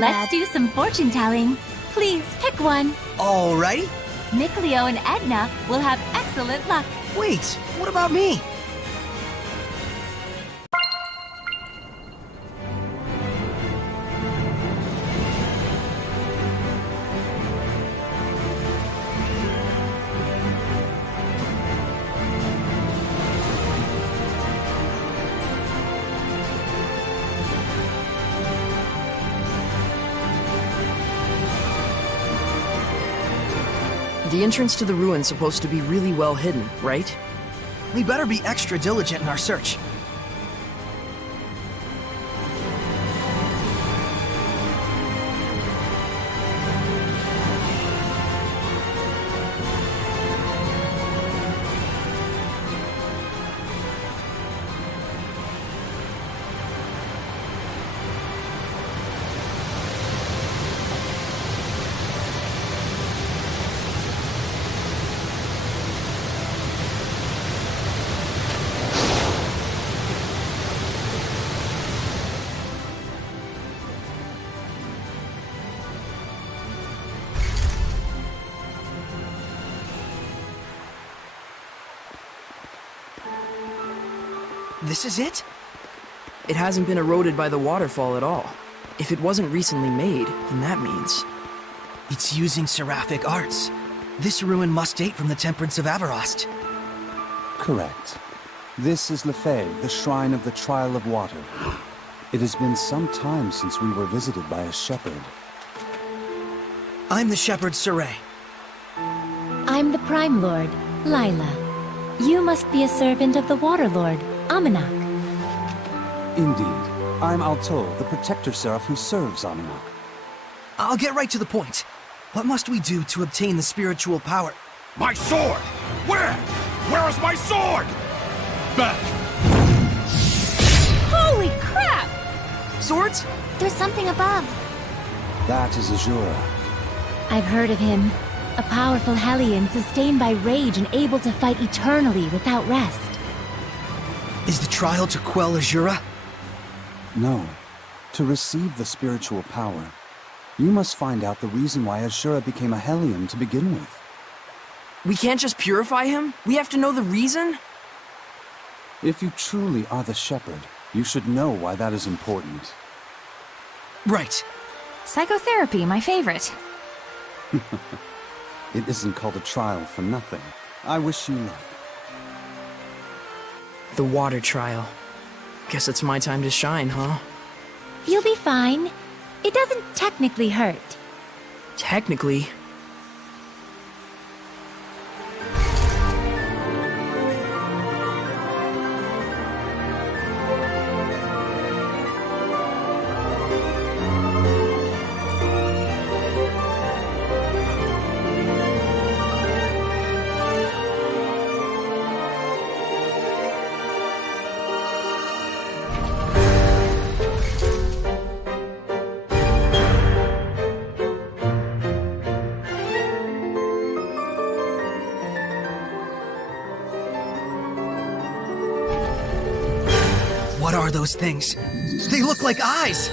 Let's do some fortune telling. Please pick one. Alrighty. Nickleo and Edna will have excellent luck. Wait, what about me? The entrance to the ruin's supposed to be really well hidden, right? We better be extra diligent in our search. This is it? It hasn't been eroded by the waterfall at all. If it wasn't recently made, then that means... It's using seraphic arts. This ruin must date from the Temperance of Avarost. Correct. This is Lefay, the Shrine of the Trial of Water. It has been some time since we were visited by a shepherd. I'm the shepherd Saray. I'm the Prime Lord, Lila. You must be a servant of the Water Lord, Amanak. Indeed. I'm Alto, the Protector Seraph who serves Amanak. I'll get right to the point. What must we do to obtain the spiritual power? My sword! Where? Where is my sword? Back! Holy crap! Swords? There's something above. That is Azura. I've heard of him. A powerful Hellion sustained by rage and able to fight eternally without rest. Is the trial to quell Azura? No. To receive the spiritual power, you must find out the reason why Azura became a Hellion to begin with. We can't just purify him? We have to know the reason? If you truly are the shepherd, you should know why that is important. Right. Psychotherapy, my favorite. It isn't called a trial for nothing. I wish you luck. The water trial. Guess it's my time to shine, huh? You'll be fine. It doesn't technically hurt. Technically. What are those things? They look like eyes!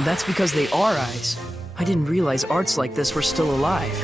That's because they are eyes. I didn't realize arts like this were still alive.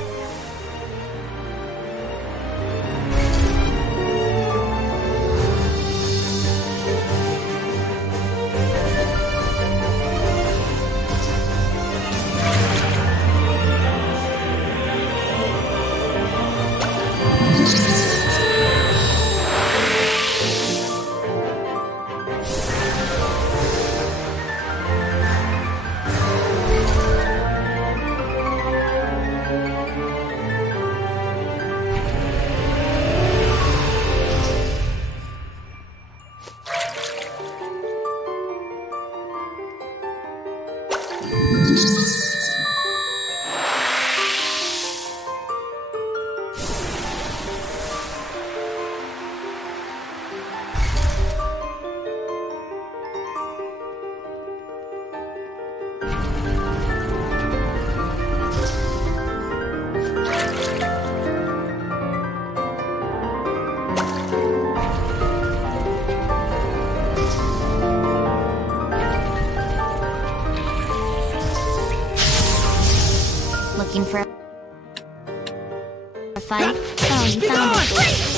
Looking for a fight? Oh, you found it.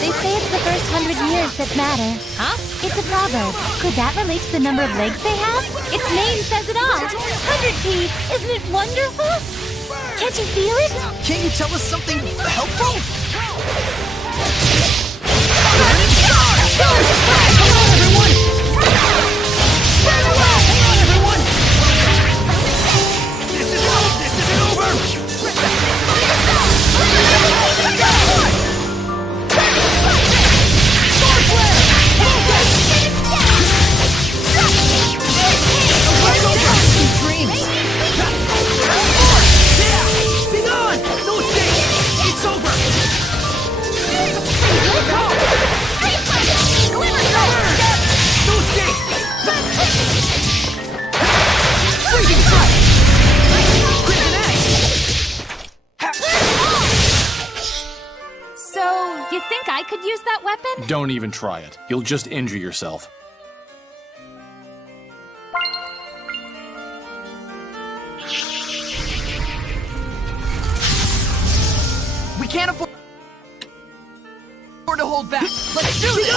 They say it's the first 100 years that matter. Huh? It's a proverb. Could that relate to the number of legs they have? Its name says it all. 100p! Isn't it wonderful? Can't you feel it? Can't you tell us something helpful? So, you think I could use that weapon? Don't even try it. You'll just injure yourself. We can't afford to hold back. Let's do this!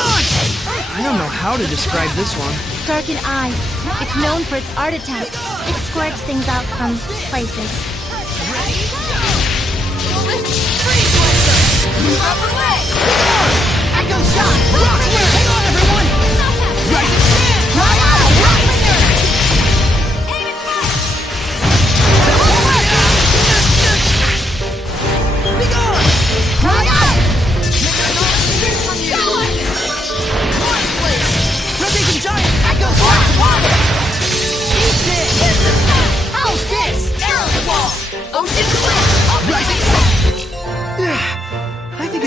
I don't know how to describe this one. Darkened Eye. It's known for its art attack. It squirts things out from places. Echo shot!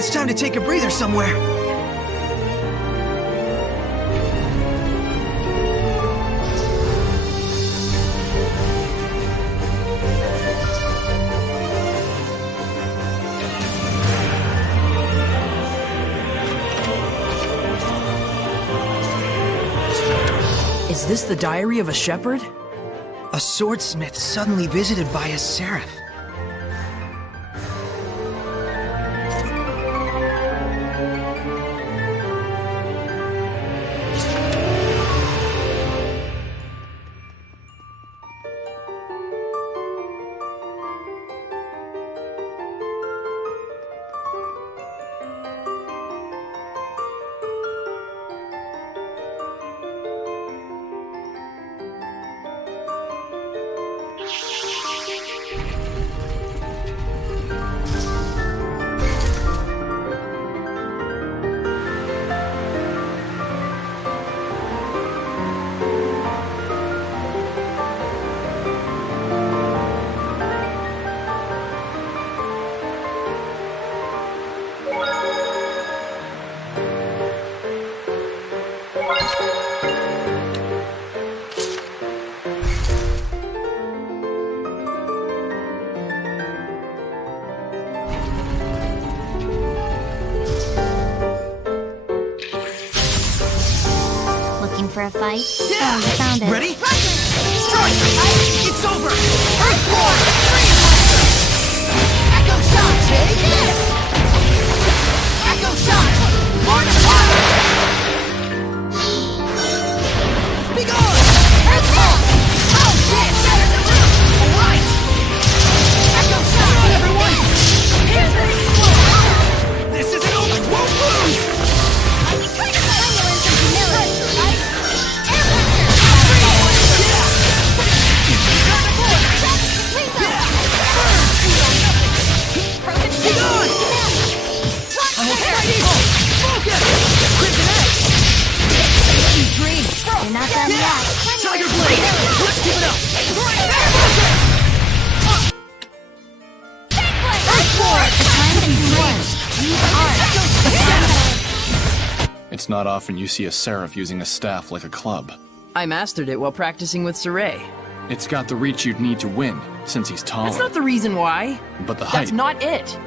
it's time to take a breather somewhere. Is this the diary of a shepherd? A swordsmith suddenly visited by a seraph. Looking for a fight? Oh, you found it. Ready? Strike! It's over! Earthborn! Echo shot! Take this! Echo shot! March fire! Be gone! Earthborn! Oh, shit! Alright! Echo shot! Everyone! Here's the This isn't over! Won't lose! I can try to find you in some humility. Be gone! Focus! Crimson Edge! Sweet dreams! You're not done yet. Tiger Blade! Let's keep it up! The time endures. Use art. It's not often you see a seraph using a staff like a club. I mastered it while practicing with Saray. It's got the reach you'd need to win, since he's taller. That's not the reason why. But the height. That's not it.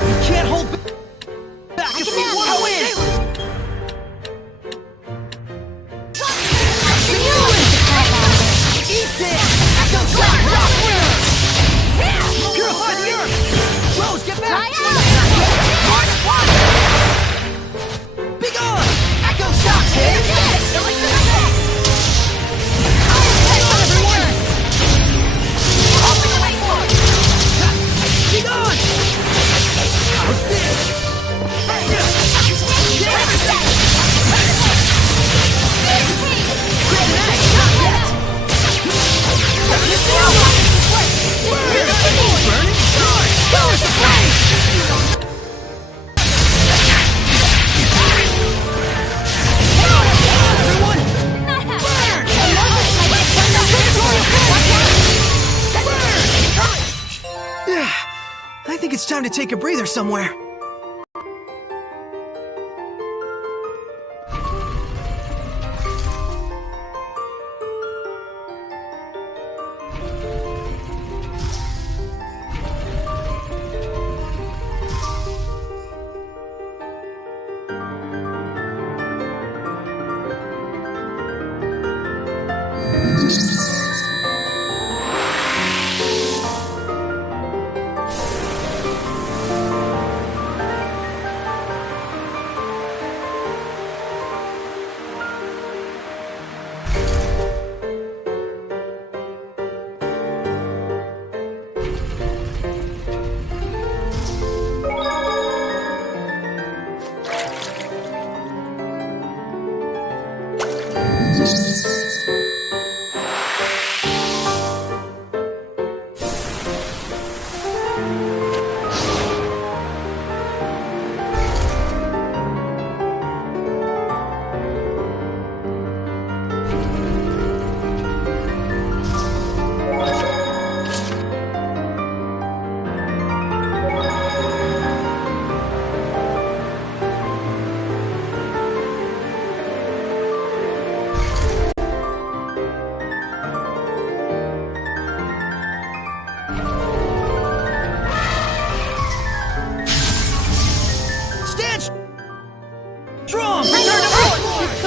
You can't hold back if we want to win! Eat this! Echo shot! Rock winner! Purify the earth! Rose, get back! March one! Be gone! Echo shot! Take this! Everyone! Be gone! How's this? I think it's time to take a breather somewhere.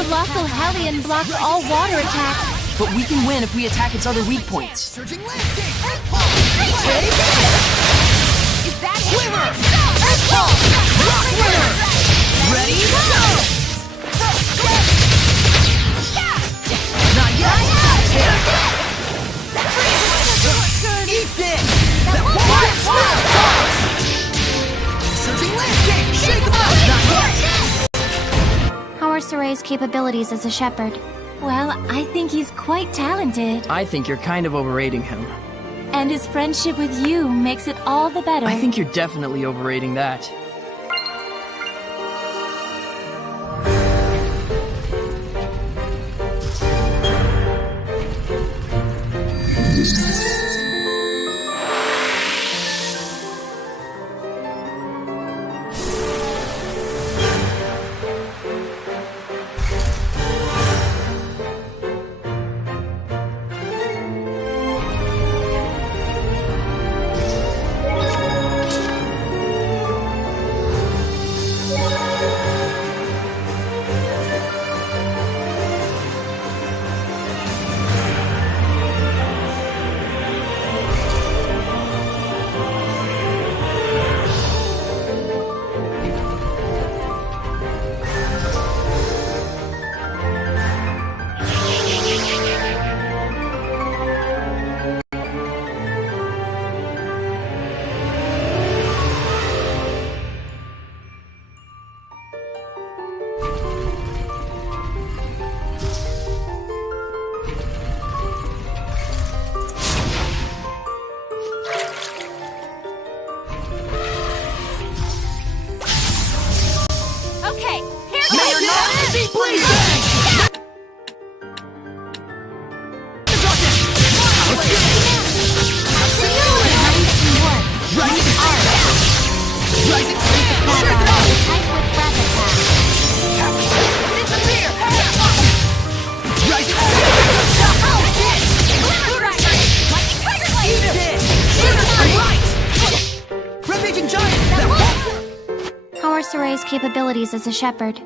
Colossal Hellion blocks all water attacks. But we can win if we attack its other weak points. Surging landscape! Earth pulse! Take this! Is that Quiver! Earth pulse! Rock winner! Ready, go! Not yet! Eat this! That one toss! Surging landscape! Shake them up! Not yet! How are Soray's capabilities as a shepherd? Well, I think he's quite talented. I think you're kind of overrating him. And his friendship with you makes it all the better. I think you're definitely overrating that. How are Soray's capabilities as a shepherd?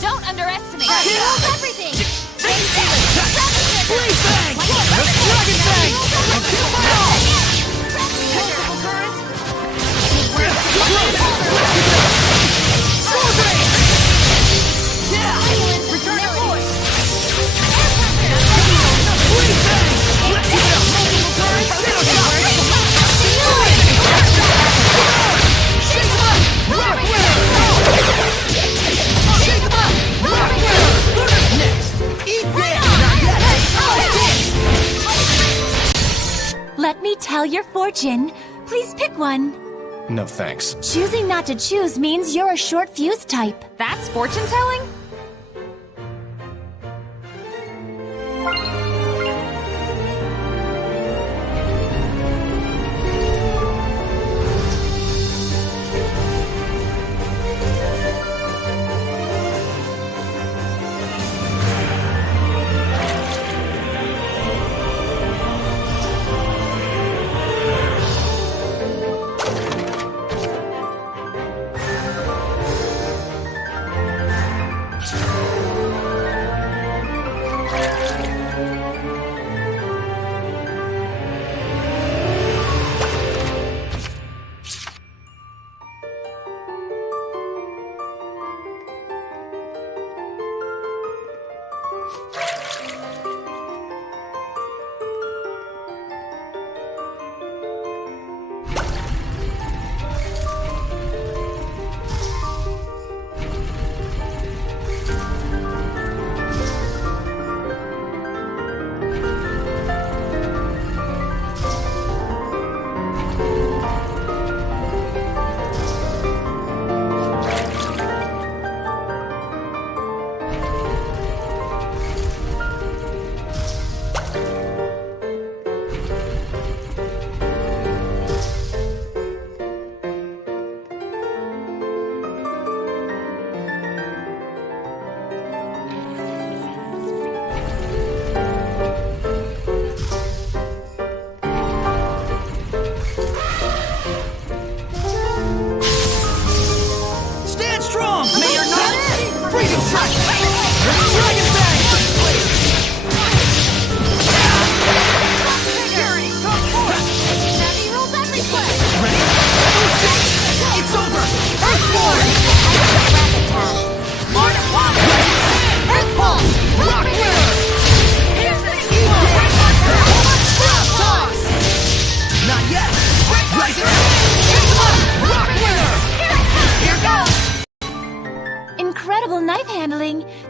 Don't underestimate! Everything! Blaze Bang! Dragon Bang! And kill my all! Technical current! Soul Ray! Yeah! Return to voice! Blaze Bang! Let's give it up! Multiple currents! Shadow Shot! Shake them up! Rock winner! Shake them up! Rock winner! Next! Eat this! Not yet! Let me tell your fortune. Please pick one. No thanks. Choosing not to choose means you're a short fuse type. That's fortune telling?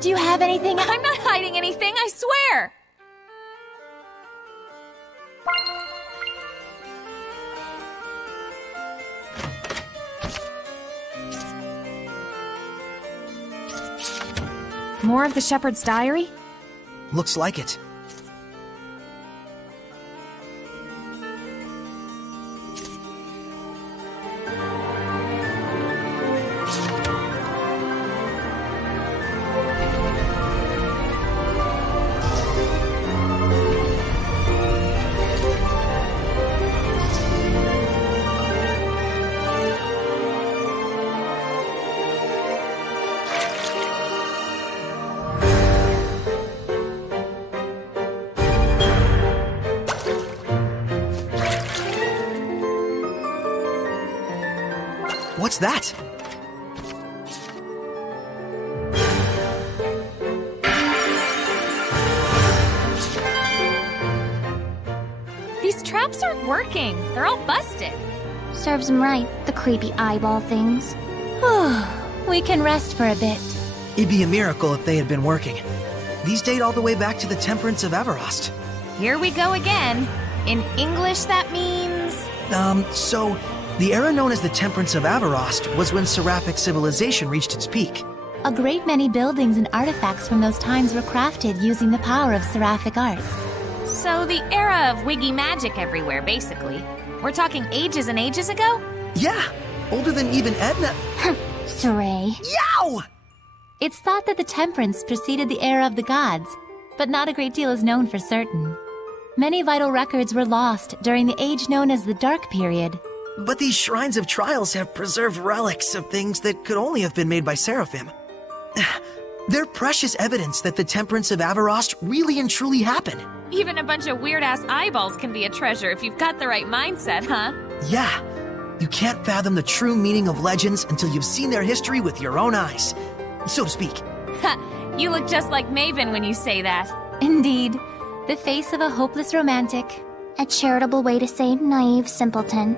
Do you have anything? I'm not hiding anything, I swear! More of the Shepherd's Diary? Looks like it. What's that? These traps aren't working. They're all busted. Serves him right, the creepy eyeball things. We can rest for a bit. It'd be a miracle if they had been working. These date all the way back to the Temperance of Everost. Here we go again. In English, that means... So, the era known as the Temperance of Everost was when Seraphic civilization reached its peak. A great many buildings and artifacts from those times were crafted using the power of seraphic arts. So the era of wiggy magic everywhere, basically. We're talking ages and ages ago? Yeah, older than even Edna. Saray. Yow! It's thought that the Temperance preceded the era of the gods, but not a great deal is known for certain. Many vital records were lost during the age known as the Dark Period. But these Shrines of Trials have preserved relics of things that could only have been made by Seraphim. They're precious evidence that the Temperance of Everost really and truly happened. Even a bunch of weird-ass eyeballs can be a treasure if you've got the right mindset, huh? Yeah, you can't fathom the true meaning of legends until you've seen their history with your own eyes, so to speak. Ha! You look just like Maven when you say that. Indeed, the face of a hopeless romantic. A charitable way to say naive simpleton.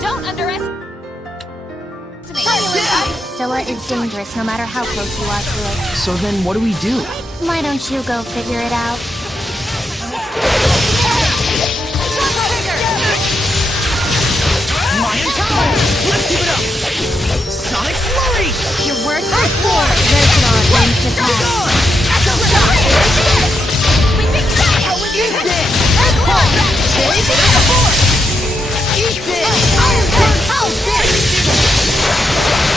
Don't underestimate. Scylla is dangerous no matter how close you are to it. So then what do we do? Why don't you go figure it out? Lion Tower! Let's keep it up! Sonic Flurry! Your work is more. There's not ranged Be attacks. gone! Echo Shock! Eat this! Earthquake! Take this! Eat this! Iron Burn House Fist!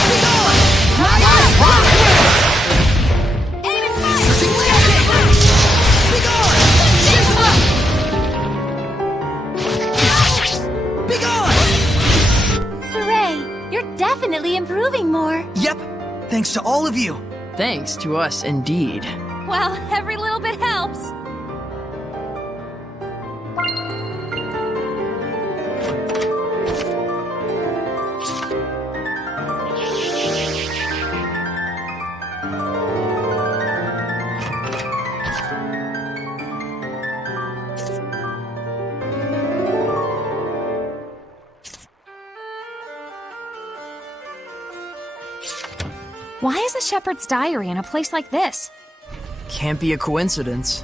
Be gone! Rock! Searching Landscape! Be gone! Be gone! Saray, you're definitely improving more. Yep, thanks to all of you. Thanks to us, indeed. Well, every little bit helps. Why is a shepherd's diary in a place like this? Can't be a coincidence.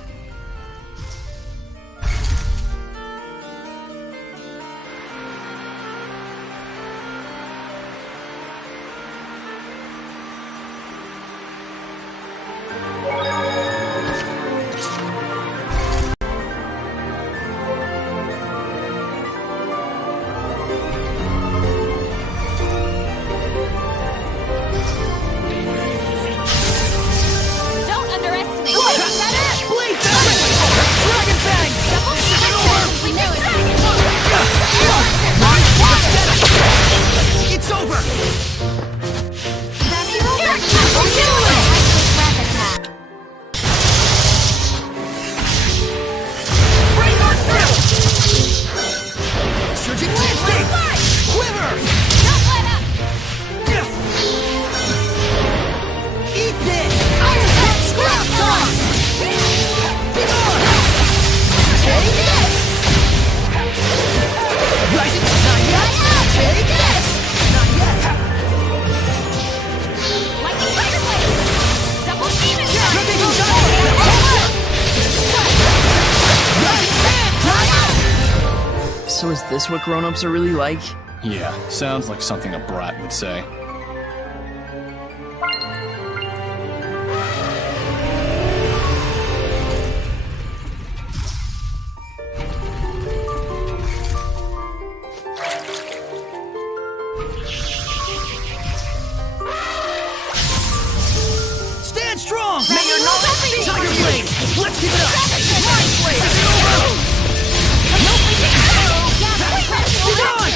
Don't underestimate. Blade Dragon Fang! It's over! Surging Landscape! Quiver! Don't let up. Eat this! Iron Head Scrap Toss! Be gone! Take this! Rising! Not yet! Take this! Not yet! Lightning Spider Blade. Double demon shot. Repeating Giant! Rising Sand! So is this what grown-ups are really like? Yeah, sounds like something a brat would say. Stand strong! May your knowledge Tiger Blade! Let's keep it up! Mind Blade! Is it over? Be gone!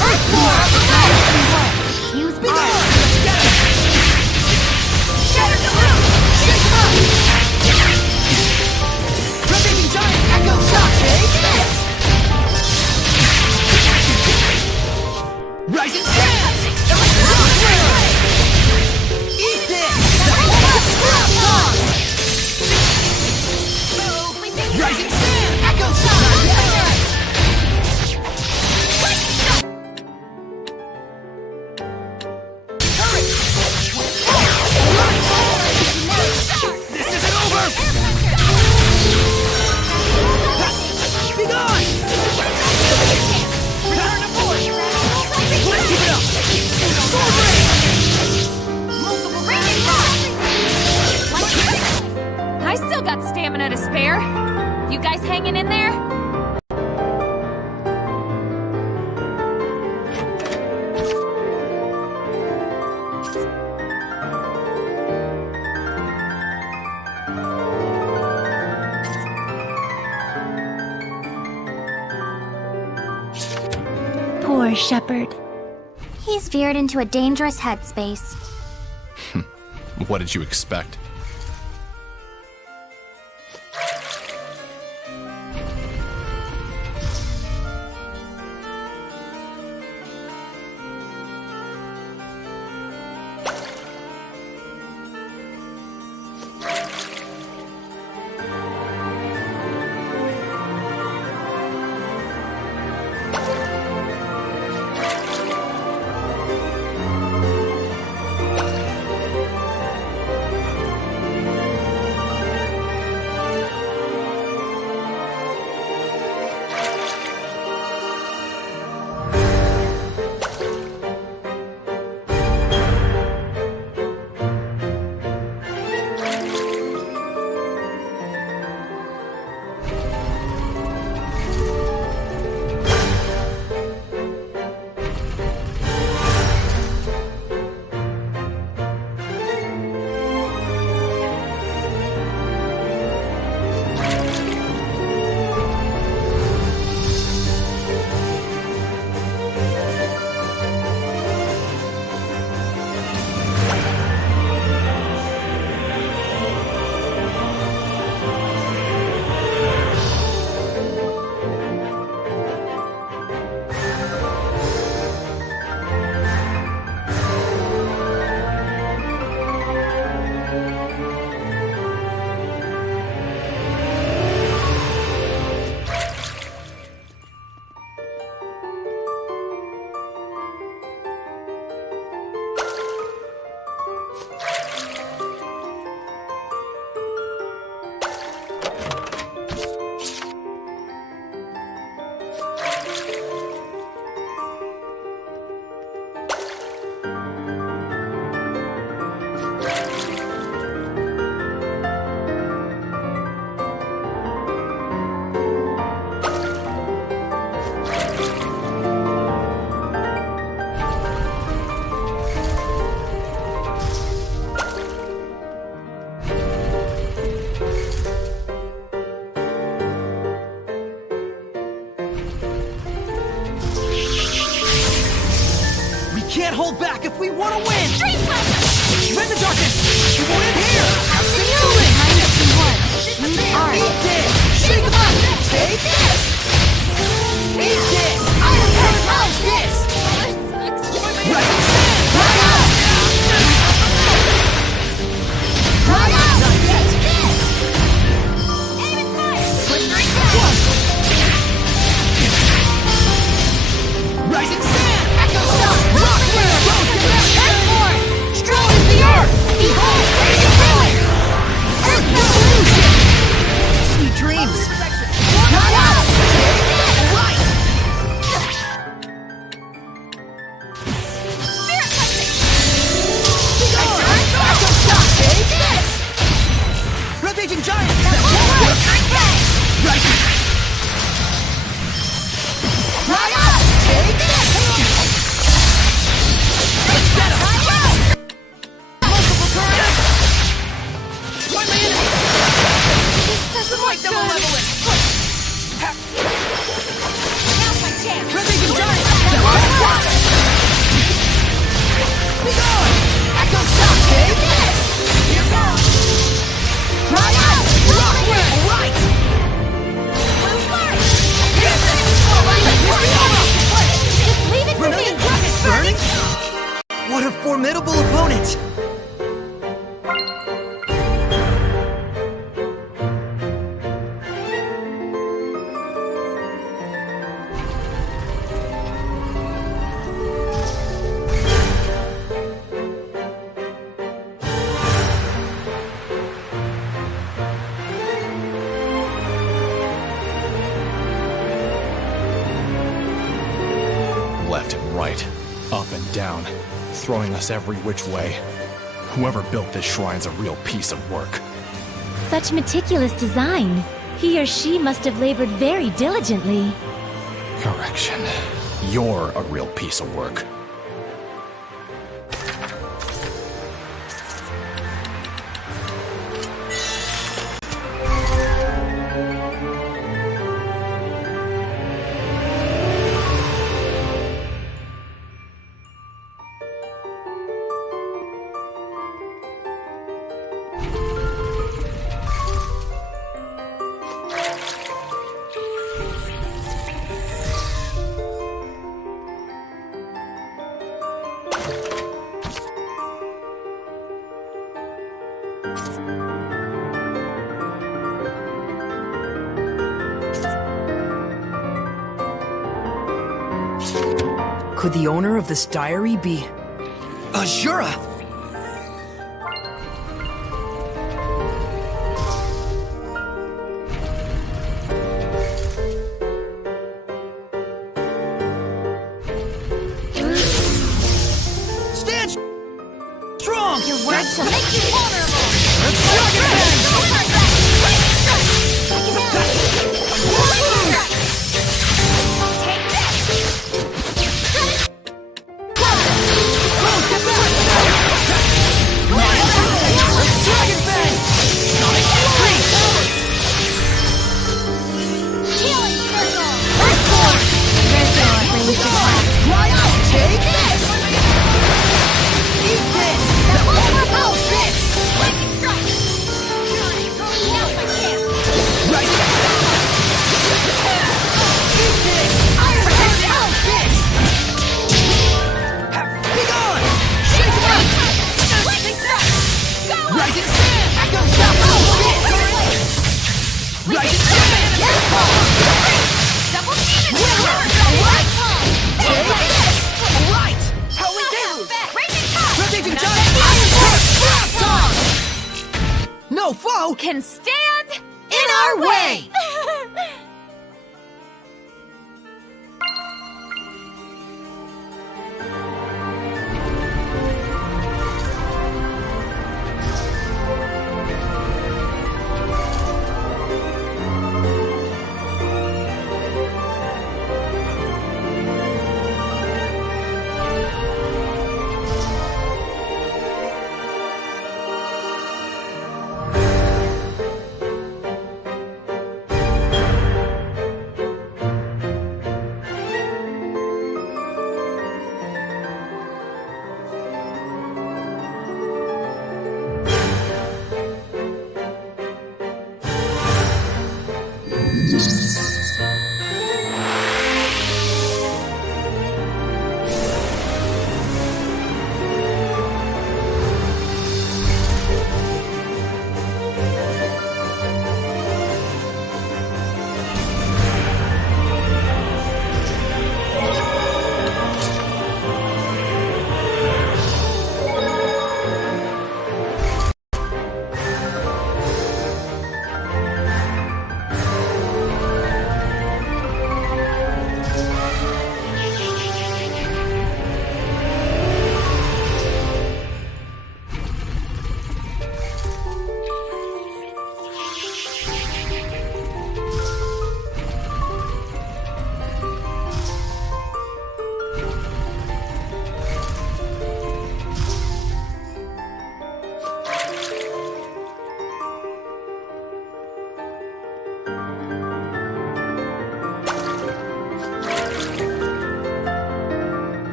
Earthborn! Use Be gone! Let's get it! Shatter the room! Shake him up! Repeating Giant Echo Shock! Take this! Rising Sands! Eat this! Scrap Toss! Rising Sand! Echo Shock! This isn't over! Be gone! Return to force! Let's keep it up! Sword Rain! Multiple raging I still got stamina to spare. You guys hanging in there? Poor shepherd. He's veered into a dangerous headspace. What did you expect? can't hold back if we want to win! Rend the darkness! We want it here! Absolutely! Eat this! Shake 'em up! Take this! Eat this! Iron Power this! Rising Sand! Right out! Right out! Not yet! Aim and fire! Blistering Blast! Rising Sand! Echo Shock! Rock Wheel! Rose get back! Airborne! Strong as the earth! Behold! Radiant Power! Earth Revolution! Sweet dreams! Right out! Take this! Right! Spirit Punching! Begone! Echo Shock! Take this! Rampaging Giant! Rising! Right out! Take this! Let's get 'em! Right out! Multiple currents! Join my enemy! This doesn't like the malevolent! Now's my chance! Rampaging Giant! Begone! Echo Shock! Take this! Here goes! Right out! Rock Wheel! Right! Blue Fire! Here's this! Just leave it to me! Burning? What a formidable opponent! Left and right, up and down, throwing us every which way. Whoever built this shrine's a real piece of work. Such meticulous design. He or she must have labored very diligently. Correction. You're a real piece of work. Could the owner of this diary be... Azura! Stand strong! Your words shall make you vulnerable! No foe Can stand in our way!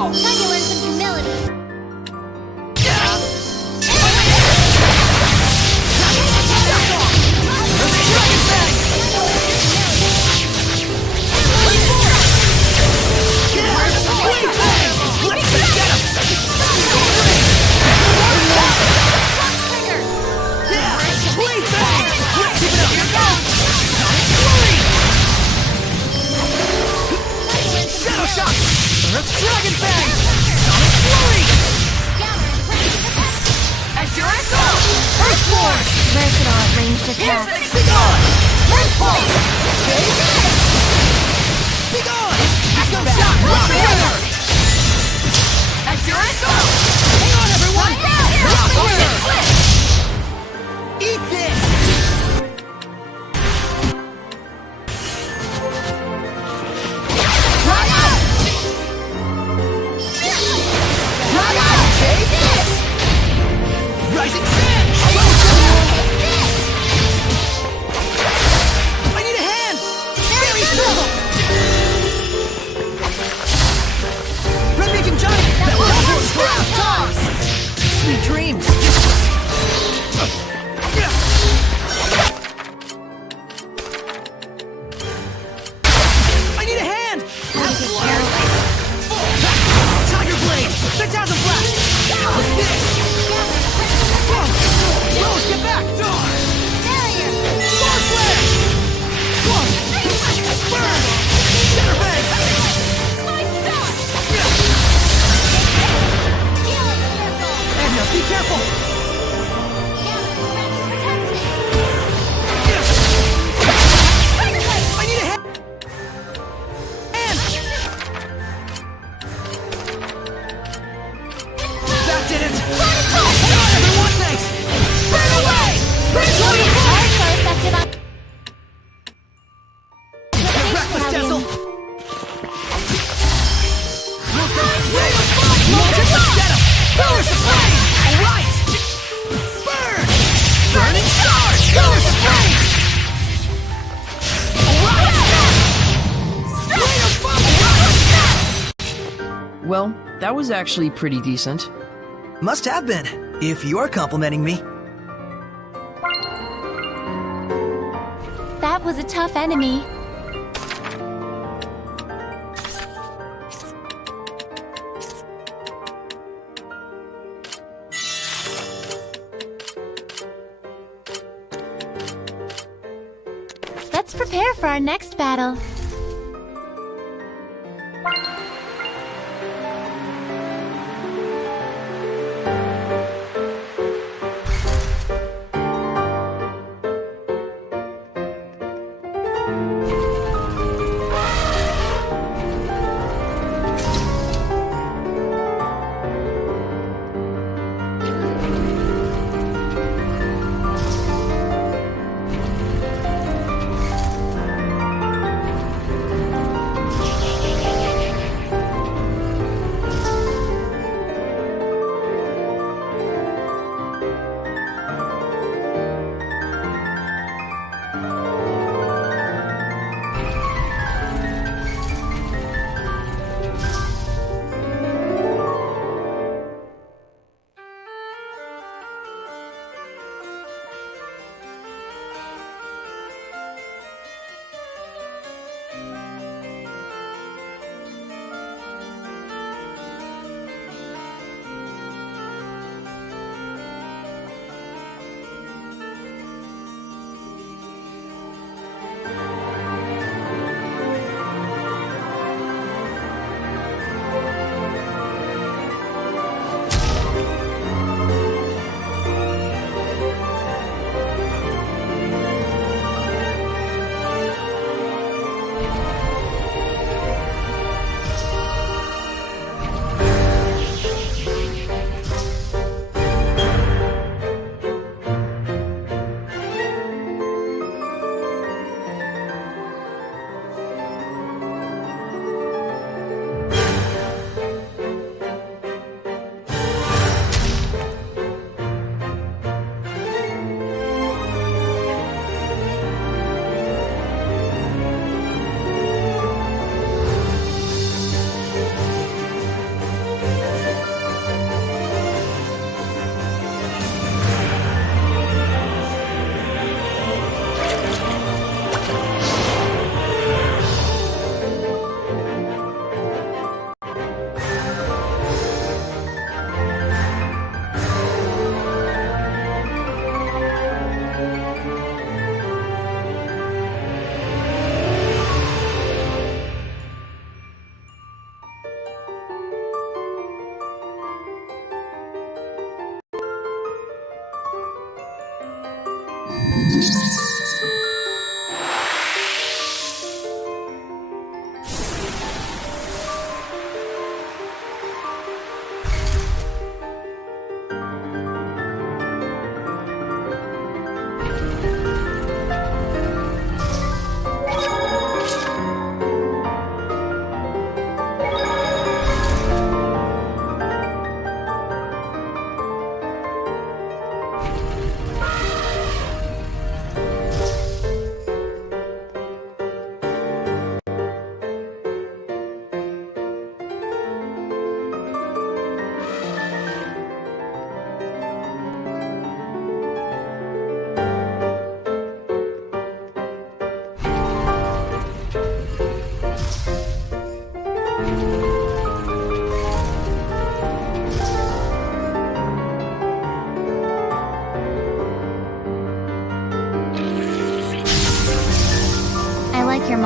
fall! Time to learn some humility. Dragon Bang! Sonic Flurry! Azure Assault! Earthborn! Versatile at ranged attack. Be gone! Earthball! Take this! Be gone! Echo Shock! Rock Wire! Azure Assault! Hang on, everyone! Rock Wire! Eat this! Rising Sand! I need a hand! Very simple! Red-Making Giant! That was toss! Sweet dreams! I need a hand! Tiger Blade! Phantasm Blast! What's this? Rose, get back! Sword Flare! Burn! Center Bang! Edna, be careful! I need a hand! That did it! God, everyone, thanks! Burn away! Also effective on Get reckless, Dazzle! Colors of flame! Alright! Burn! Burning charge! Colors of flame! Alright! Blade of fire! Well, that was actually pretty decent. Must have been, if you're complimenting me. that was a tough enemy. Let's prepare for our next battle.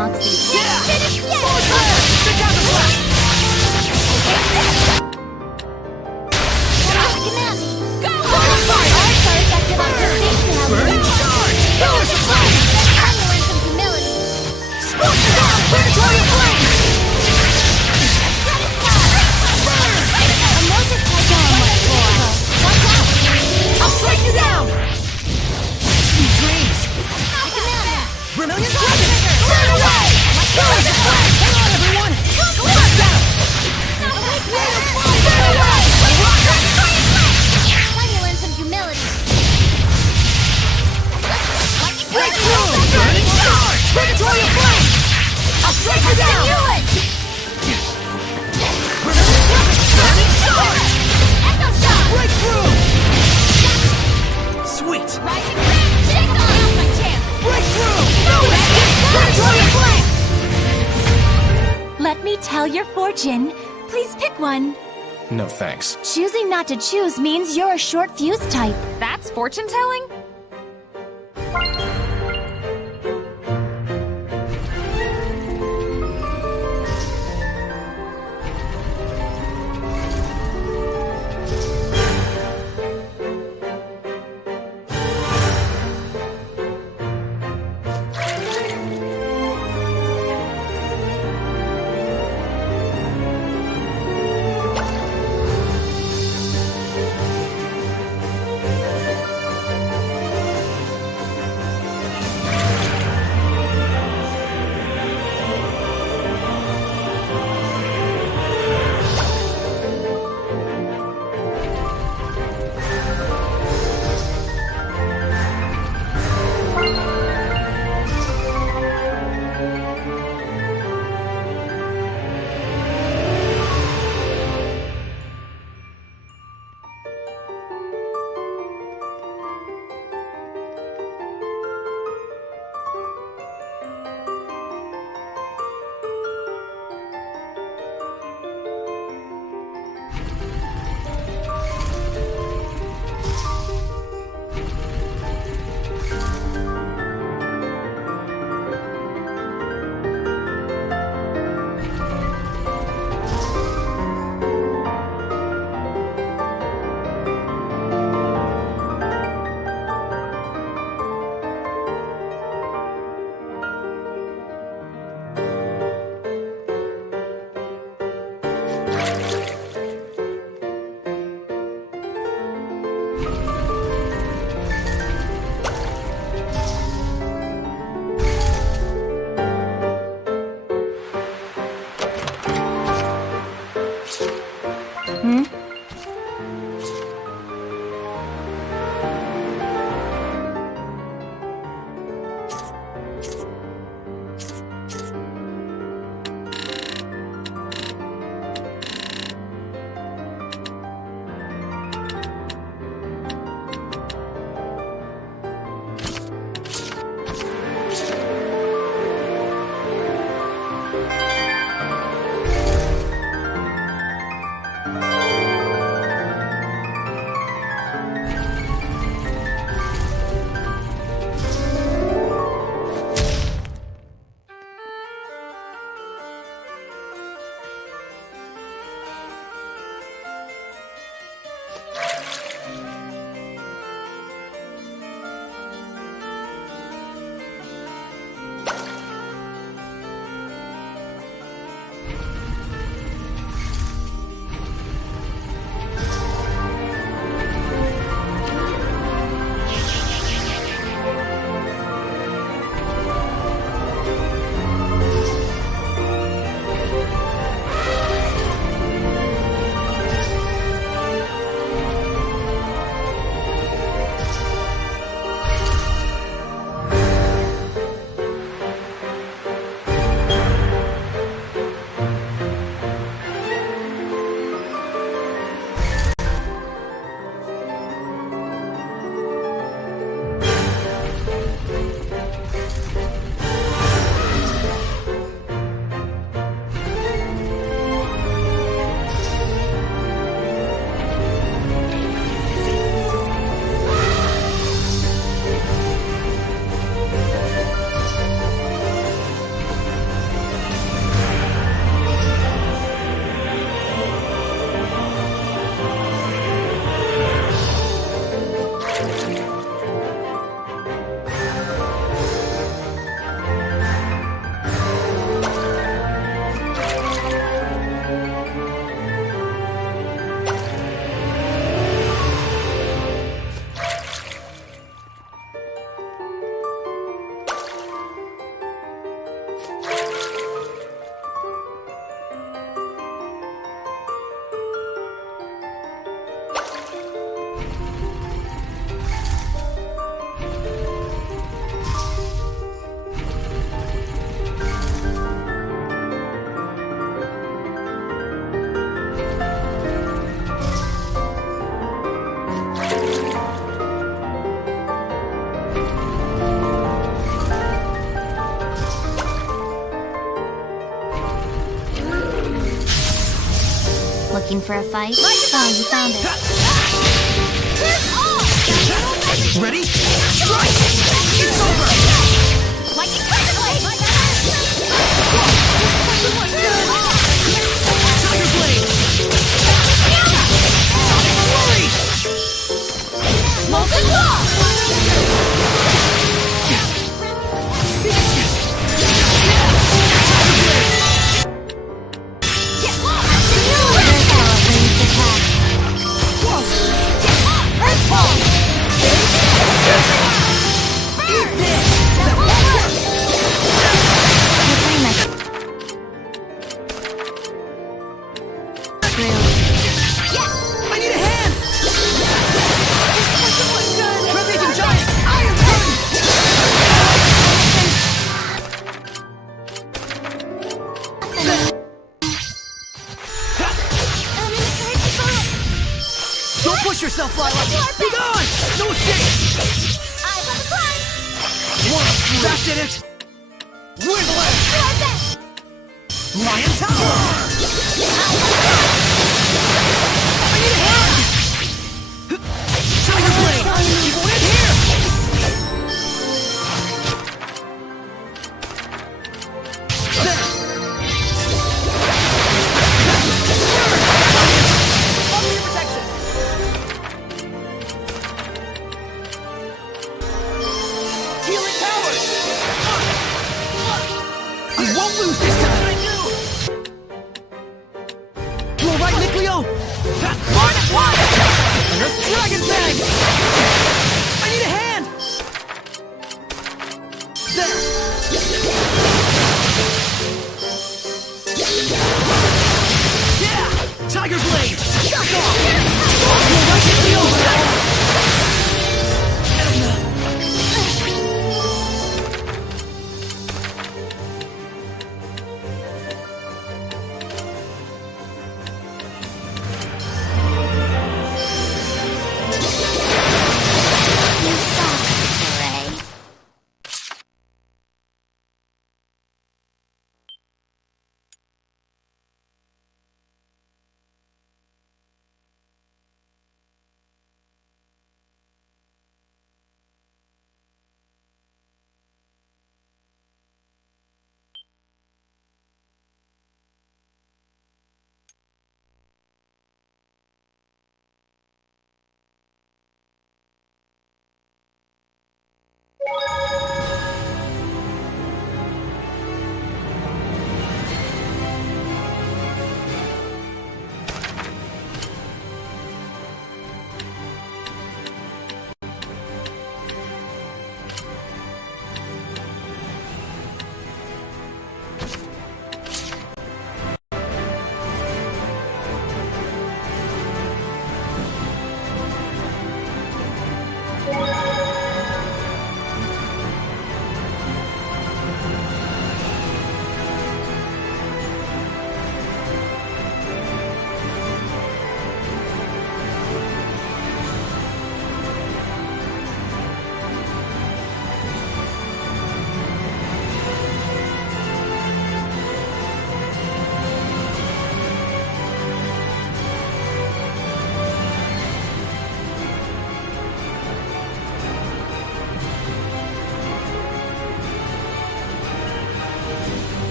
moxie. Yeah! Finish Sword Flare! Phantasm Blast! Go! Arts are effective on prestige now. Burning Charge! Pillars of Flame! Time to learn some humility. Scorching Down! Predatory Flame! A notice has gone much more. Watch out! I'll strike you down! Sweet dreams! Vermilion Dragon! Burn away! Pillars of Flame! Hang on, everyone! Burn down! Burn away! Time to learn some humility. Breakthrough! Burning Charge! Predatory Flame! I'll strike you down! Burning Charge! Echo Shock! Breakthrough! Sweet! Rising Sun! Shake on! Now's my chance! Breakthrough! No escape! Predatory Flame! Let me tell your fortune. Please pick one. No thanks. Choosing not to choose means you're a short fuse type. That's fortune telling? Looking for a fight? Oh, you found it. Ready? Strike! It's over! Lightning blade! Tiger Blade! Flurry! Molten Claw! Get lost! Earth Pulse! Eat this! That won't work! Yes! I need a hand! Red Legion Giant! Iron Curtain! Don't push yourself, Lila! Be gone! No escape! Eyes on the prize! That did it! Wiggle it! Lion Tower! I need a hand! Tiger Blade! You go in here! There! Follow your protection! Healing powers! I won't lose this time! You alright, Nickleo? Dragon Bang! I need a hand! There! Yeah! Tiger Blade! Back off! You alright, Nickleo?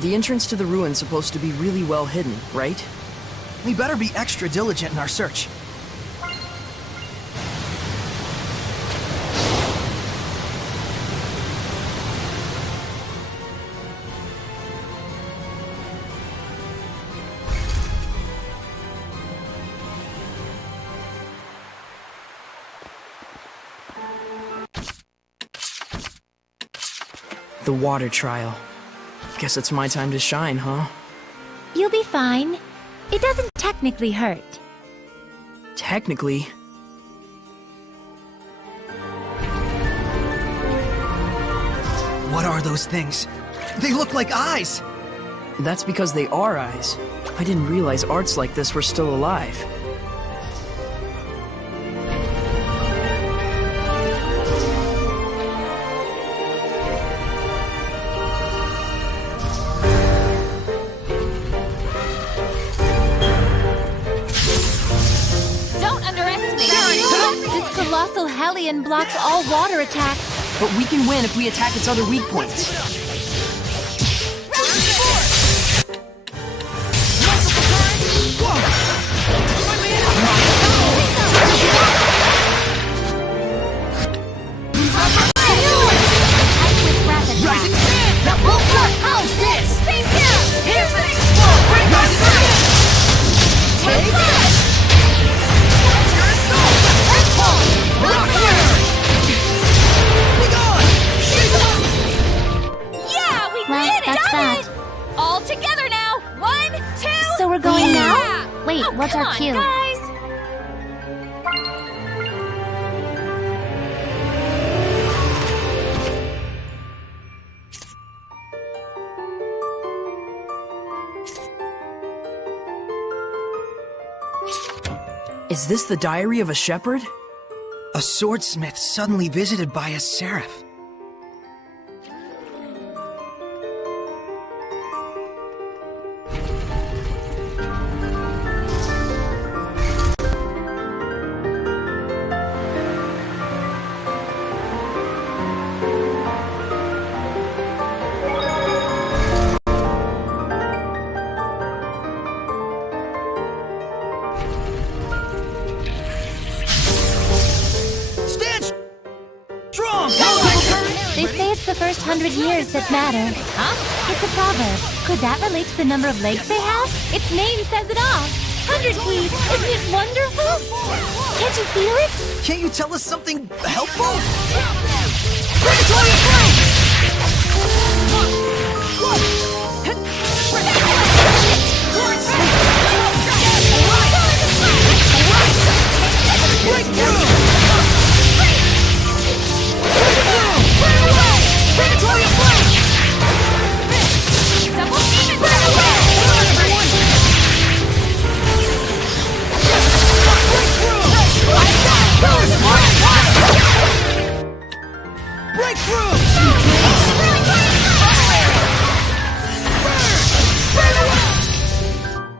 The entrance to the ruin's supposed to be really well hidden, right? We better be extra diligent in our search. The water trial. Guess it's my time to shine, huh? You'll be fine. It doesn't technically hurt. Technically. What are those things? They look like eyes! That's because they are eyes. I didn't realize arts like this were still alive. Don't underestimate it. This colossal hellion blocks all water attacks. But we can win if we attack its other weak points. Rising sand! That won't work! How's this? Same here! Here's the explode! Rising sand! Take this! What's your assault? Let's pulse! Rock here! Be gone! She's up! Yeah, we Well, did it! that's Done that. it! All together now. 1, 2. So we're going yeah! now? Wait, Oh, what's come our on, cue? guys. Is this the diary of a shepherd? A swordsmith suddenly visited by a seraph. Stand strong! They say it's the first 100 years that matter. Huh? It's a proverb. Could that relate to the number of legs they have? Its name says it all. 100 feet. Isn't it wonderful? Can't you feel it? Can't you tell us something helpful? Predatory flame! Break through! Predatory flame! Double demon power!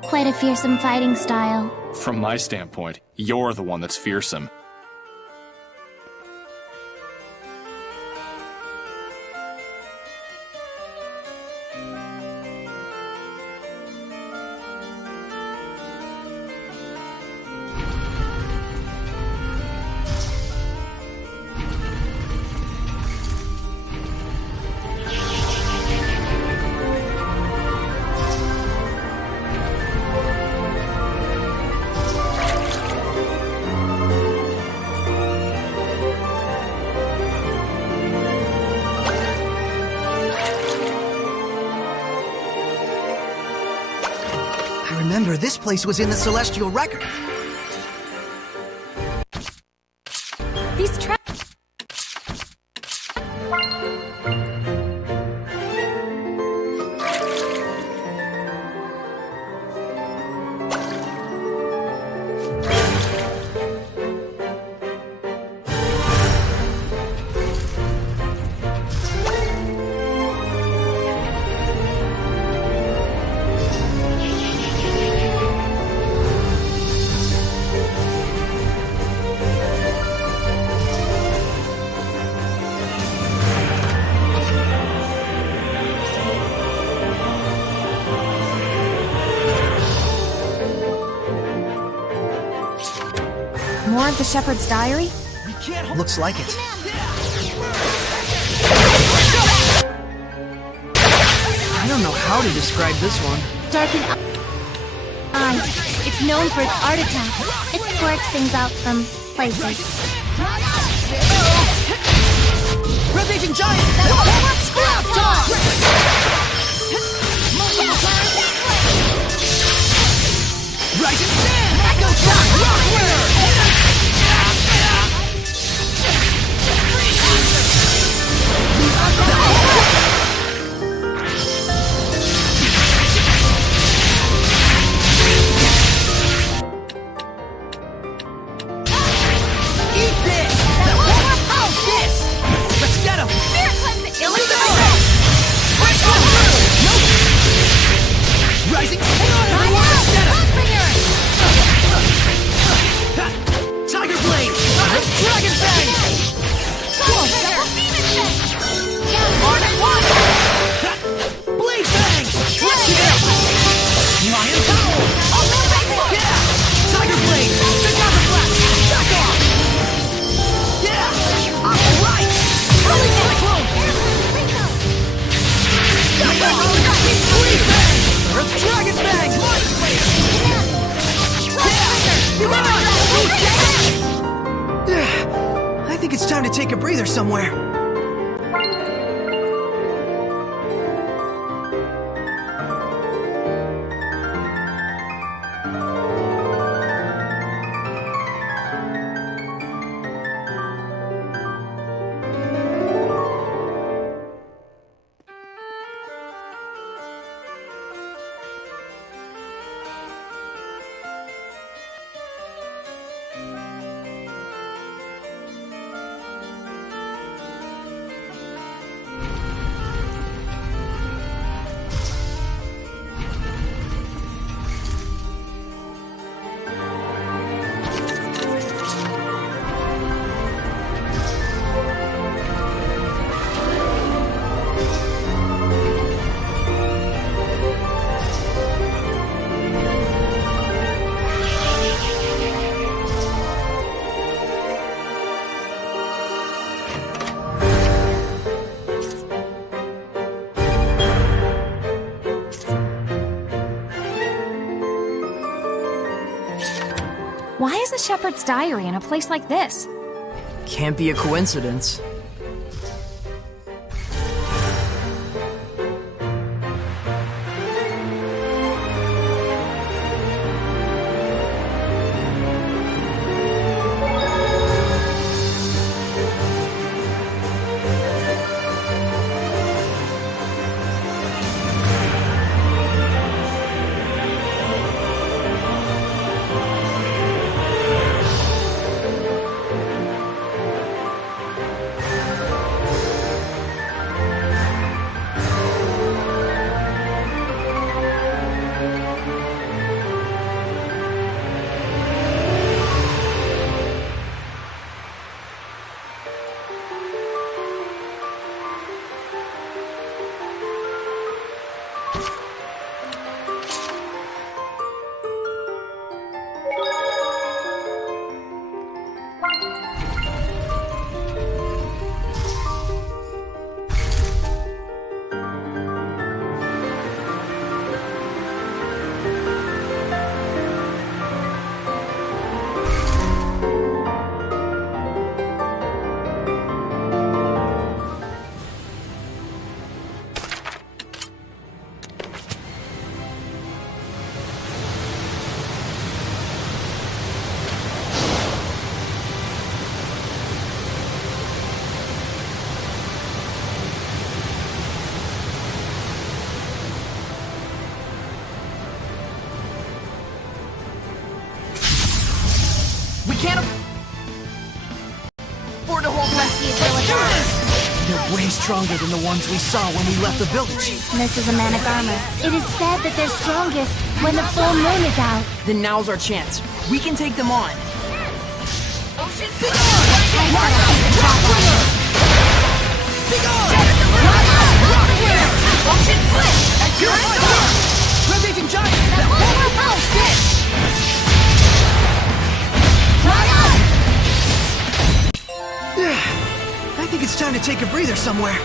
Quite a fearsome fighting style. From my standpoint, you're the one that's fearsome. I remember this place was in the Celestial Record. These traps. More of the shepherd's diary? Looks like it. I don't know how to describe this one. Darkened eye. It's known for its art attacks. It squirts things out from places. Rampaging Giant! Scrap time! Rising Sand! Echo Shock! Rock Winner! time to take a breather somewhere. Why is a shepherd's diary in a place like this? Can't be a coincidence. Can't afford to hold back. They're way stronger than the ones we saw when we left the village. This is a man of armor. It is said that they're strongest when the full moon is out. Then now's our chance. We can take them on. Rampaging giant! I think it's time to take a breather somewhere.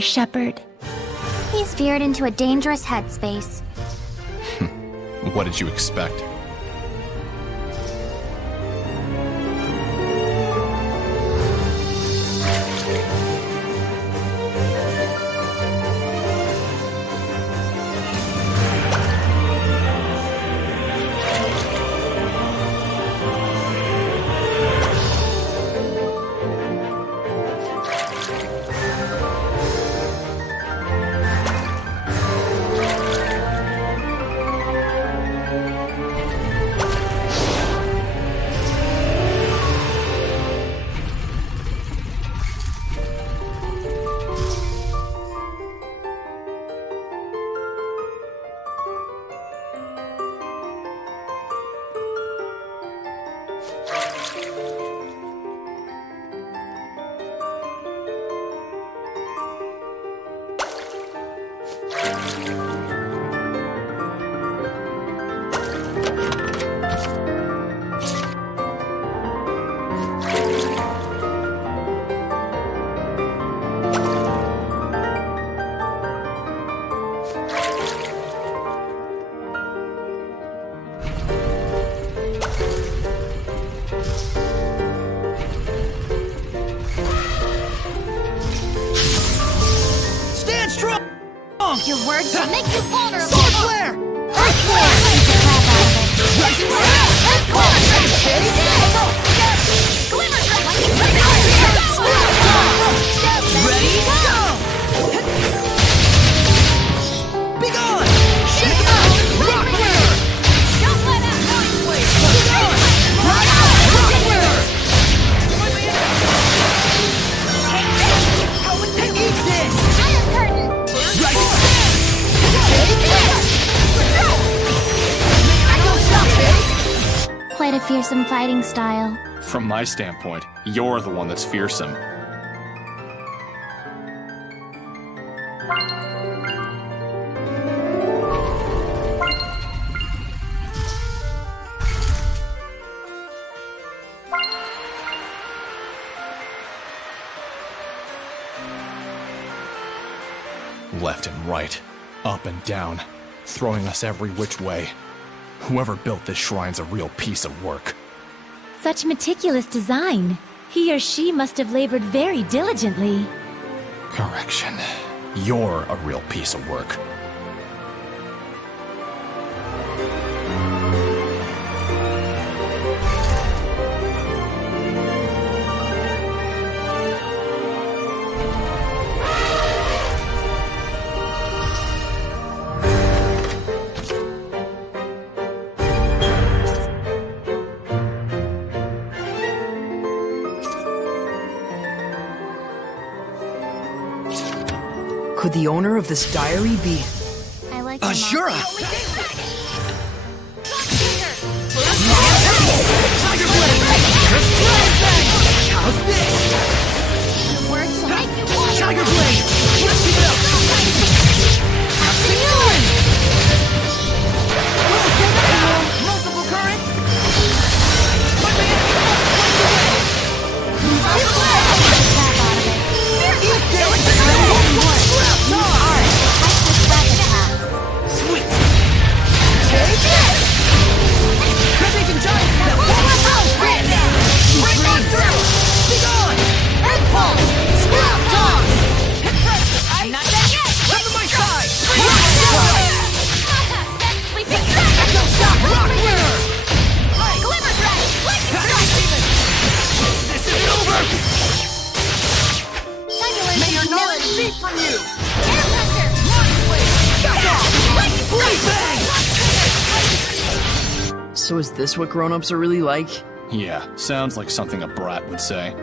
our shepherd. He's veered into a dangerous headspace. What did you expect? Stand strong! Your words will make you vulnerable. Sword flare! Earthquake! Beat the crap out of it. Rising sun! Glimmer strike! Ready? Go! Be gone! Shake out! Rock flare! Don't let out noise, please. Be gone! Rock flare! Eat this! Iron curtain! Rising sun! Take this! Echo shock! Quite a fearsome fighting style. From my standpoint, you're the one that's fearsome. Left and right, up and down, throwing us every which way. Whoever built this shrine's a real piece of work. Such meticulous design. He or she must have labored very diligently. Correction. You're a real piece of work. Could the owner of this diary be... I like Ashura! How's this? Words will make you vulnerable. Tiger Blade! Let's keep it up! Absolute! Multiple currents! Sweet! Take this! Creeping giant! Break on through! Be gone! Earth pulse! Scrap toss! Hit pressure! I'm not dead yet! Come to my side! Sleeping dragon! Echo shock! Rock winner! Glimmer dragon! Lightning strike! This isn't over! Time to learn May your some knowledge humility. leap from you! Air pressure! Back off! Lightning Blade strike! bang! So is this what grown-ups are really like? Yeah, sounds like something a brat would say.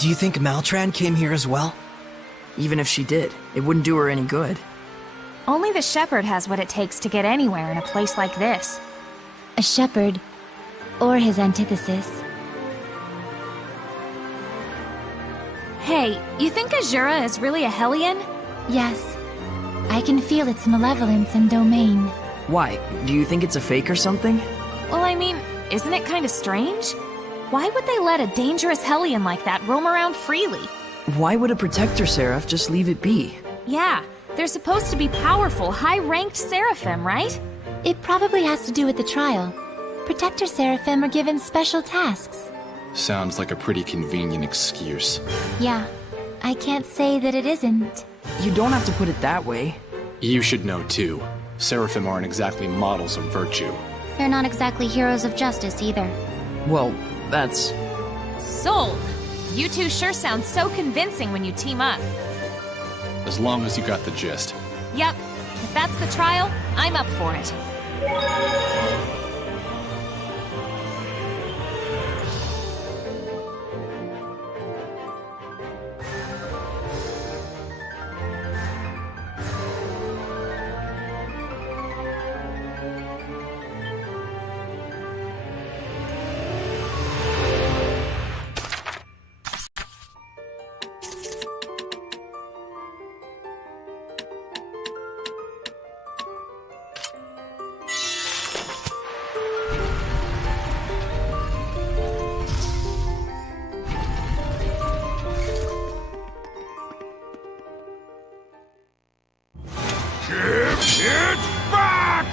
Do you think Maltran came here as well? Even if she did, it wouldn't do her any good. Only the shepherd has what it takes to get anywhere in a place like this. A shepherd, or his antithesis. Hey, you think Azura is really a Hellion? Yes. I can feel its malevolence and domain. Why? Do you think it's a fake or something? Well, I mean, isn't it kind of strange? Why would they let a dangerous Hellion like that roam around freely? Why would a protector seraph just leave it be? Yeah, they're supposed to be powerful, high-ranked seraphim, right? It probably has to do with the trial. Protector Seraphim are given special tasks. Sounds like a pretty convenient excuse. Yeah, I can't say that it isn't. You don't have to put it that way. You should know too. Seraphim aren't exactly models of virtue. They're not exactly heroes of justice either. Well, that's... Sold! You two sure sound so convincing when you team up. As long as you got the gist. Yep, if that's the trial, I'm up for it. Give it back!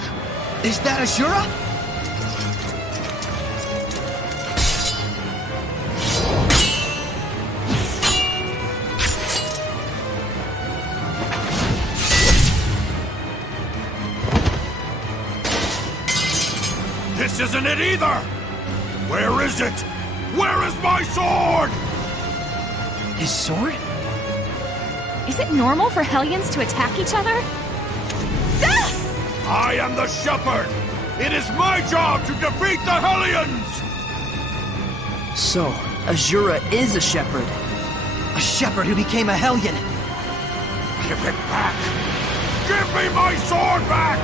Is that Azura? This isn't it either! Where is it? Where is my sword? His sword? Is it normal for Hellions to attack each other? I am the shepherd! It is my job to defeat the Hellions! So, Azura is a shepherd. A shepherd who became a Hellion. Give it back! Give me my sword back!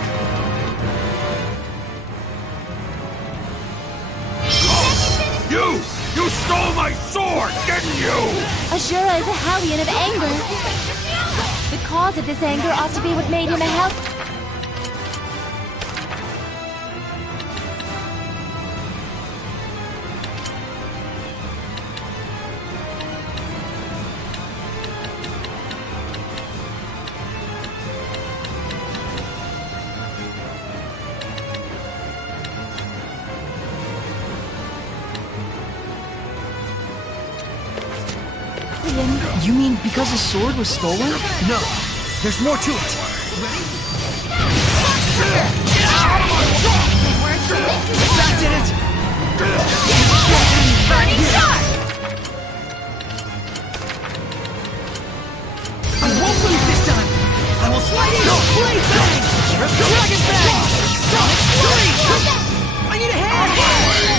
You stole my sword, didn't you? Azura is a Hellion of anger. The cause of this anger ought to be what made him a Hellion. You mean because his sword was stolen? No, there's more to it. That did it! Burning shot! I won't lose this time! I will slide in! Blade Bang! Dragon Bang! Sonic Flurry! I need a hand! Dragon Bang!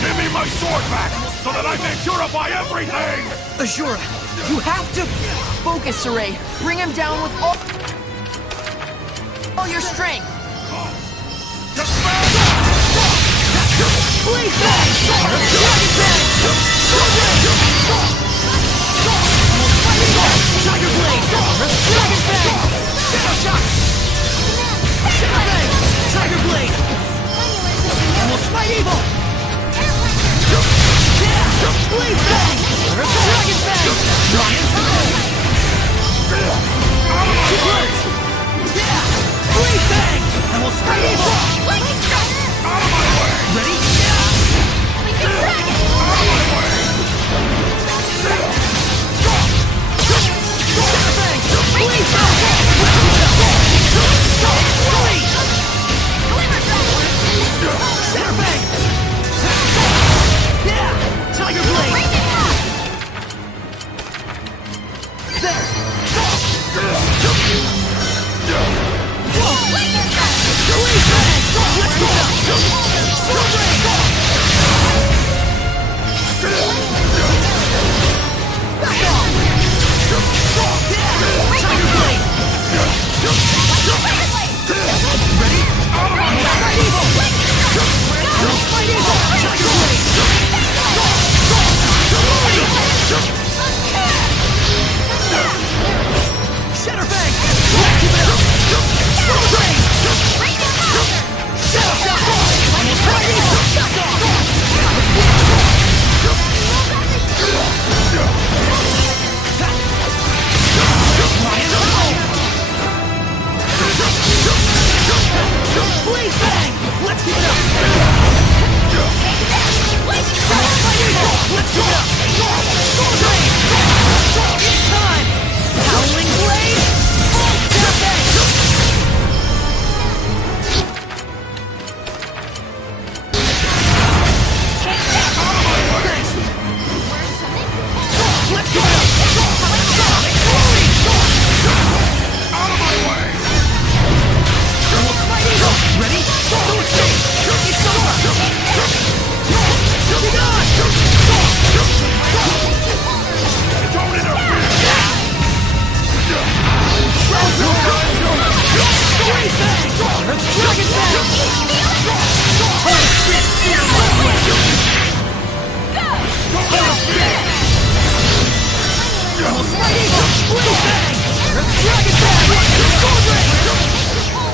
Give me my sword back, so that I may purify everything! Azura, you have to... Focus, Saray. Bring him down with all your strength. Blade Bang! Dragon Bang! Tiger Blade! Dragon Bang!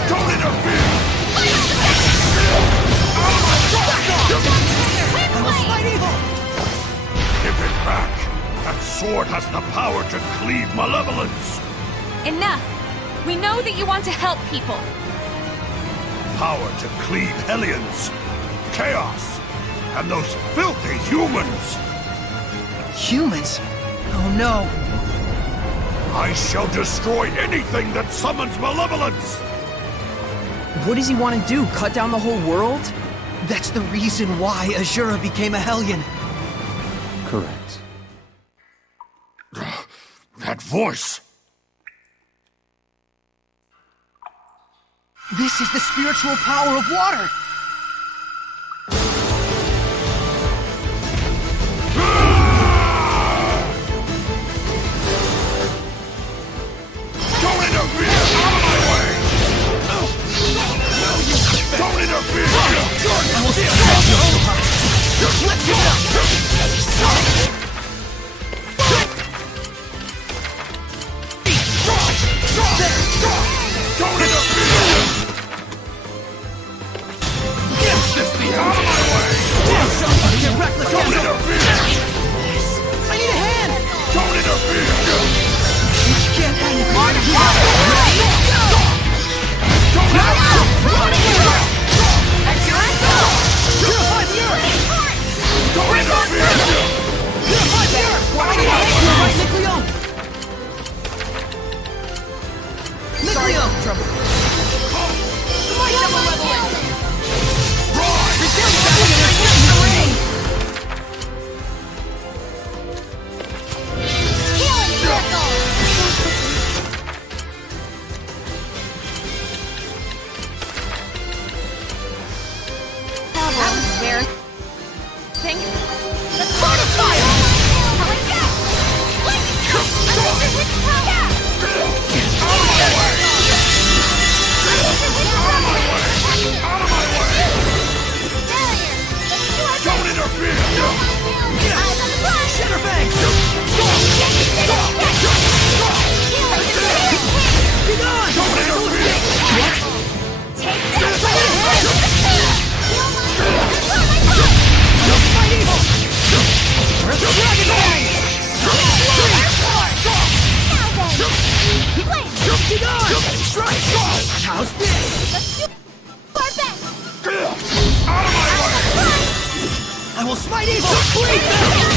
Don't interfere! Give it back! That sword has the power to cleave malevolence! Enough! We know that you want to help people. Power to cleave Hellions, chaos, and those filthy humans! Humans? Oh no. I shall destroy anything that summons malevolence! What does he want to do? Cut down the whole world? That's the reason why Azura became a Hellion. Correct. That voice! This is the spiritual power of water! Don't interfere! Out of my way! Don't interfere! I will see Let's give it up! Don't interfere! Is this the out of my way? Get reckless, Don't Dazzle! interfere! I need a hand! Don't interfere! Can't hang it! Don't interfere! Purify the earth! Don't interfere! Purify the earth! You're right, Nicleon! Nicleon! Trouble. Smite them malevolent! Don't interfere! How's this? Out of my way! I will smite evil! Bleed them!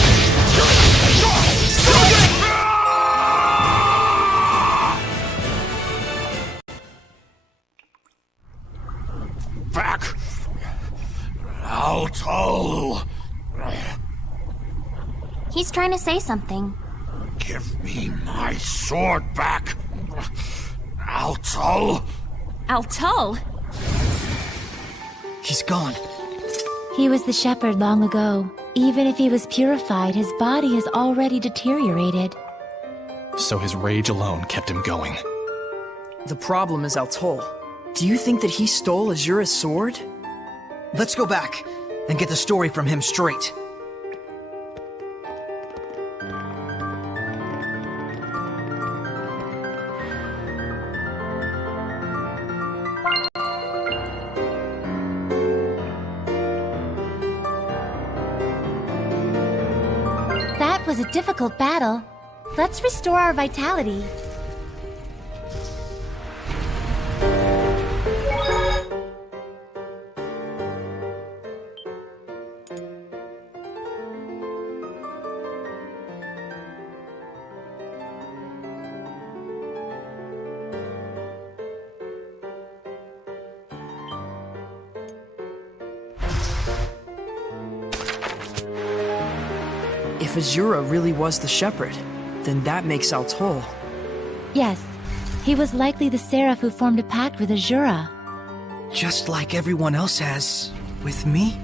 Back! Alto! He's trying to say something. Give me my sword back! Alto! Altul? He's gone. He was the shepherd long ago. Even if he was purified, his body has already deteriorated. So his rage alone kept him going. The problem is Altul. Do you think that he stole Azura's sword? Let's go back and get the story from him straight. That was a difficult battle. Let's restore our vitality. If Azura really was the shepherd, then that makes Altul. Yes, he was likely the seraph who formed a pact with Azura. Just like everyone else has with me.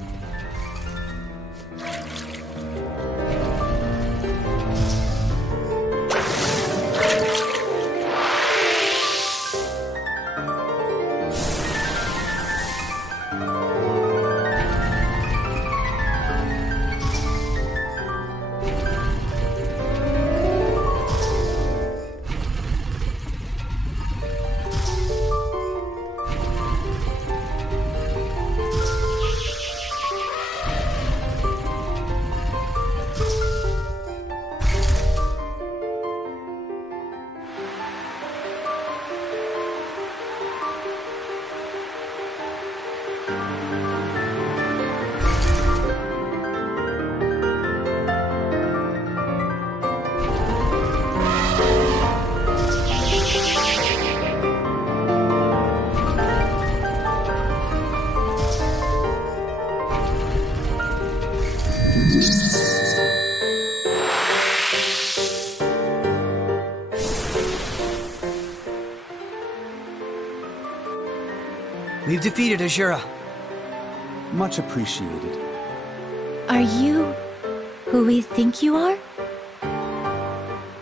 We've defeated Azura. Much appreciated. Are you who we think you are?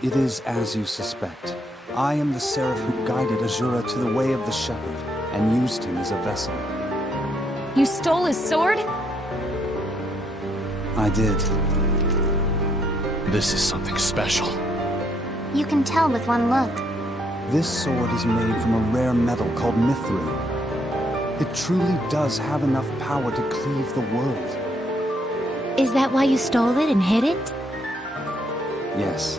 It is as you suspect. I am the seraph who guided Azura to the way of the shepherd, and used him as a vessel. You stole his sword? I did. This is something special. You can tell with one look. This sword is made from a rare metal called mithril. It truly does have enough power to cleave the world. Is that why you stole it and hid it? Yes.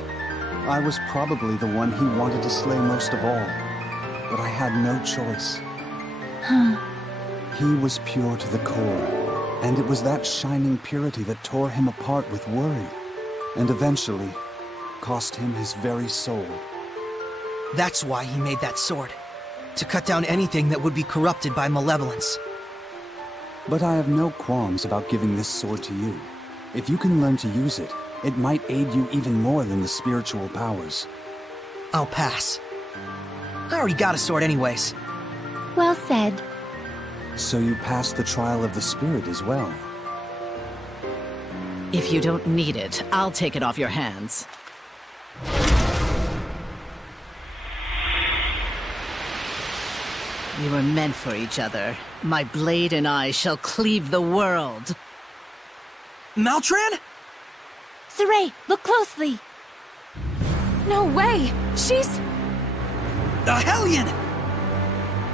I was probably the one he wanted to slay most of all. But I had no choice. He was pure to the core, and it was that shining purity that tore him apart with worry, and eventually cost him his very soul. That's why he made that sword. To cut down anything that would be corrupted by malevolence. But I have no qualms about giving this sword to you. If you can learn to use it, it might aid you even more than the spiritual powers. I'll pass. I already got a sword anyways. Well said. So you passed the trial of the spirit as well. If you don't need it, I'll take it off your hands. We were meant for each other. My blade and I shall cleave the world. Maltran? Saray, look closely. No way! She's... A Hellion!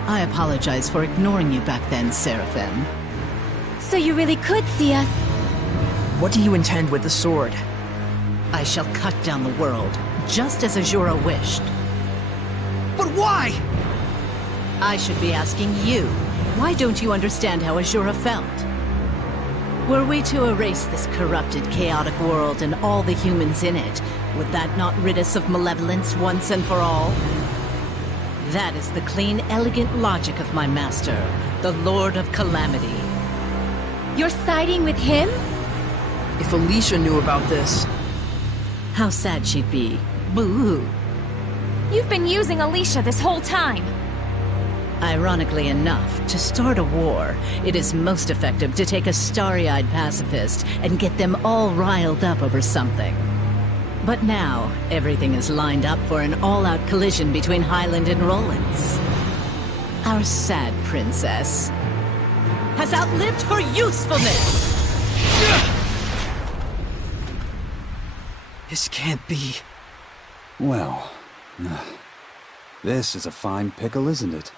I apologize for ignoring you back then, Seraphim. So you really could see us. What do you intend with the sword? I shall cut down the world, just as Azura wished. But why? I should be asking you, why don't you understand how Azura felt? Were we to erase this corrupted, chaotic world and all the humans in it, would that not rid us of malevolence once and for all? That is the clean, elegant logic of my master, the Lord of Calamity. You're siding with him? If Alicia knew about this... How sad she'd be. Boo-hoo. You've been using Alicia this whole time. Ironically enough, to start a war, it is most effective to take a starry-eyed pacifist and get them all riled up over something. But now, everything is lined up for an all-out collision between Highland and Rollins. Our sad princess has outlived her usefulness! This can't be. Well, this is a fine pickle, isn't it?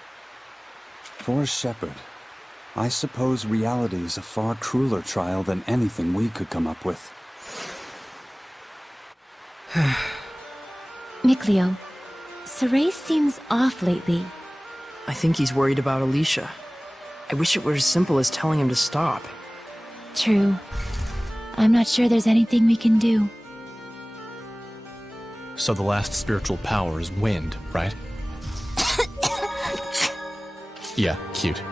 For a shepherd, I suppose reality is a far crueler trial than anything we could come up with. Mikleo, Saray seems off lately. I think he's worried about Alicia. I wish it were as simple as telling him to stop. True. I'm not sure there's anything we can do. So the last spiritual power is wind, right? Yeah, cute.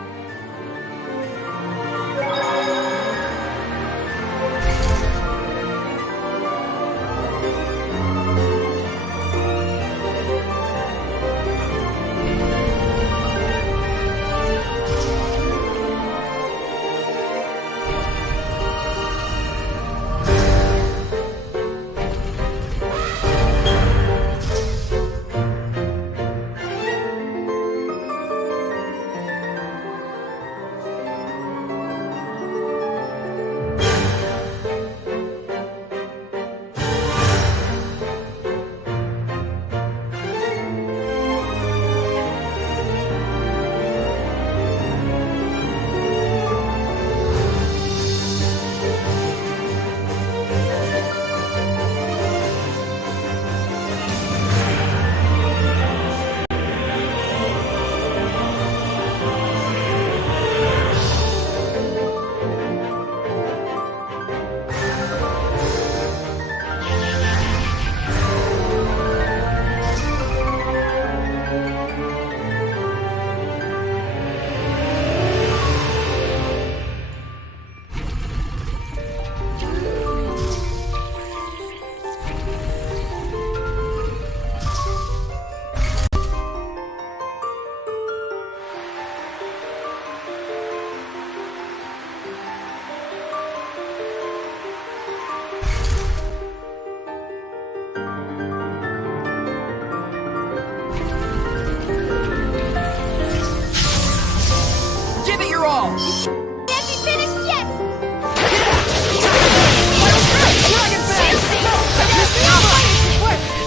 Can't be finished yet!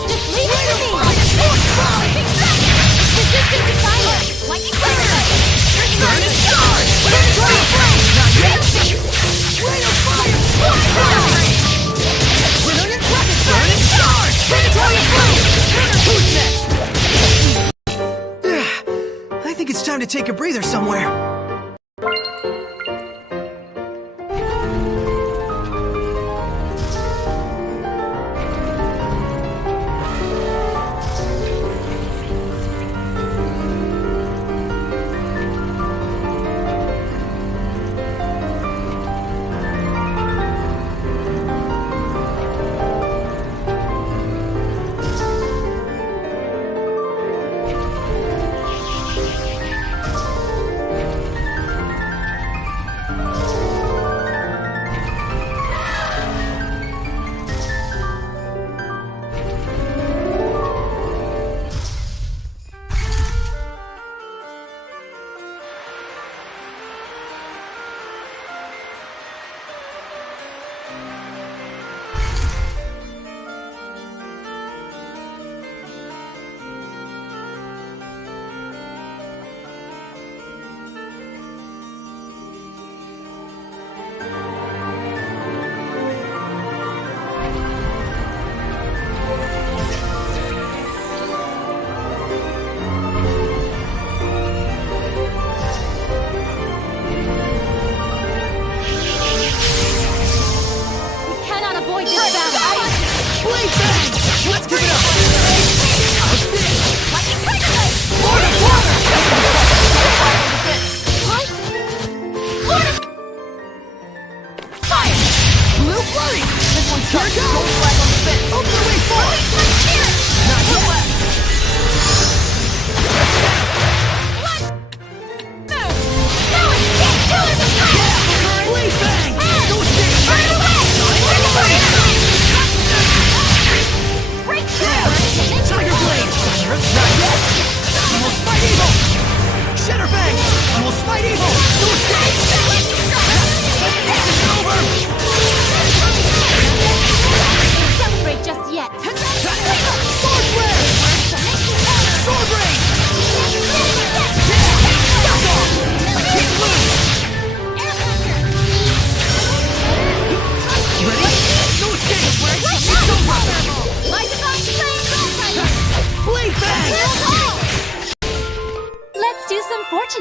Just leave it to me! Resisting to fire! Lightning fire! Burning charge! Predatory flame! Not yet! Rain of fire! Brilliant rocket! Burning charge! Predatory flame! Who's next? I think it's time to take a breather somewhere.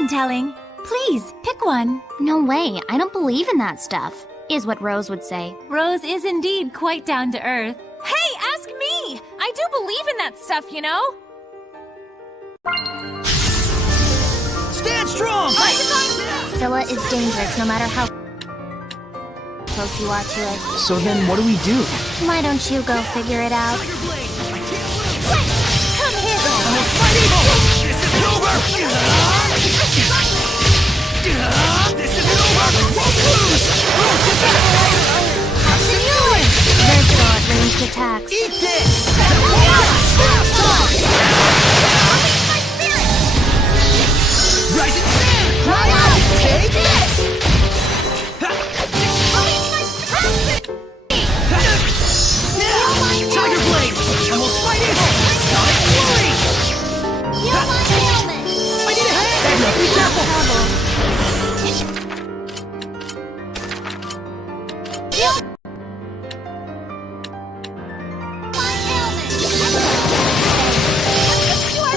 Telling. Please, pick one. No way, I don't believe in that stuff, is what Rose would say. Rose is indeed quite down to earth. Hey, ask me! I do believe in that stuff, you know? Stand strong! Scylla is dangerous no matter how close you are to it. So then what do we do? Why don't you go figure it out? Come here! This isn't over! This isn't over! Won't lose! Rose, get back! Versatile at ranged attacks. Eat this! Rising Sun! Cry out! Take this! Tiger Blade! I will fight evil! Sonic Fury! I need a hand! Be careful!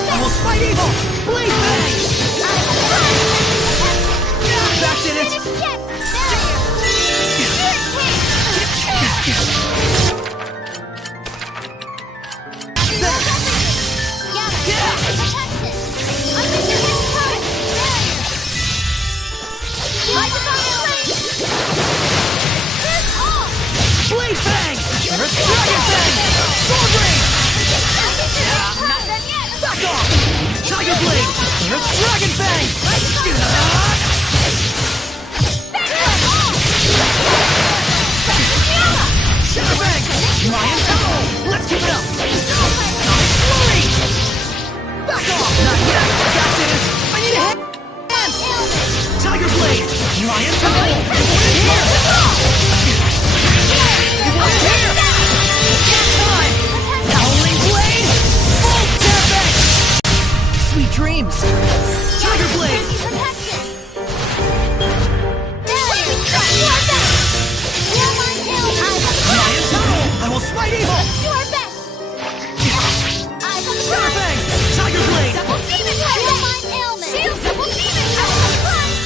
I will fight evil! Blade Bang! Back in it! Blade Bang! Dragon Bang! Sword Ring! Not done yet! Back off! Tiger Blade! Dragon Bang! Shadow Bang! Lion Tunnel! It was here! It's time! Howling Blade! Full Tempest! Sweet dreams! Tiger Blade! Lion Tunnel! I will smite evil! Starfang! Tiger Blade!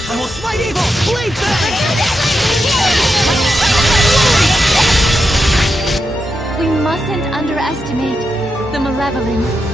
I will smite evil! Blade Fang! We mustn't underestimate the malevolence.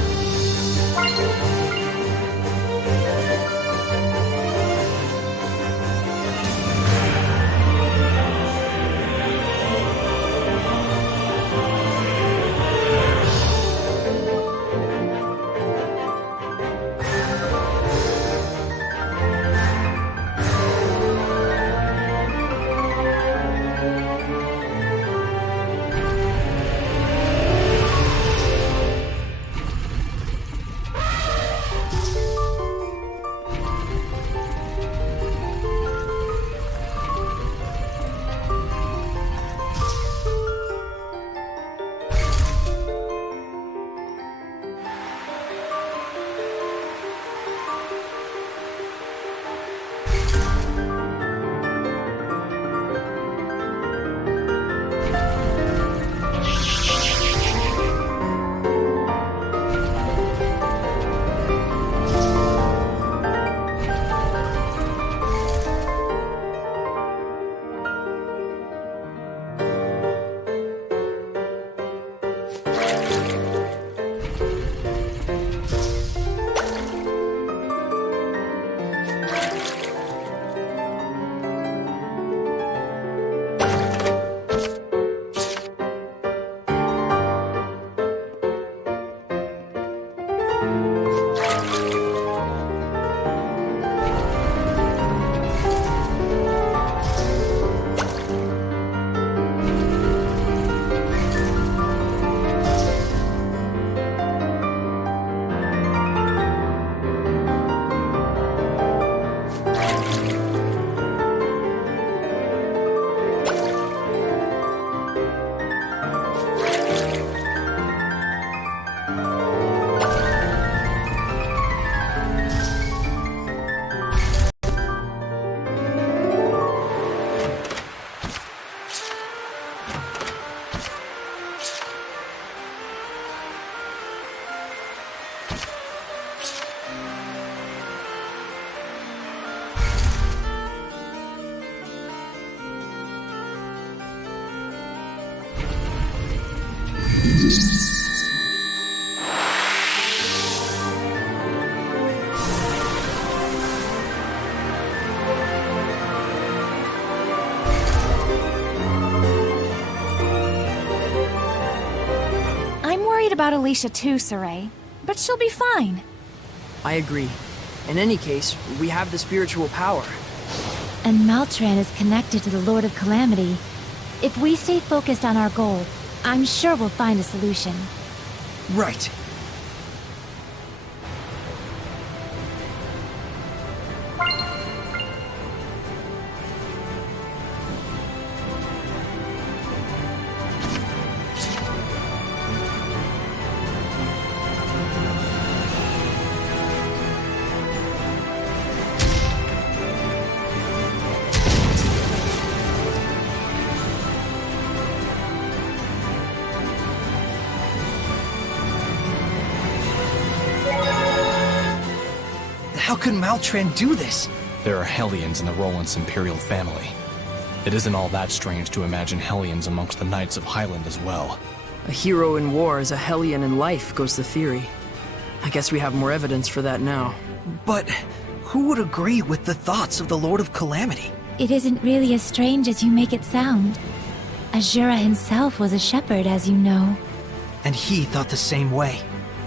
About Alicia too, Saray, but she'll be fine. I agree. In any case, we have the spiritual power. And Maltran is connected to the Lord of Calamity. If we stay focused on our goal, I'm sure we'll find a solution. Right. How could Maltran do this? There are Hellions in the Roland's Imperial family. It isn't all that strange to imagine Hellions amongst the Knights of Highland as well. A hero in war is a Hellion in life, goes the theory. I guess we have more evidence for that now. But who would agree with the thoughts of the Lord of Calamity? It isn't really as strange as you make it sound. Azura himself was a shepherd, as you know. And he thought the same way.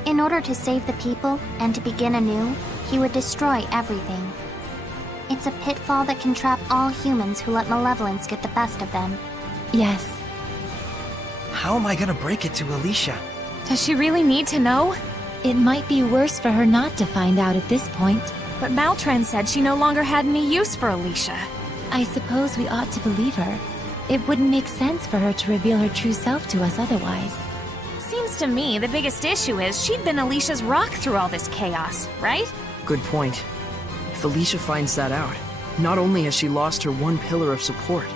In order to save the people and to begin anew, he would destroy everything. It's a pitfall that can trap all humans who let malevolence get the best of them. Yes. How am I gonna break it to Alicia? Does she really need to know? It might be worse for her not to find out at this point. But Maltran said she no longer had any use for Alicia. I suppose we ought to believe her. It wouldn't make sense for her to reveal her true self to us otherwise. Seems to me the biggest issue is she'd been Alicia's rock through all this chaos, right? Good point. If Alicia finds that out, not only has she lost her one pillar of support,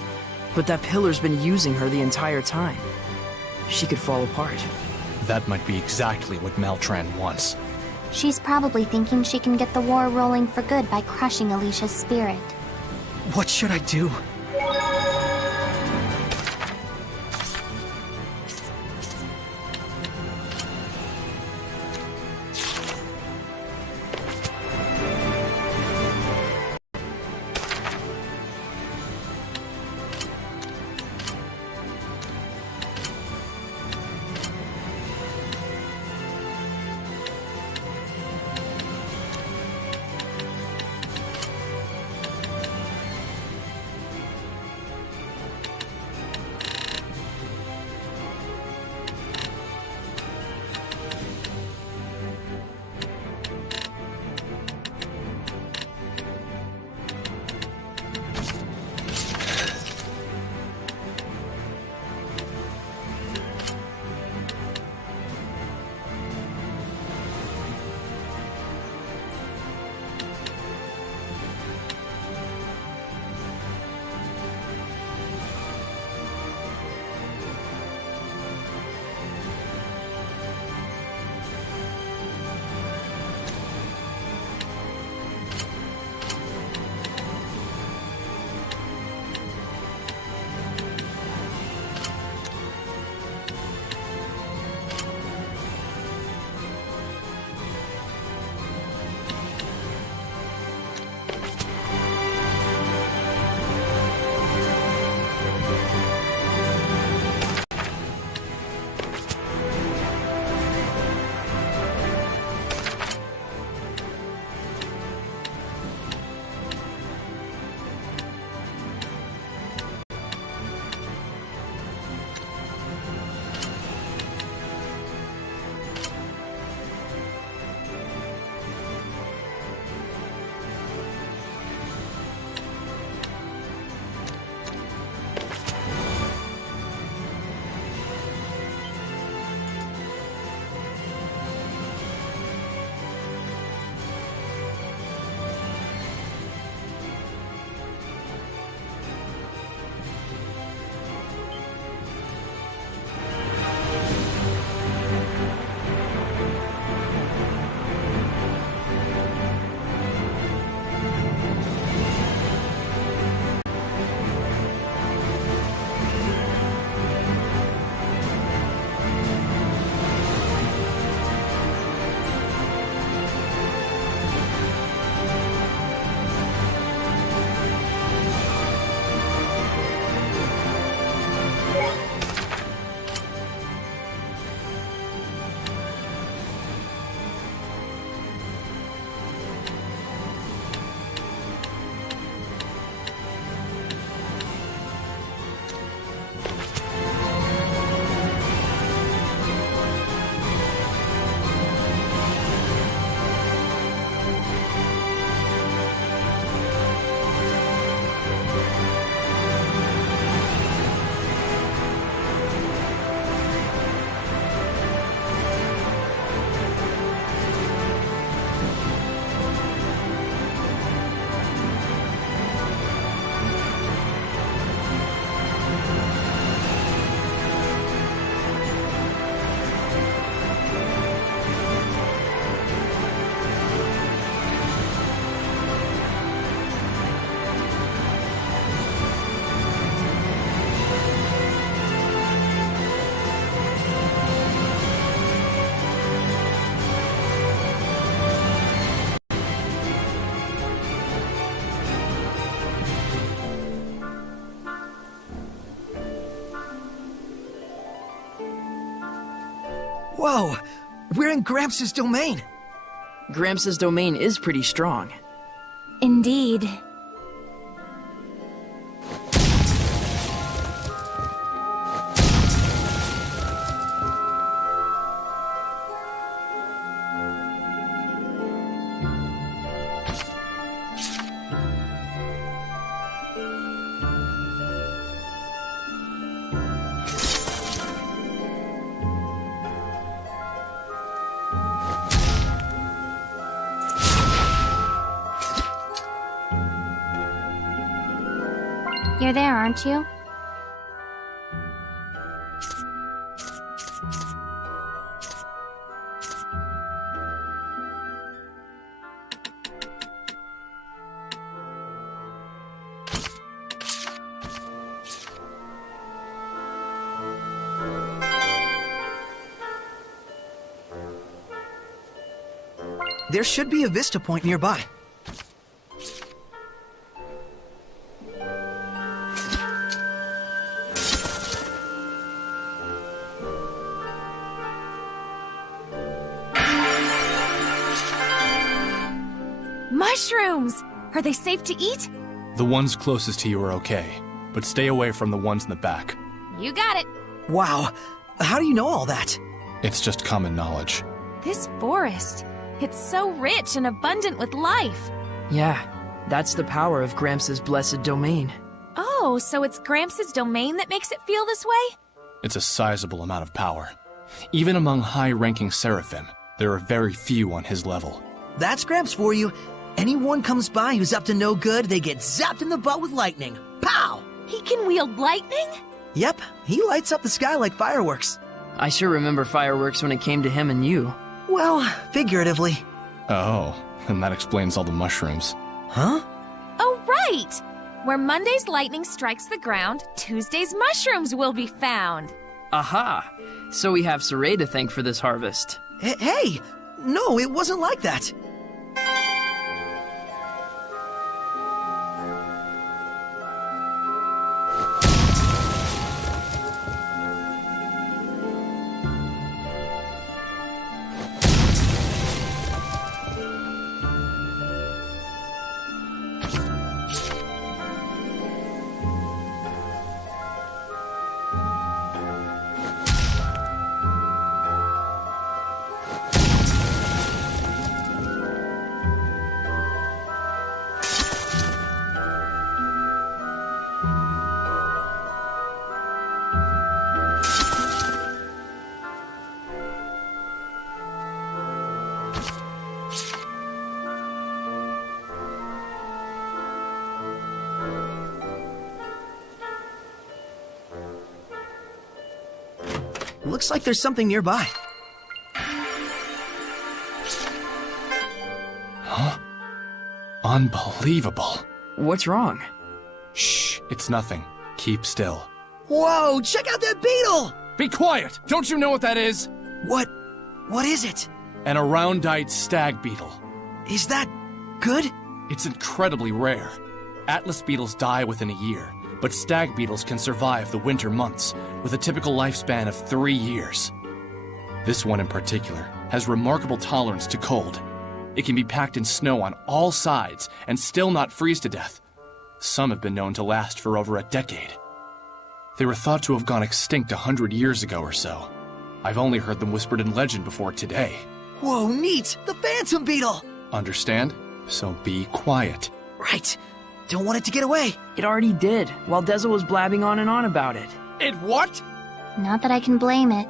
but that pillar's been using her the entire time. She could fall apart. That might be exactly what Maltran wants. She's probably thinking she can get the war rolling for good by crushing Alicia's spirit. What should I do? Whoa! We're in Gramps' domain! Gramps' domain is pretty strong. Indeed. You're there, aren't you? There should be a vista point nearby. Mushrooms! Are they safe to eat? The ones closest to you are okay, but stay away from the ones in the back. You got it. Wow, how do you know all that? It's just common knowledge. This forest, it's so rich and abundant with life. Yeah, that's the power of Gramps' blessed domain. Oh, so it's Gramps' domain that makes it feel this way? It's a sizable amount of power. Even among high-ranking seraphim, there are very few on his level. That's Gramps for you. Anyone comes by who's up to no good, they get zapped in the butt with lightning. Pow! He can wield lightning? Yep, he lights up the sky like fireworks. I sure remember fireworks when it came to him and you. Well, figuratively. Oh, and that explains all the mushrooms. Huh? Oh, right! Where Monday's lightning strikes the ground, Tuesday's mushrooms will be found. Aha! So we have Saray to thank for this harvest. Hey! No, it wasn't like that. Looks like there's something nearby. Huh? Unbelievable. What's wrong? Shh, it's nothing. Keep still. Whoa, check out that beetle! Be quiet! Don't you know what that is? What is it? An around-eyed stag beetle. Is that good? It's incredibly rare. Atlas beetles die within a year, but stag beetles can survive the winter months with a typical lifespan of 3 years. This one in particular has remarkable tolerance to cold. It can be packed in snow on all sides and still not freeze to death. Some have been known to last for over a decade. They were thought to have gone extinct 100 years ago or so. I've only heard them whispered in legend before today. Whoa, neat! The phantom beetle! Understand? So be quiet. Right. Don't want it to get away. It already did, while Deza was blabbing on and on about it. It what? Not that I can blame it.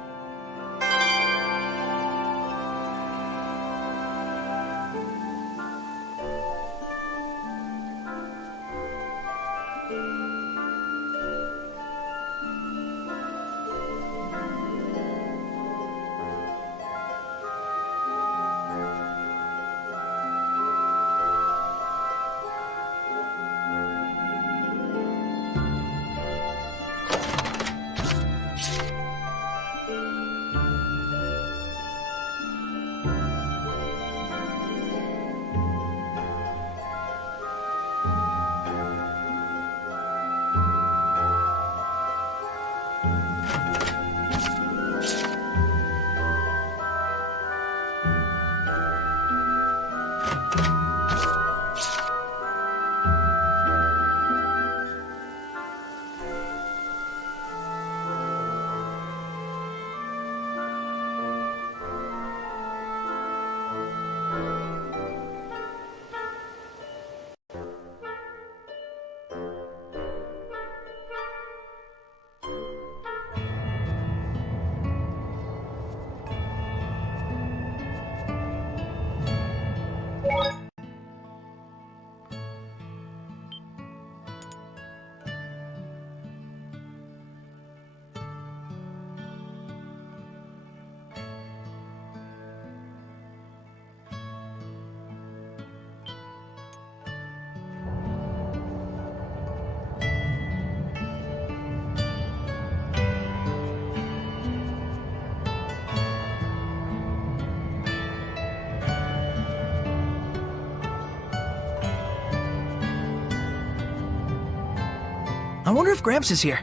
I wonder if Gramps is here.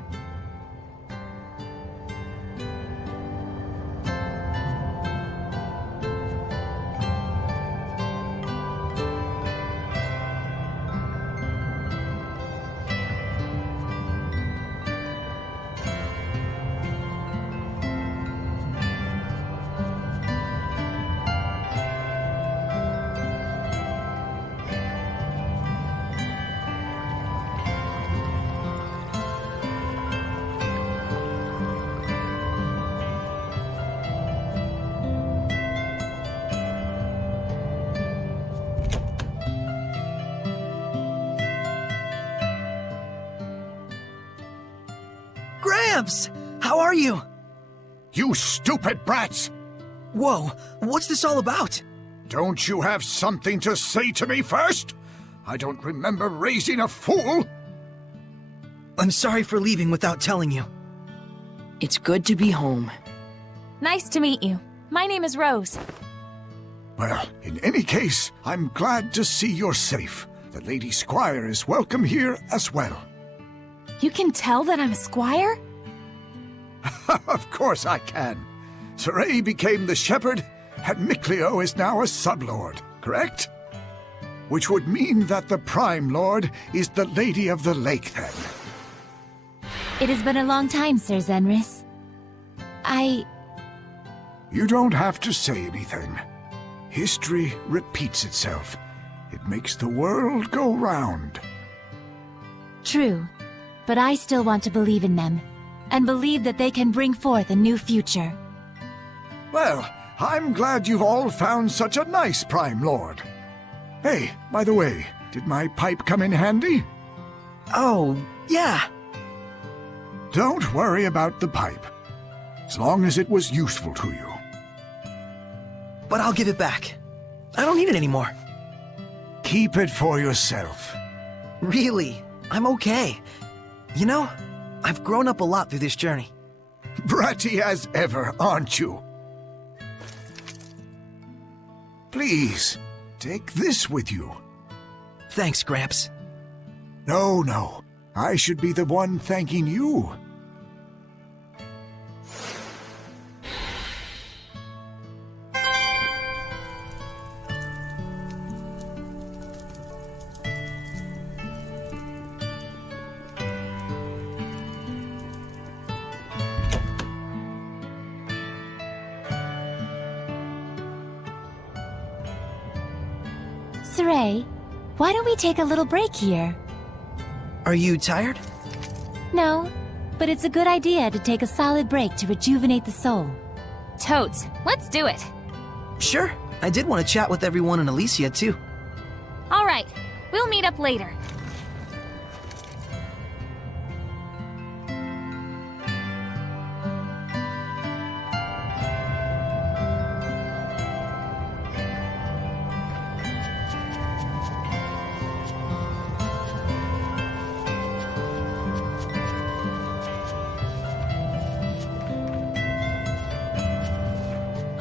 Gramps! How are you? You stupid brats! Whoa, what's this all about? Don't you have something to say to me first? I don't remember raising a fool! I'm sorry for leaving without telling you. It's good to be home. Nice to meet you. My name is Rose. Well, in any case, I'm glad to see you're safe. The Lady Squire is welcome here as well. You can tell that I'm a squire? Of course I can. Saray became the shepherd, and Mikleo is now a sublord, correct? Which would mean that the Prime Lord is the Lady of the Lake, then. It has been a long time, Sir Zenris. You don't have to say anything. History repeats itself. It makes the world go round. True. But I still want to believe in them, and believe that they can bring forth a new future. Well, I'm glad you've all found such a nice Prime Lord. Hey, by the way, did my pipe come in handy? Oh, yeah. Don't worry about the pipe, as long as it was useful to you. But I'll give it back. I don't need it anymore. Keep it for yourself. Really, I'm okay. You know, I've grown up a lot through this journey. Bratty as ever, aren't you? Please, take this with you. Thanks, Gramps. No. I should be the one thanking you. Saray, why don't we take a little break here? Are you tired? No, but it's a good idea to take a solid break to rejuvenate the soul. Totes, let's do it. Sure. I did want to chat with everyone in Elysia, too. All right, we'll meet up later.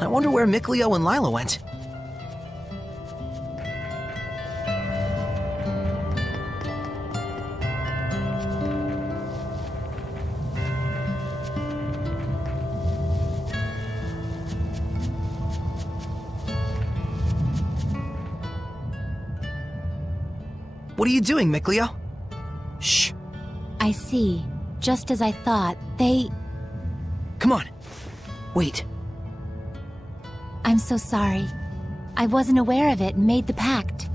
I wonder where Mikleo and Lila went. What are you doing, Mikleo? Shh. I see. Just as I thought, they... Come on. Wait. I'm so sorry. I wasn't aware of it and made the pact.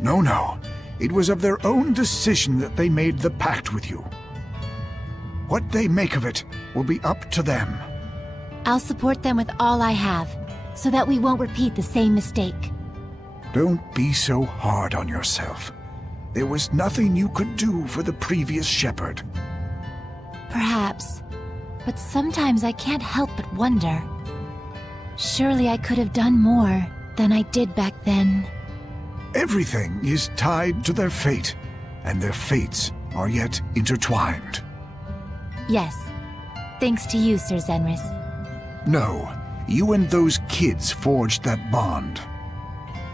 No. It was of their own decision that they made the pact with you. What they make of it will be up to them. I'll support them with all I have, so that we won't repeat the same mistake. Don't be so hard on yourself. There was nothing you could do for the previous shepherd. Perhaps. But sometimes I can't help but wonder. Surely I could have done more than I did back then. Everything is tied to their fate, and their fates are yet intertwined. Yes. Thanks to you, Sir Zenris. No, you and those kids forged that bond.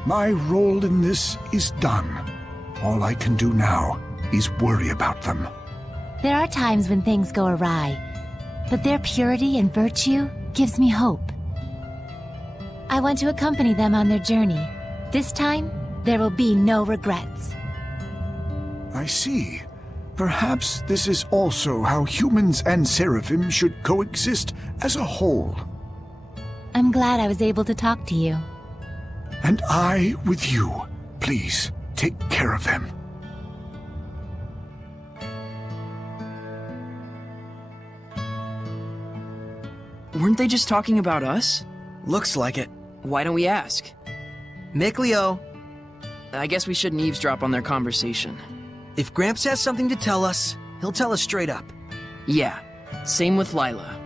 My role in this is done. All I can do now is worry about them. There are times when things go awry, but their purity and virtue gives me hope. I want to accompany them on their journey. This time, there will be no regrets. I see. Perhaps this is also how humans and seraphim should coexist as a whole. I'm glad I was able to talk to you. And I with you. Please, take care of them. Weren't they just talking about us? Looks like it. Why don't we ask? Mickleo, I guess we shouldn't eavesdrop on their conversation. if Gramps has something to tell us, he'll tell us straight up. Yeah, same with Lila.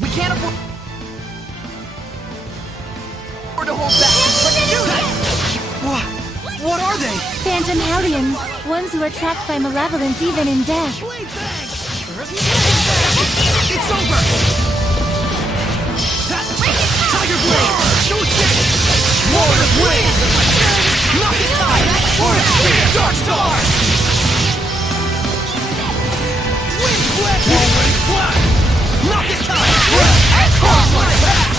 We can't afford to hold back. Let's do that! What are they? Phantom Hellions, ones who are trapped by malevolence even in death. It's over! Tiger Blade! No escape! Lord of Wings! Knock his eye! Force Spear! Dark Star! Wind Flip! Whirlwind Flash! Knock his eye! Carve my back!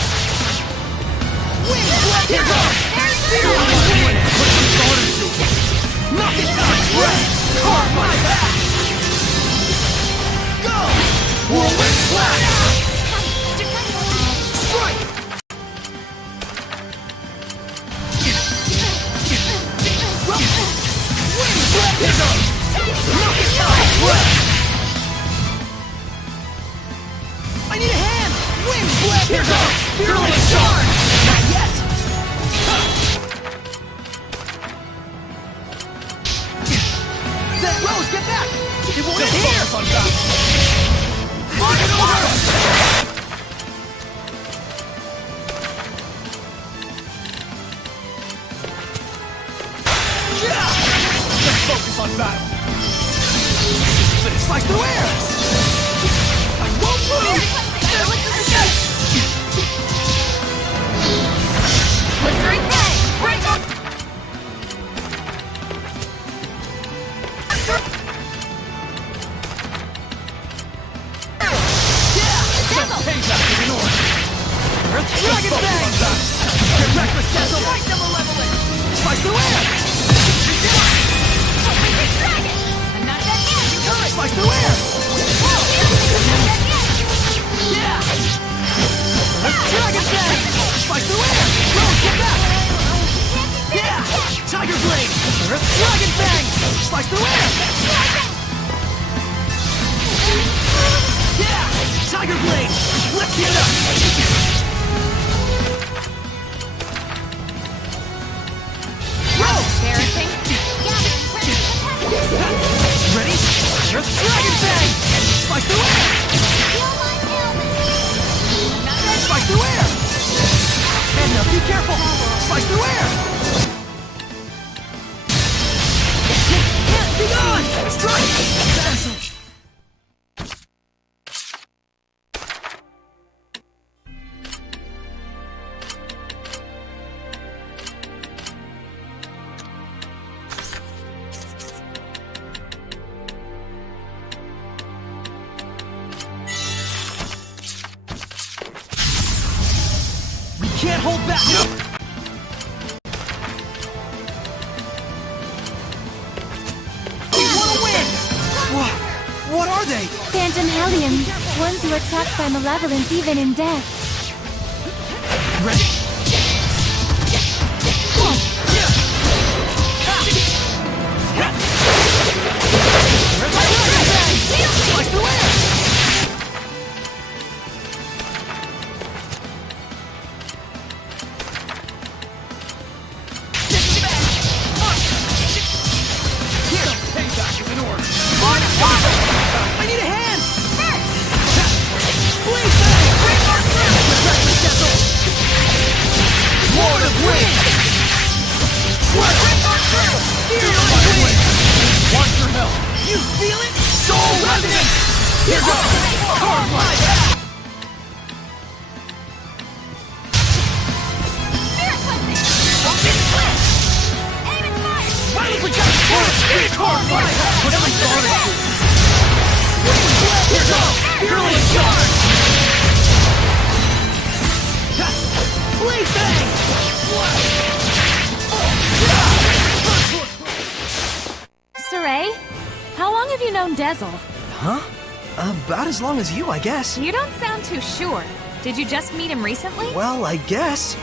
Wind Flip! Here goes! Fearless Wind! Put some thought into it! Knock his eye! Carve my back! Go! Whirlwind Flash! Strike! Wind Flip! Here goes! Knock his eye! I need a hand! Wind Flip! Here goes! Fearless Charge! Not yet! Then Rose, get back! It won't end here! Mark it over! Just focus on battle. Slice through air! I won't move! Blistering Bang! Break up! Payback is in order. Earth Dragon Bang! Get reckless, Dazzle! Right to malevolent! Slice through air! I'm not dead yet! Slice through air! Yeah! Earth Dragon Bang! Slice through air! Rose, get back! Yeah! Tiger Blade! Earth Dragon Bang! Slice through air! Yeah! Tiger Blade! Let's get it up! Rose! Embarrassing. Ready? Earth Dragon Bang! Slice through air! Slice through air! Edna, be careful! Slice through air! Be gone! Strike! Dazzle! Can't hold back! We wanna win! What are they? Phantom Hellions, ones who are trapped by malevolence even in death. Ready? Slice through air! I need a hand! Please, Lord of Wind! Fearless Wind! Want your help? You feel it? Soul Resonance! Here goes! Carve my back! Spirit cleansing! Open flip! Aim and fire! Final projection! Spirit carve my back! Put some thought into it! Here goes! Fearless Charge! Blade Bang! Saray, how long have you known Dezel? Huh? About as long as you, I guess. You don't sound too sure. Did you just meet him recently? Well, I guess.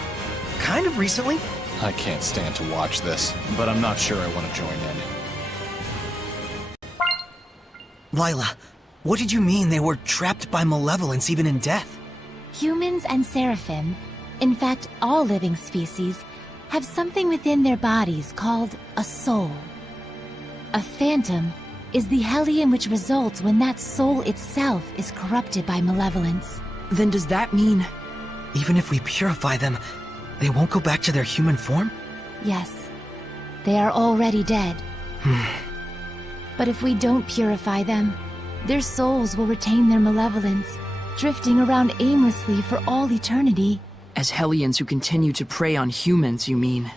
Kind of recently. I can't stand to watch this, but I'm not sure I want to join in. Lila, what did you mean they were trapped by malevolence even in death? Humans and seraphim, in fact all living species, have something within their bodies called a soul. A phantom is the hellion which results when that soul itself is corrupted by malevolence. Then does that mean... Even if we purify them, they won't go back to their human form? Yes. They are already dead. But if we don't purify them, their souls will retain their malevolence, drifting around aimlessly for all eternity. As Hellions who continue to prey on humans, you mean?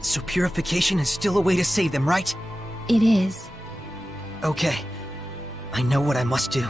So purification is still a way to save them, right? It is. Okay. I know what I must do.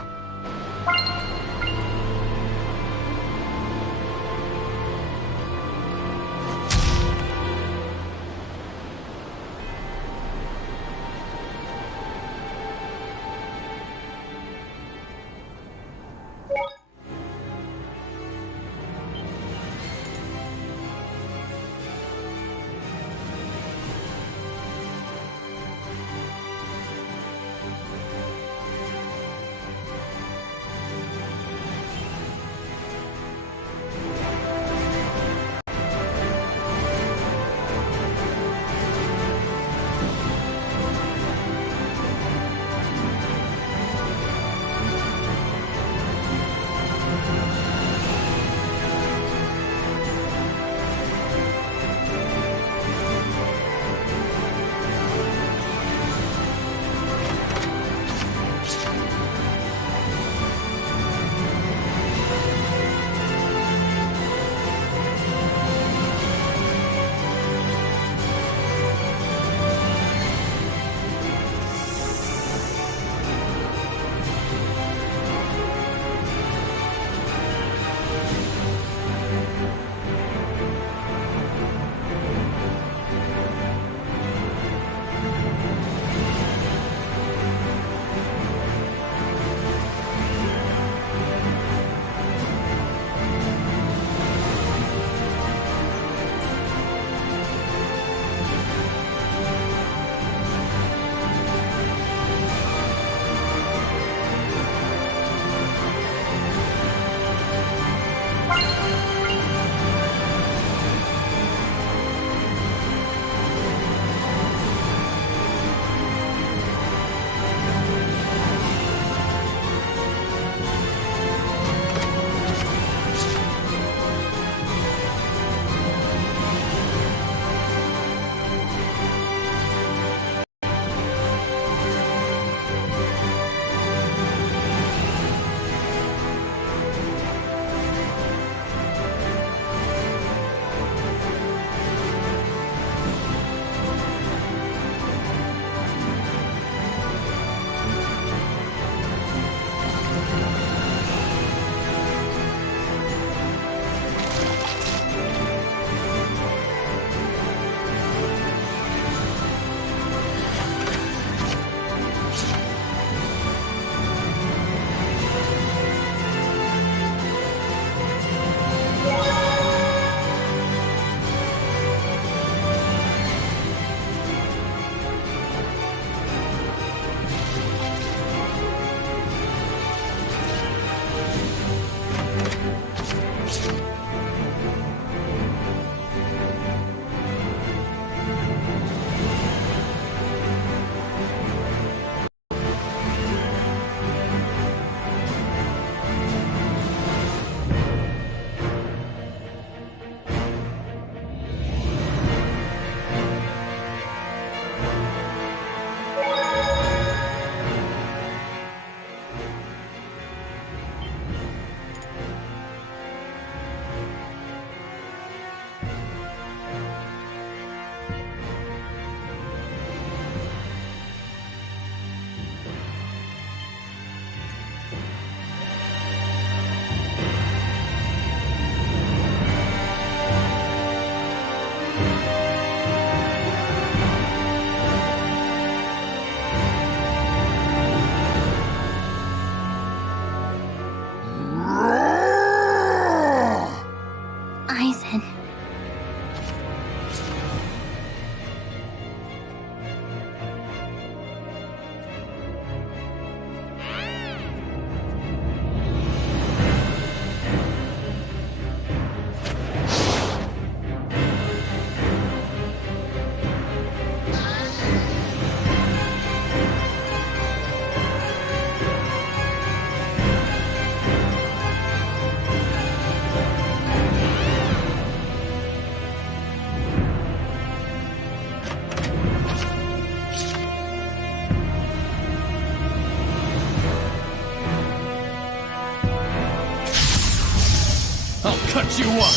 cut you up!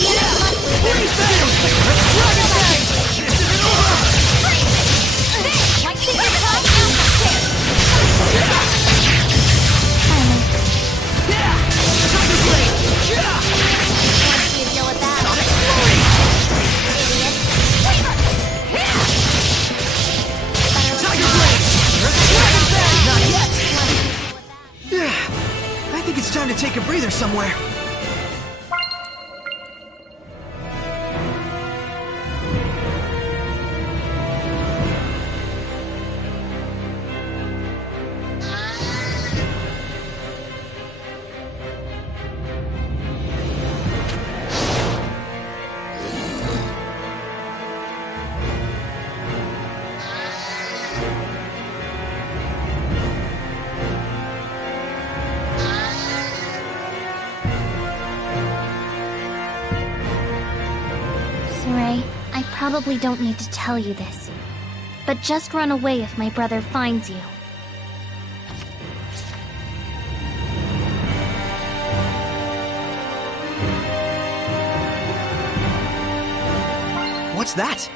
I think it's time to take a breather somewhere. Saray, I probably don't need to tell you this, but just run away if my brother finds you. What's that?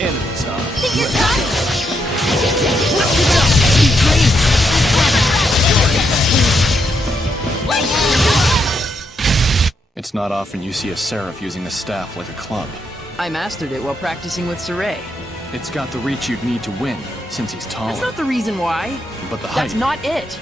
Enemies are. Think you're done? Let's give it up! Sweet dreams! It's not often you see a seraph using a staff like a club. I mastered it while practicing with Saray. It's got the reach you'd need to win, since he's taller. That's not the reason why. But the height. That's not it.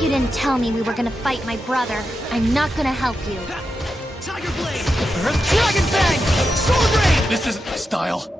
You didn't tell me we were gonna fight my brother. I'm not gonna help you. Tiger Blade! Earth Dragon Fang! Sword Rain! This isn't my style.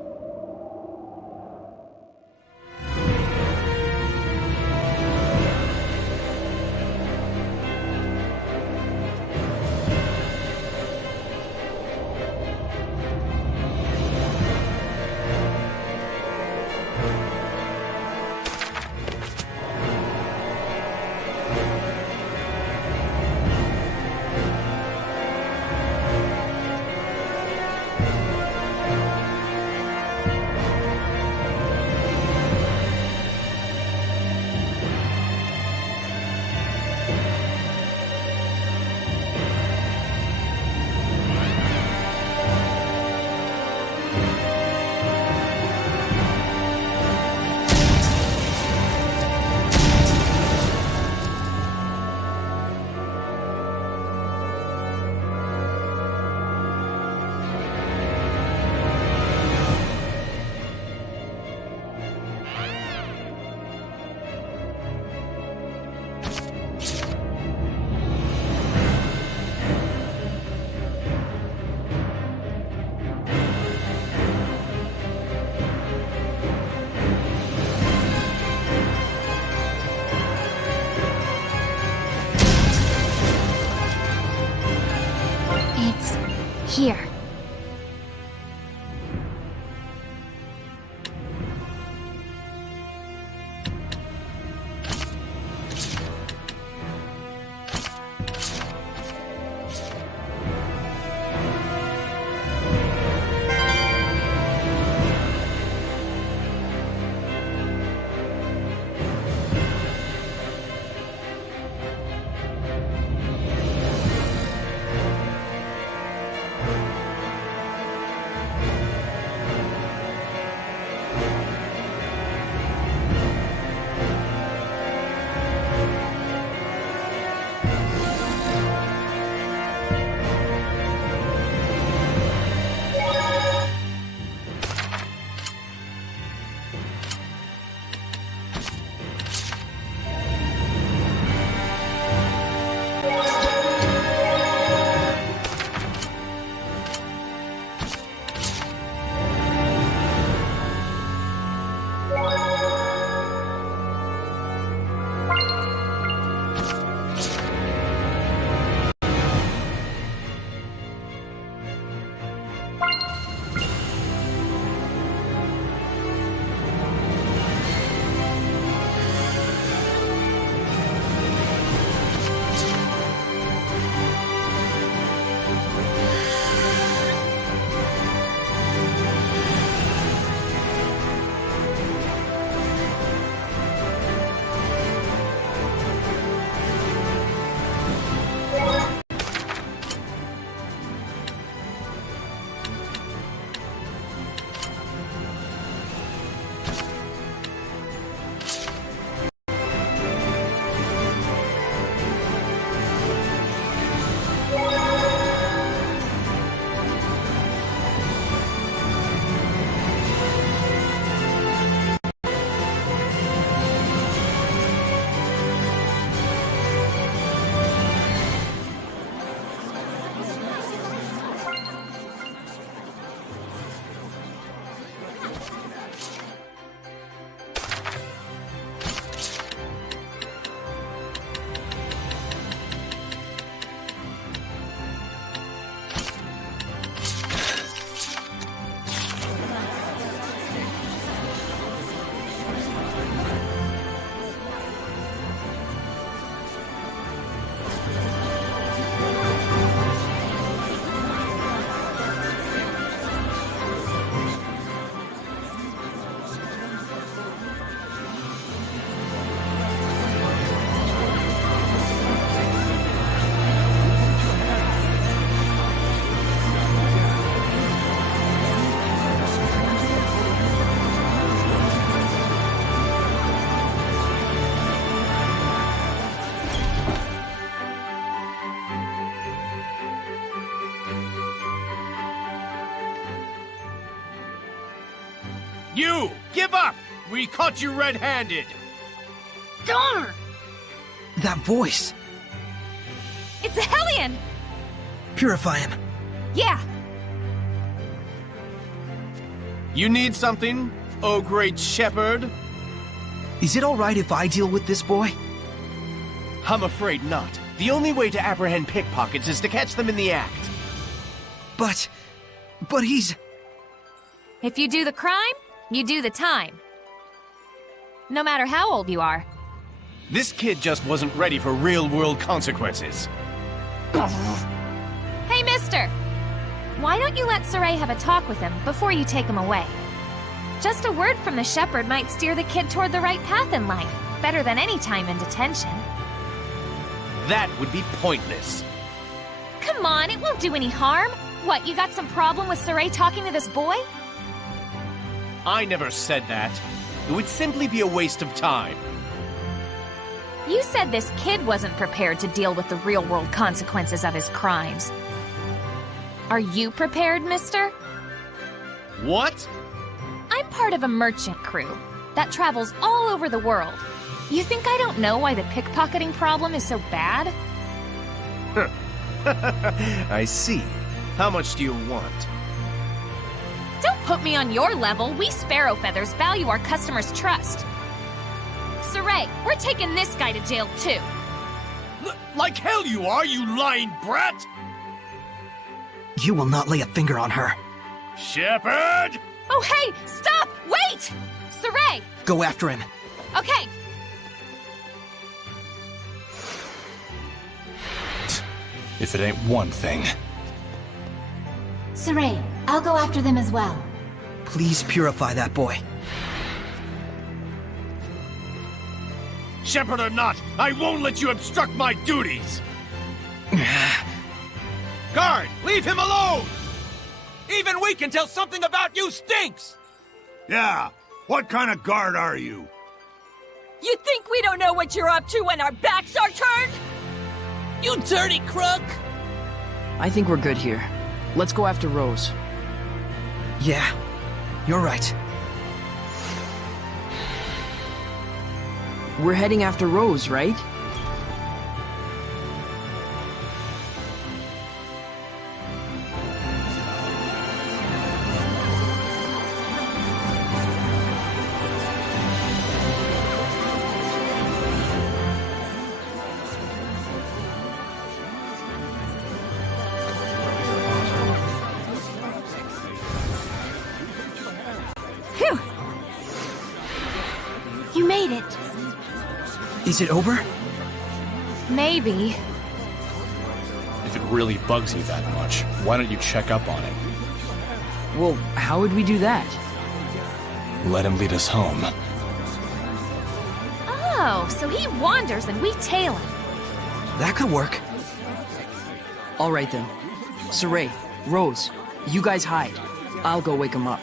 You! Give up! We caught you red-handed! Darn! That voice! It's a Hellion! Purify him. Yeah, You need something, oh great shepherd? Is it alright if I deal with this boy? I'm afraid not. The only way to apprehend pickpockets is to catch them in the act. But he's... if you do the crime, you do the time. No matter how old you are. This kid just wasn't ready for real-world consequences. Hey, mister! Why don't you let Saray have a talk with him before you take him away? Just a word from the shepherd might steer the kid toward the right path in life, better than any time in detention. That would be pointless. Come on, it won't do any harm. What, you got some problem with Saray talking to this boy? I never said that. It would simply be a waste of time. You said this kid wasn't prepared to deal with the real-world consequences of his crimes. Are you prepared, mister? What? I'm part of a merchant crew that travels all over the world. You think I don't know why the pickpocketing problem is so bad? I see. How much do you want? Don't put me on your level. We Sparrow Feathers value our customers' trust. Saray, we're taking this guy to jail too. Like hell you are, you lying brat! You will not lay a finger on her. Shepherd! Oh, hey! Stop! Wait! Saray! Go after him. Okay. If it ain't one thing. Saray, I'll go after them as well. Please purify that boy. Shepherd or not, I won't let you obstruct my duties! Guard, leave him alone! Even we can tell something about you stinks! Yeah, what kind of guard are you? You think we don't know what you're up to when our backs are turned? You dirty crook! I think we're good here. Let's go after Rose. Yeah, you're right. We're heading after Rose, right? Phew! You made it. Is it over? Maybe. If it really bugs you that much, why don't you check up on him? Well, how would we do that? Let him lead us home. Oh, so he wanders and we tail him. That could work. All right then. Saray, Rose, you guys hide. I'll go wake him up.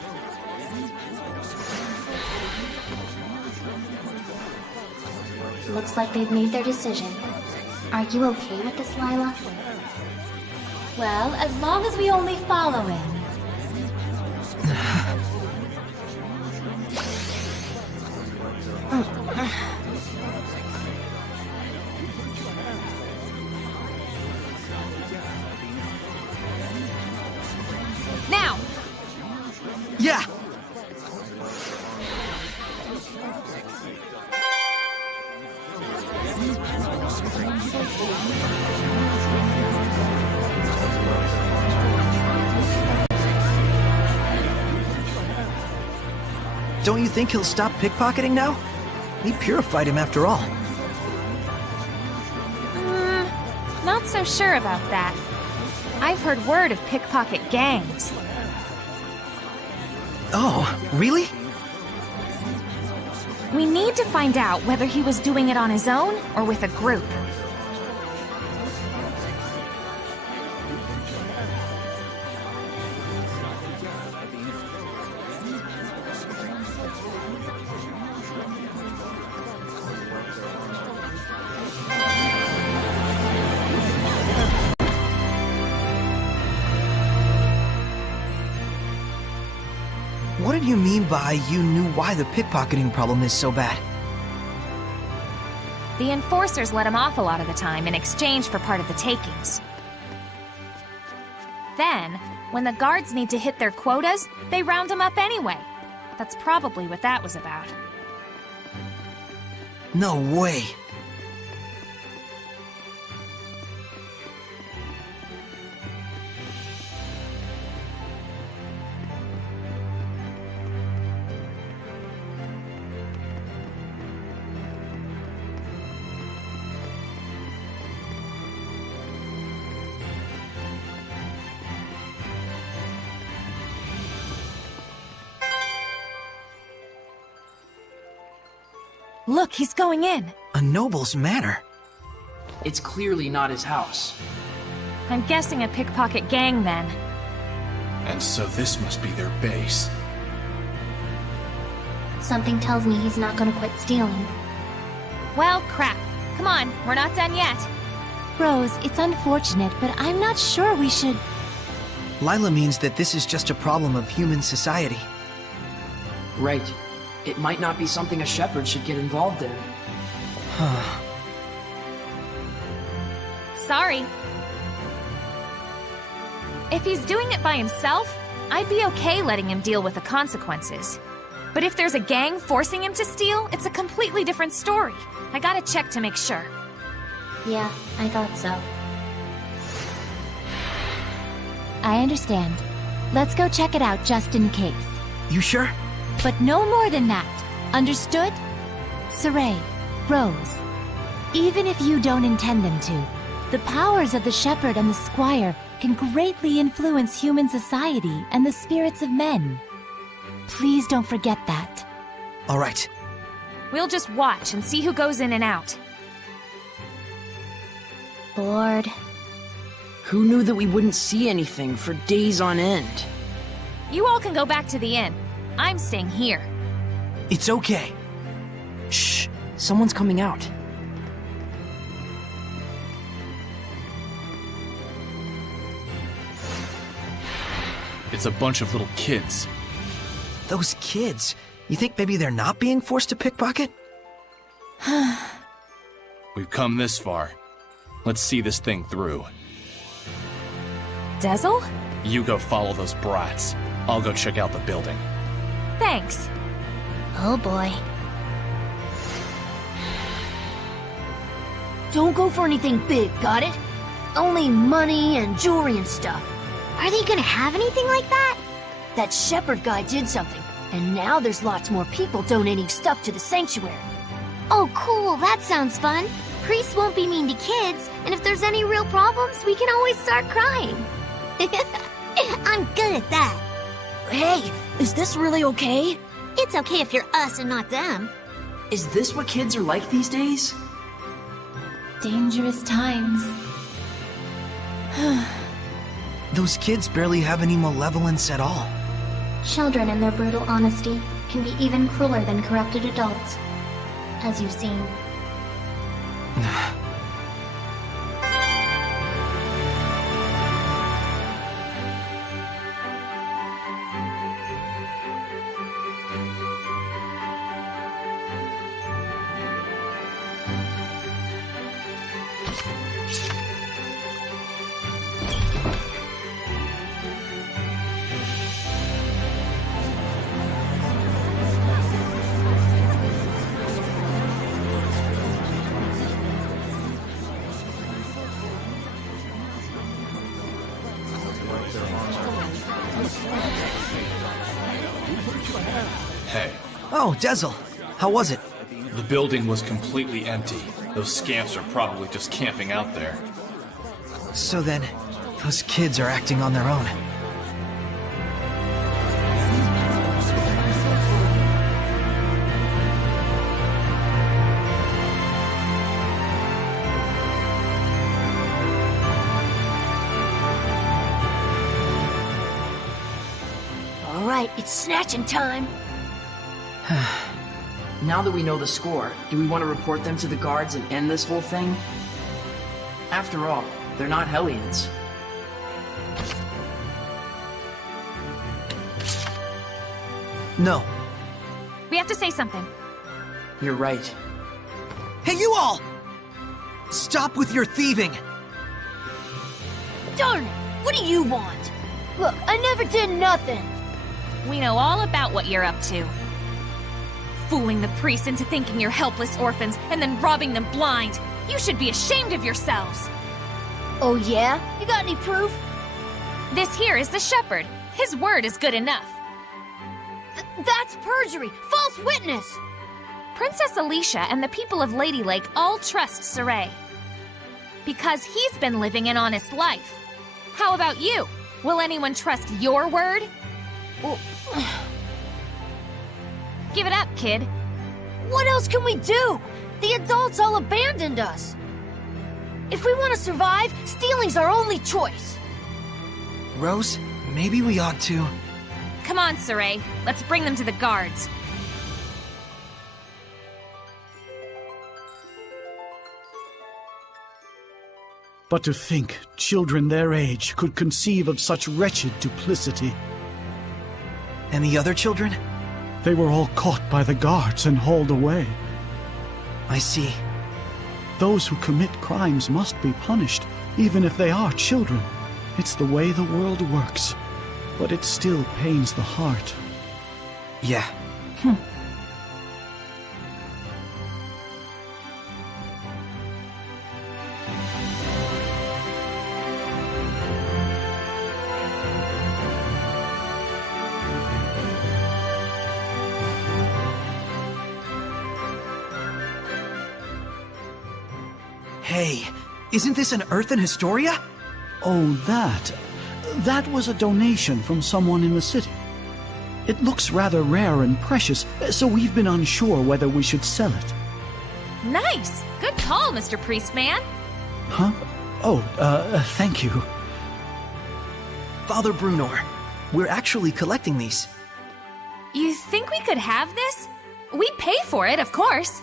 Looks like they've made their decision. Are you okay with this, Lila? Well, as long as we only follow him. Now! Yeah! Don't you think he'll stop pickpocketing now? We purified him after all. Not so sure about that. I've heard word of pickpocket gangs. Oh, really? We need to find out whether he was doing it on his own or with a group. What did you mean by you knew why the pickpocketing problem is so bad? The enforcers let him off a lot of the time in exchange for part of the takings. Then, when the guards need to hit their quotas, they round him up anyway. That's probably what that was about. No way. Look, he's going in. A noble's manor? It's clearly not his house. I'm guessing a pickpocket gang then. And so this must be their base. Something tells me he's not gonna quit stealing. Well, crap. Come on, we're not done yet. Rose, it's unfortunate, but I'm not sure we should... Lila means that this is just a problem of human society. Right. It might not be something a shepherd should get involved in. Sorry. If he's doing it by himself, I'd be okay letting him deal with the consequences. But if there's a gang forcing him to steal, it's a completely different story. I gotta check to make sure. Yeah, I thought so. I understand. Let's go check it out just in case. You sure? But no more than that. Understood? Saray, Rose, even if you don't intend them to, the powers of the shepherd and the squire can greatly influence human society and the spirits of men. Please don't forget that. All right. We'll just watch and see who goes in and out. Bored. Who knew that we wouldn't see anything for days on end? You all can go back to the inn. I'm staying here. It's okay. Shh! Someone's coming out. It's a bunch of little kids. Those kids. You think maybe they're not being forced to pickpocket? We've come this far. Let's see this thing through. Dezel? You go follow those brats. I'll go check out the building. Thanks. Oh boy. Don't go for anything big, got it? Only money and jewelry and stuff. Are they gonna have anything like that? That shepherd guy did something, and now there's lots more people donating stuff to the sanctuary. Oh cool, that sounds fun. Priests won't be mean to kids, and if there's any real problems, we can always start crying. I'm good at that. Hey, is this really okay? It's okay if you're us and not them. Is this what kids are like these days? Dangerous times. Those kids barely have any malevolence at all. Children and their brutal honesty can be even crueler than corrupted adults, as you've seen. Hey, Oh, Dezel. How was it? the building was completely empty. Those scamps are probably just camping out there. So then, those kids are acting on their own. All right, it's snatching time. Now that we know the score, do we want to report them to the guards and end this whole thing? After all, they're not Hellions. No. We have to say something. You're right. Hey, you all! Stop with your thieving! Darn it! What do you want? Look, I never did nothing. We know all about what you're up to. Fooling the priests into thinking you're helpless orphans and then robbing them blind. You should be ashamed of yourselves. Oh yeah? You got any proof? This here is the shepherd. His word is good enough. That's perjury! False witness! Princess Alicia and the people of Lady Lake all trust Saray. Because he's been living an honest life. How about you? Will anyone trust your word? Well, Give it up, kid. what else can we do? The adults all abandoned us. If we want to survive, stealing's our only choice. Rose, maybe we ought to... Come on, Saray. Let's bring them to the guards. But to think children their age could conceive of such wretched duplicity. And the other children? They were all caught by the guards and hauled away. I see. Those who commit crimes must be punished, even if they are children. It's the way the world works. But it still pains the heart. Yeah. Hey, isn't this an Earthen Historia? Oh, that. That was a donation from someone in the city. It looks rather rare and precious, so we've been unsure whether we should sell it. Nice! Good call, Mr. Priestman. Huh? Oh, thank you. Father Brunor, we're actually collecting these. You think we could have this? We'd pay for it, of course.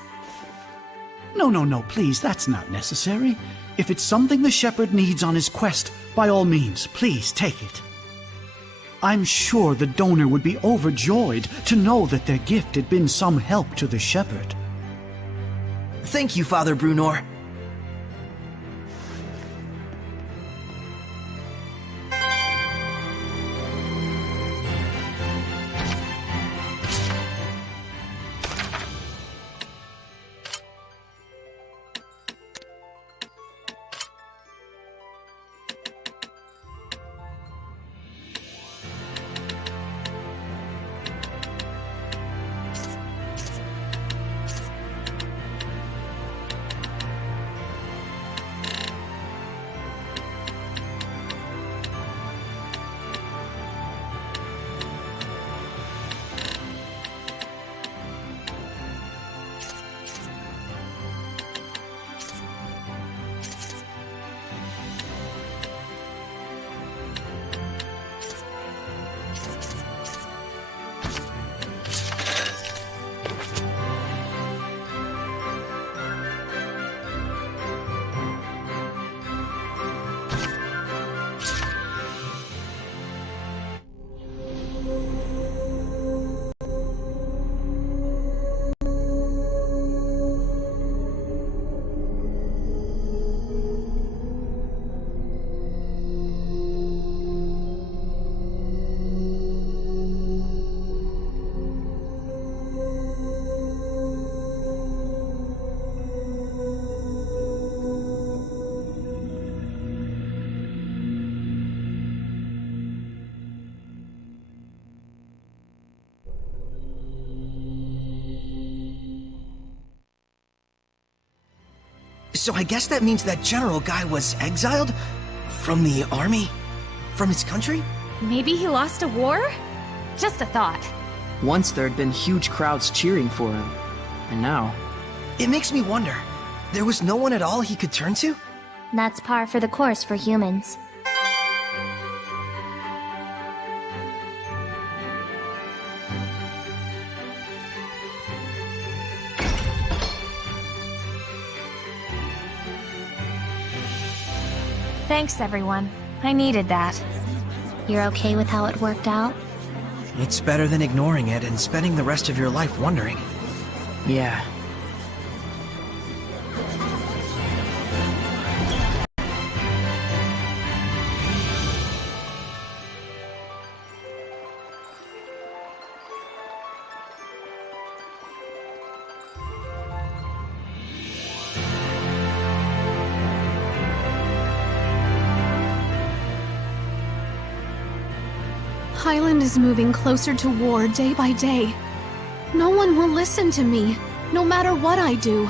No, please, that's not necessary. If it's something the shepherd needs on his quest, by all means, please take it. I'm sure the donor would be overjoyed to know that their gift had been some help to the shepherd. Thank you, Father Brunor. So I guess that means that general guy was exiled? From the army? From his country? Maybe he lost a war? Just a thought. Once there had been huge crowds cheering for him, and now... It makes me wonder, there was no one at all he could turn to? That's par for the course for humans. Thanks, everyone. I needed that. You're okay with how it worked out? It's better than ignoring it and spending the rest of your life wondering. Yeah. Highland is moving closer to war day by day. No one will listen to me, no matter what I do.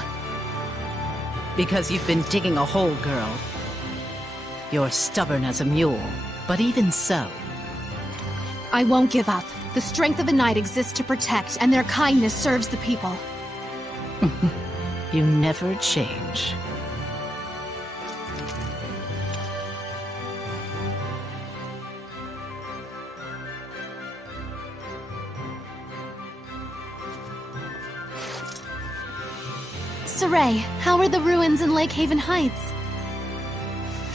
Because you've been digging a hole, girl. You're stubborn as a mule, but even so. I won't give up. The strength of a knight exists to protect, and their kindness serves the people. You never change. Saray, how are the ruins in Lake Haven Heights?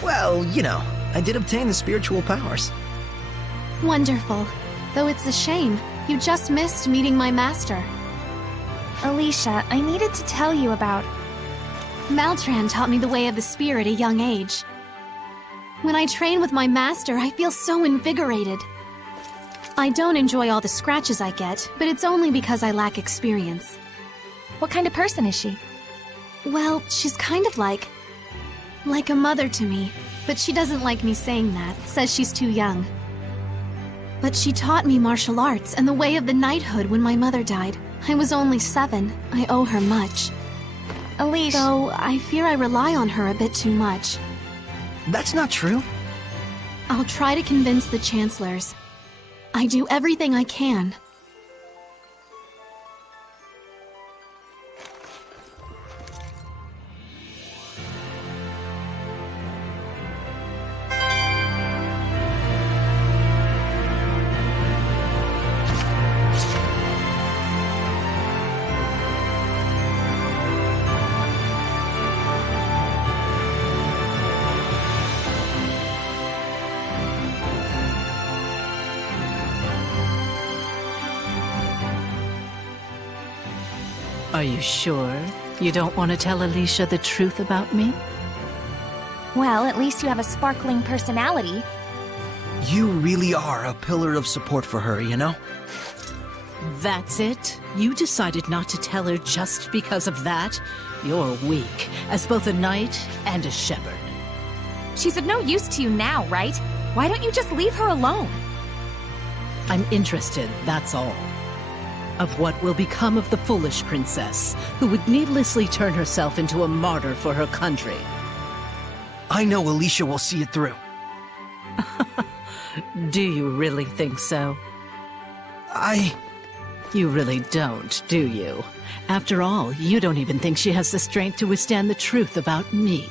Well, you know, I did obtain the spiritual powers. Wonderful. Though it's a shame, you just missed meeting my master. Alicia, I needed to tell you about... Maltran taught me the way of the spear at a young age. When I train with my master, I feel so invigorated. I don't enjoy all the scratches I get, but it's only because I lack experience. What kind of person is she? Well, she's kind of like a mother to me, but she doesn't like me saying that, says she's too young. But she taught me martial arts and the way of the knighthood when my mother died. I was only 7. I owe her much. Alicia... Though I fear I rely on her a bit too much. That's not true. I'll try to convince the chancellors. I do everything I can. Are you sure you don't want to tell Alicia the truth about me? Well, at least you have a sparkling personality. You really are a pillar of support for her, you know? That's it? You decided not to tell her just because of that? You're weak, as both a knight and a shepherd. She's of no use to you now, right? Why don't you just leave her alone? I'm interested, that's all. Of what will become of the foolish princess, who would needlessly turn herself into a martyr for her country. I know Alicia will see it through. Do you really think so? You really don't, do you? After all, you don't even think she has the strength to withstand the truth about me.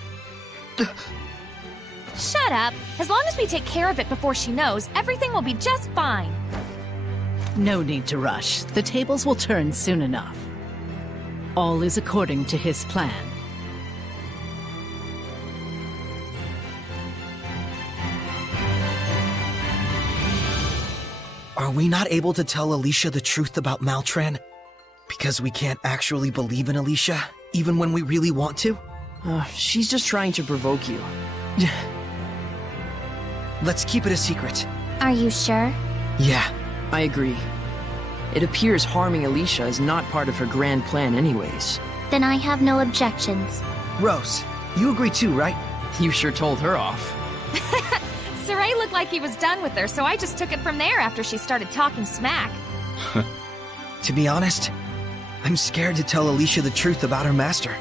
Shut up! As long as we take care of it before she knows, everything will be just fine. No need to rush. The tables will turn soon enough. All is according to his plan. Are we not able to tell Alicia the truth about Maltran? Because we can't actually believe in Alicia, even when we really want to? She's just trying to provoke you. Let's keep it a secret. Are you sure? Yeah. I agree. It appears harming Alicia is not part of her grand plan anyways. Then I have no objections. Rose, you agree too, right? You sure told her off. Saray looked like he was done with her, so I just took it from there after she started talking smack. To be honest, I'm scared to tell Alicia the truth about her master.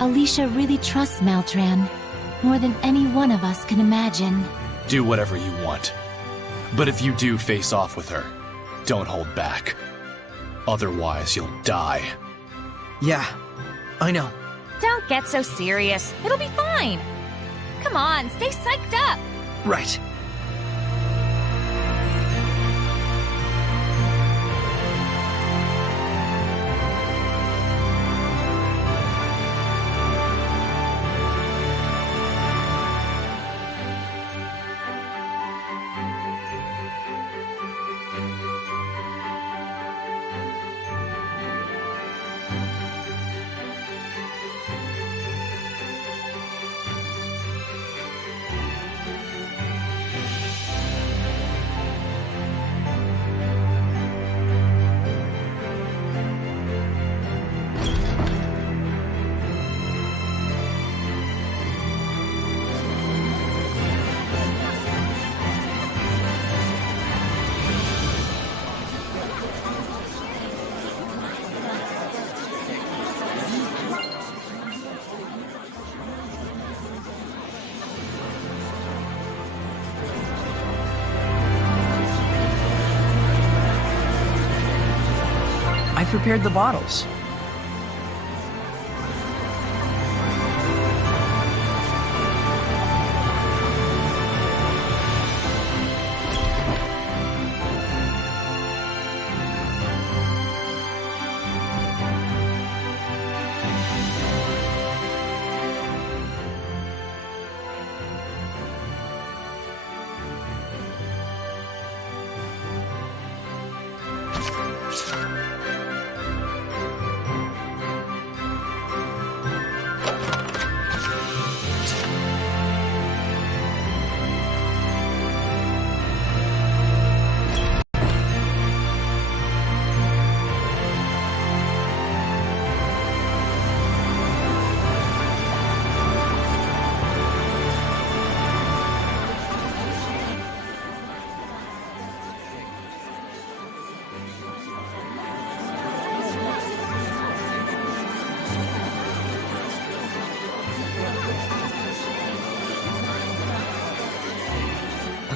Alicia really trusts Maltran, more than any one of us can imagine. Do whatever you want. But if you do face off with her, don't hold back. Otherwise, you'll die. Yeah, I know. Don't get so serious. It'll be fine. Come on, stay psyched up. Right. I've prepared the bottles.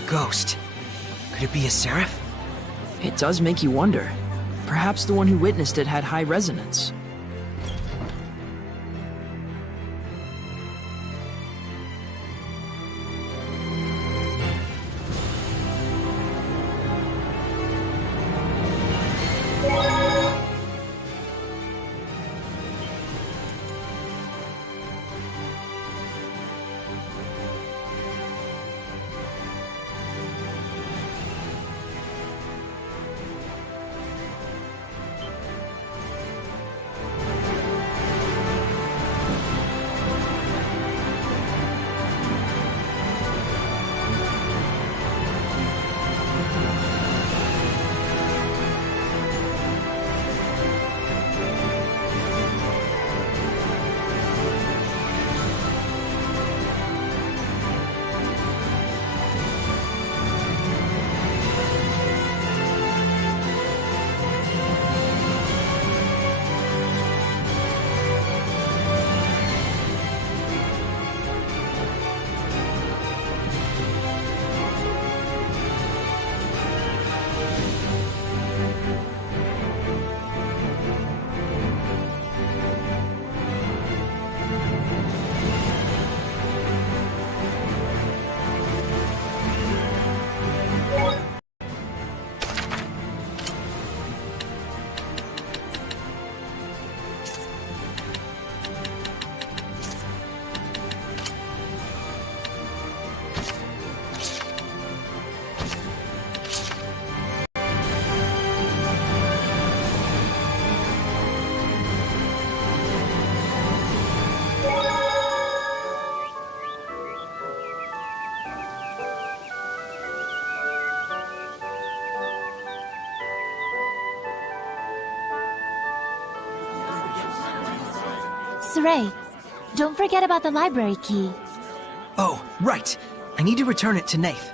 Ghost. Could it be a seraph? It does make you wonder. Perhaps the one who witnessed it had high resonance. Saray, don't forget about the library key. Oh, right. I need to return it to Nath.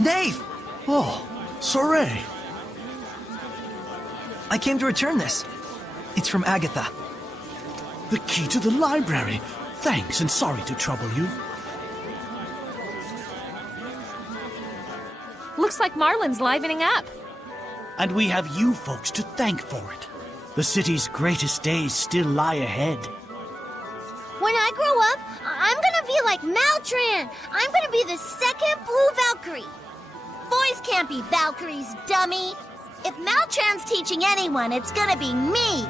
Nath! Oh, Saray. I came to return this. It's from Agatha. The key to the library. Thanks, and sorry to trouble you. Looks like Marlin's livening up. And we have you folks to thank for it. The city's greatest days still lie ahead. When I grow up, I'm gonna be like Maltran. I'm gonna be the second Blue Valkyrie. Boys can't be Valkyries, dummy. If Maltran's teaching anyone, it's gonna be me.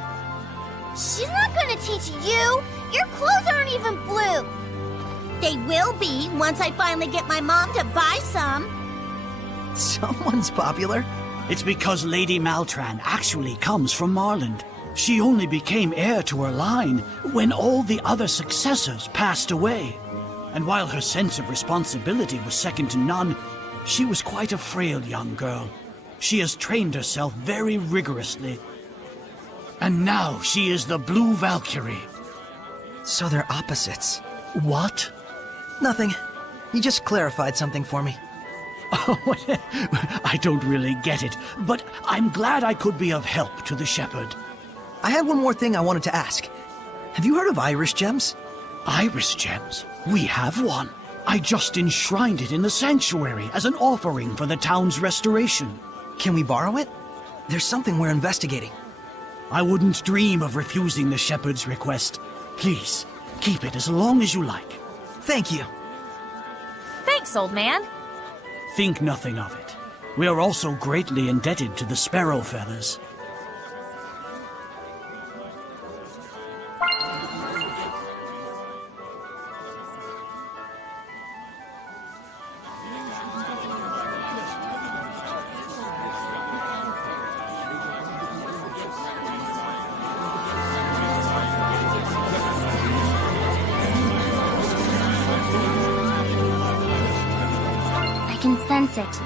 She's not gonna teach you. Your clothes aren't even blue. They will be once I finally get my mom to buy some. Someone's popular. It's because Lady Maltran actually comes from Marland. She only became heir to her line when all the other successors passed away. And while her sense of responsibility was second to none, she was quite a frail young girl. She has trained herself very rigorously. And now she is the Blue Valkyrie. So they're opposites. What? Nothing. You just clarified something for me. Oh, I don't really get it, but I'm glad I could be of help to the shepherd. I had one more thing I wanted to ask. Have you heard of iris gems? Iris gems? We have one. I just enshrined it in the sanctuary as an offering for the town's restoration. Can we borrow it? There's something we're investigating. I wouldn't dream of refusing the shepherd's request. Please, keep it as long as you like. Thank you. Thanks, old man. Think nothing of it. We are also greatly indebted to the sparrow feathers. I can sense it.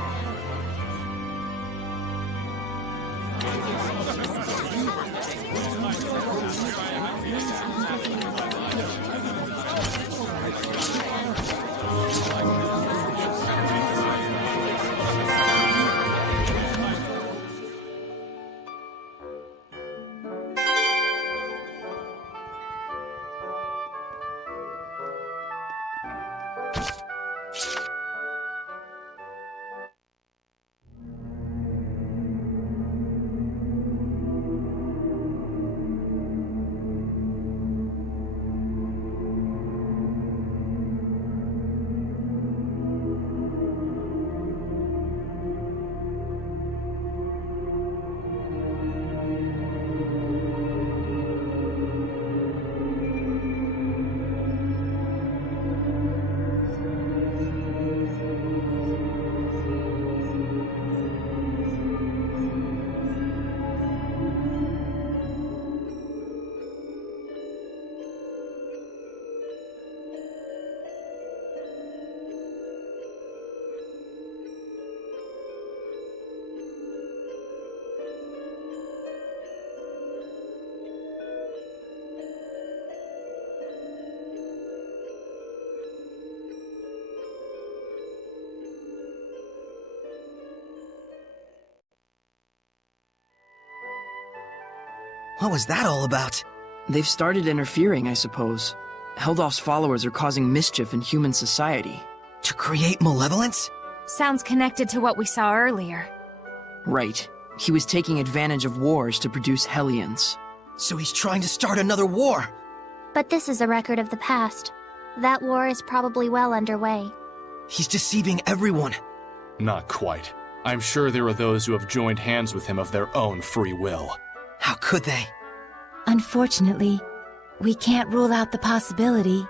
What was that all about? They've started interfering, I suppose. Heldolf's followers are causing mischief in human society. To create malevolence? Sounds connected to what we saw earlier. Right. He was taking advantage of wars to produce Hellions. So he's trying to start another war! But this is a record of the past. That war is probably well underway. He's deceiving everyone. Not quite. I'm sure there are those who have joined hands with him of their own free will. How could they? Unfortunately, we can't rule out the possibility.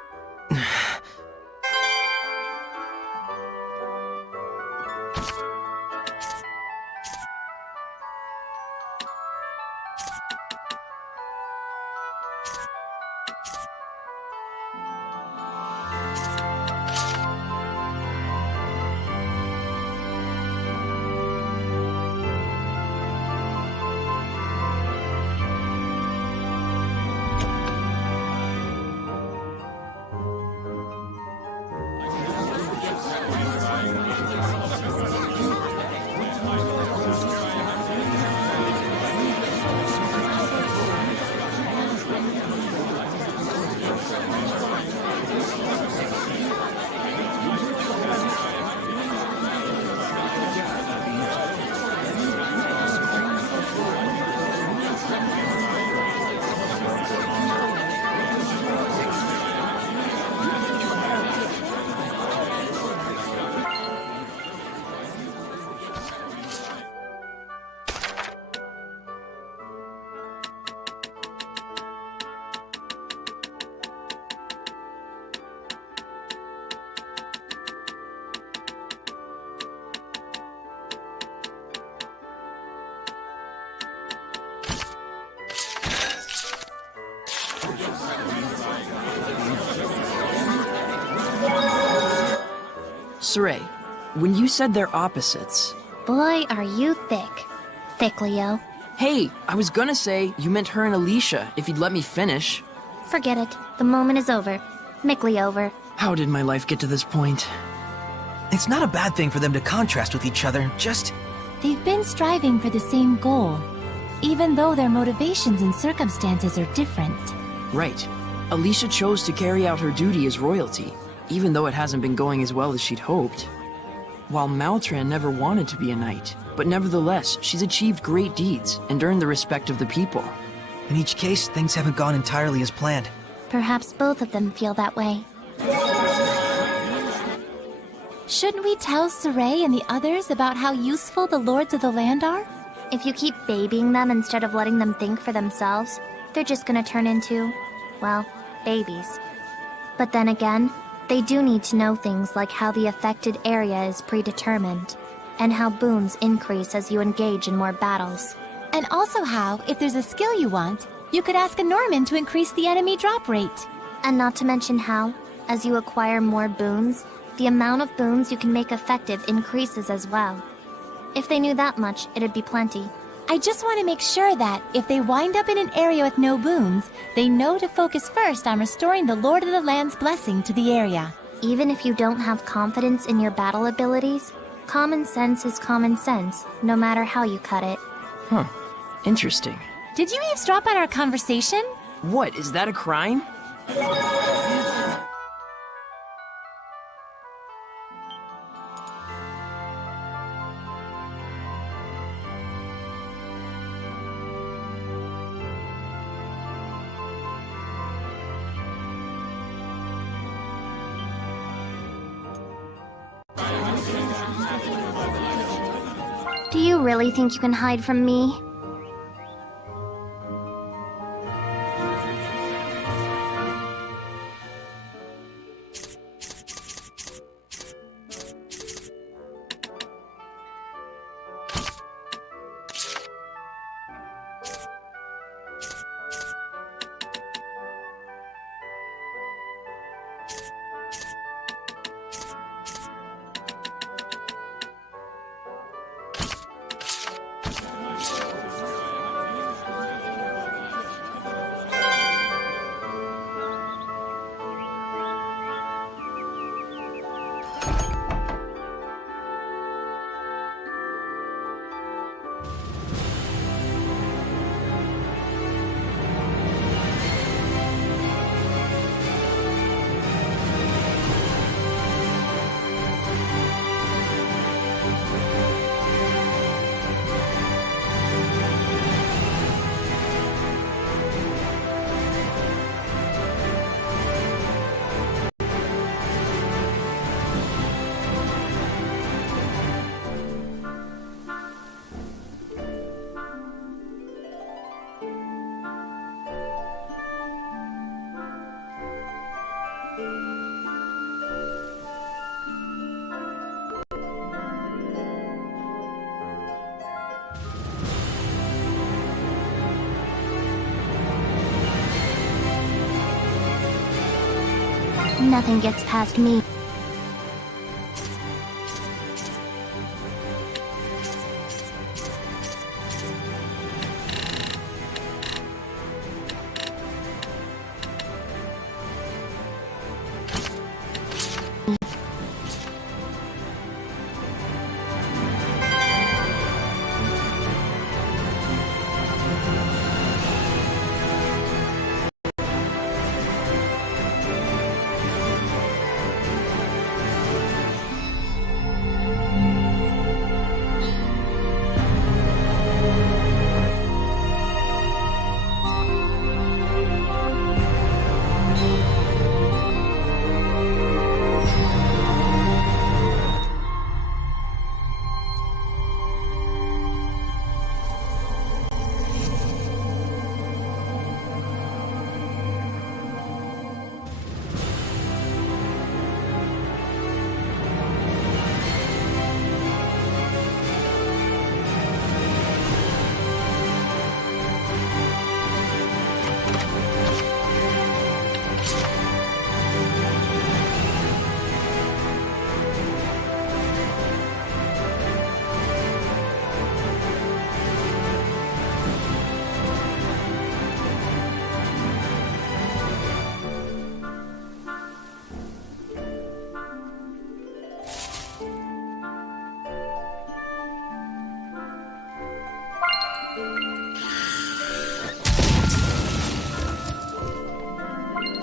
Saray, when you said they're opposites... Boy, are you thick. Thick, Leo. Hey, I was gonna say you meant her and Alicia, if you'd let me finish. Forget it. The moment is over. Mickly over. How did my life get to this point? It's not a bad thing for them to contrast with each other, just... They've been striving for the same goal, even though their motivations and circumstances are different. Right. Alicia chose to carry out her duty as royalty, even though it hasn't been going as well as she'd hoped. While Maltran never wanted to be a knight, but nevertheless, she's achieved great deeds and earned the respect of the people. In each case, things haven't gone entirely as planned. Perhaps both of them feel that way. Shouldn't we tell Saray and the others about how useful the lords of the land are? If you keep babying them instead of letting them think for themselves, they're just gonna turn into, well, babies. But then again, they do need to know things like how the affected area is predetermined, and how boons increase as you engage in more battles. And also how, if there's a skill you want, you could ask a Norman to increase the enemy drop rate. And not to mention how, as you acquire more boons, the amount of boons you can make effective increases as well. If they knew that much, it'd be plenty. I just want to make sure that, if they wind up in an area with no boons, they know to focus first on restoring the Lord of the Land's blessing to the area. Even if you don't have confidence in your battle abilities, common sense is common sense, no matter how you cut it. Huh. Interesting. Did you eavesdrop on our conversation? What, is that a crime? Do you really think you can hide from me? Nothing gets past me.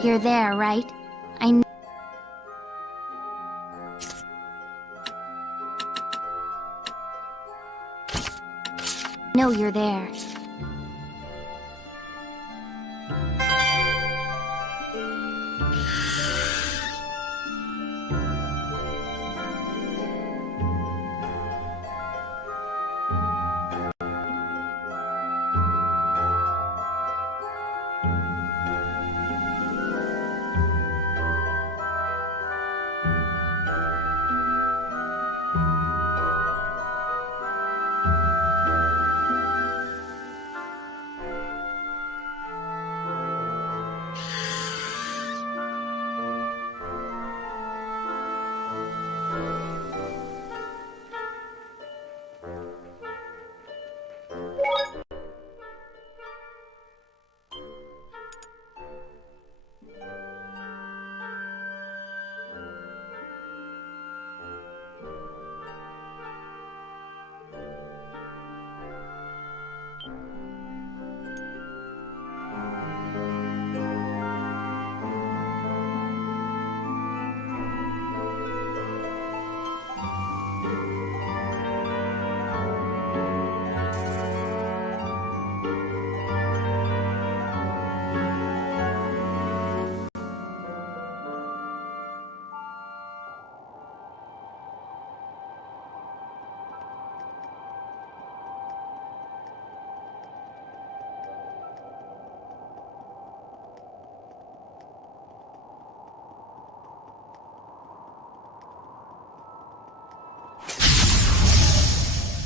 You're there, right? know you're there.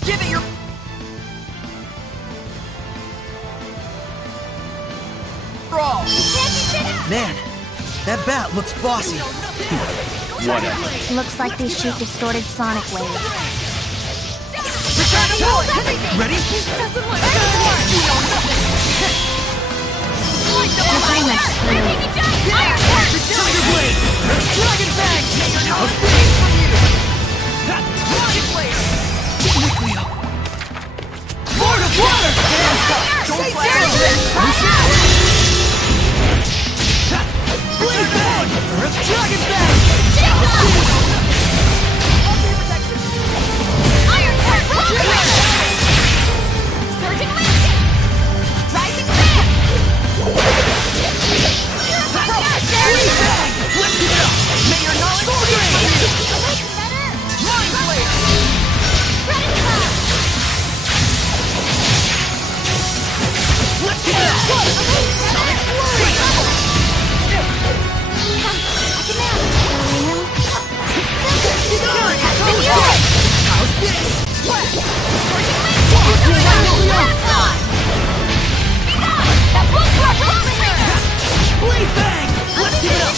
Give it your... Brawl! Man, that bat looks bossy. Whatever. Looks like they shoot distorted sonic waves. Return to point! Ready? You're pretty much screwed. Tiger Blade! Dragon Fang! No space from you! Logic Layer! Nucleo! Lord of Water! Don't fire! Blade Bang! Dragon Bang! Iron Heart Rocket! Surging Lance! Rising Sand! Blade Bang! Let's get it up! May your knowledge be Mind Flayer! Let's get it up! Sonic Flurry! How's this? Blade Bang! Let's give it up!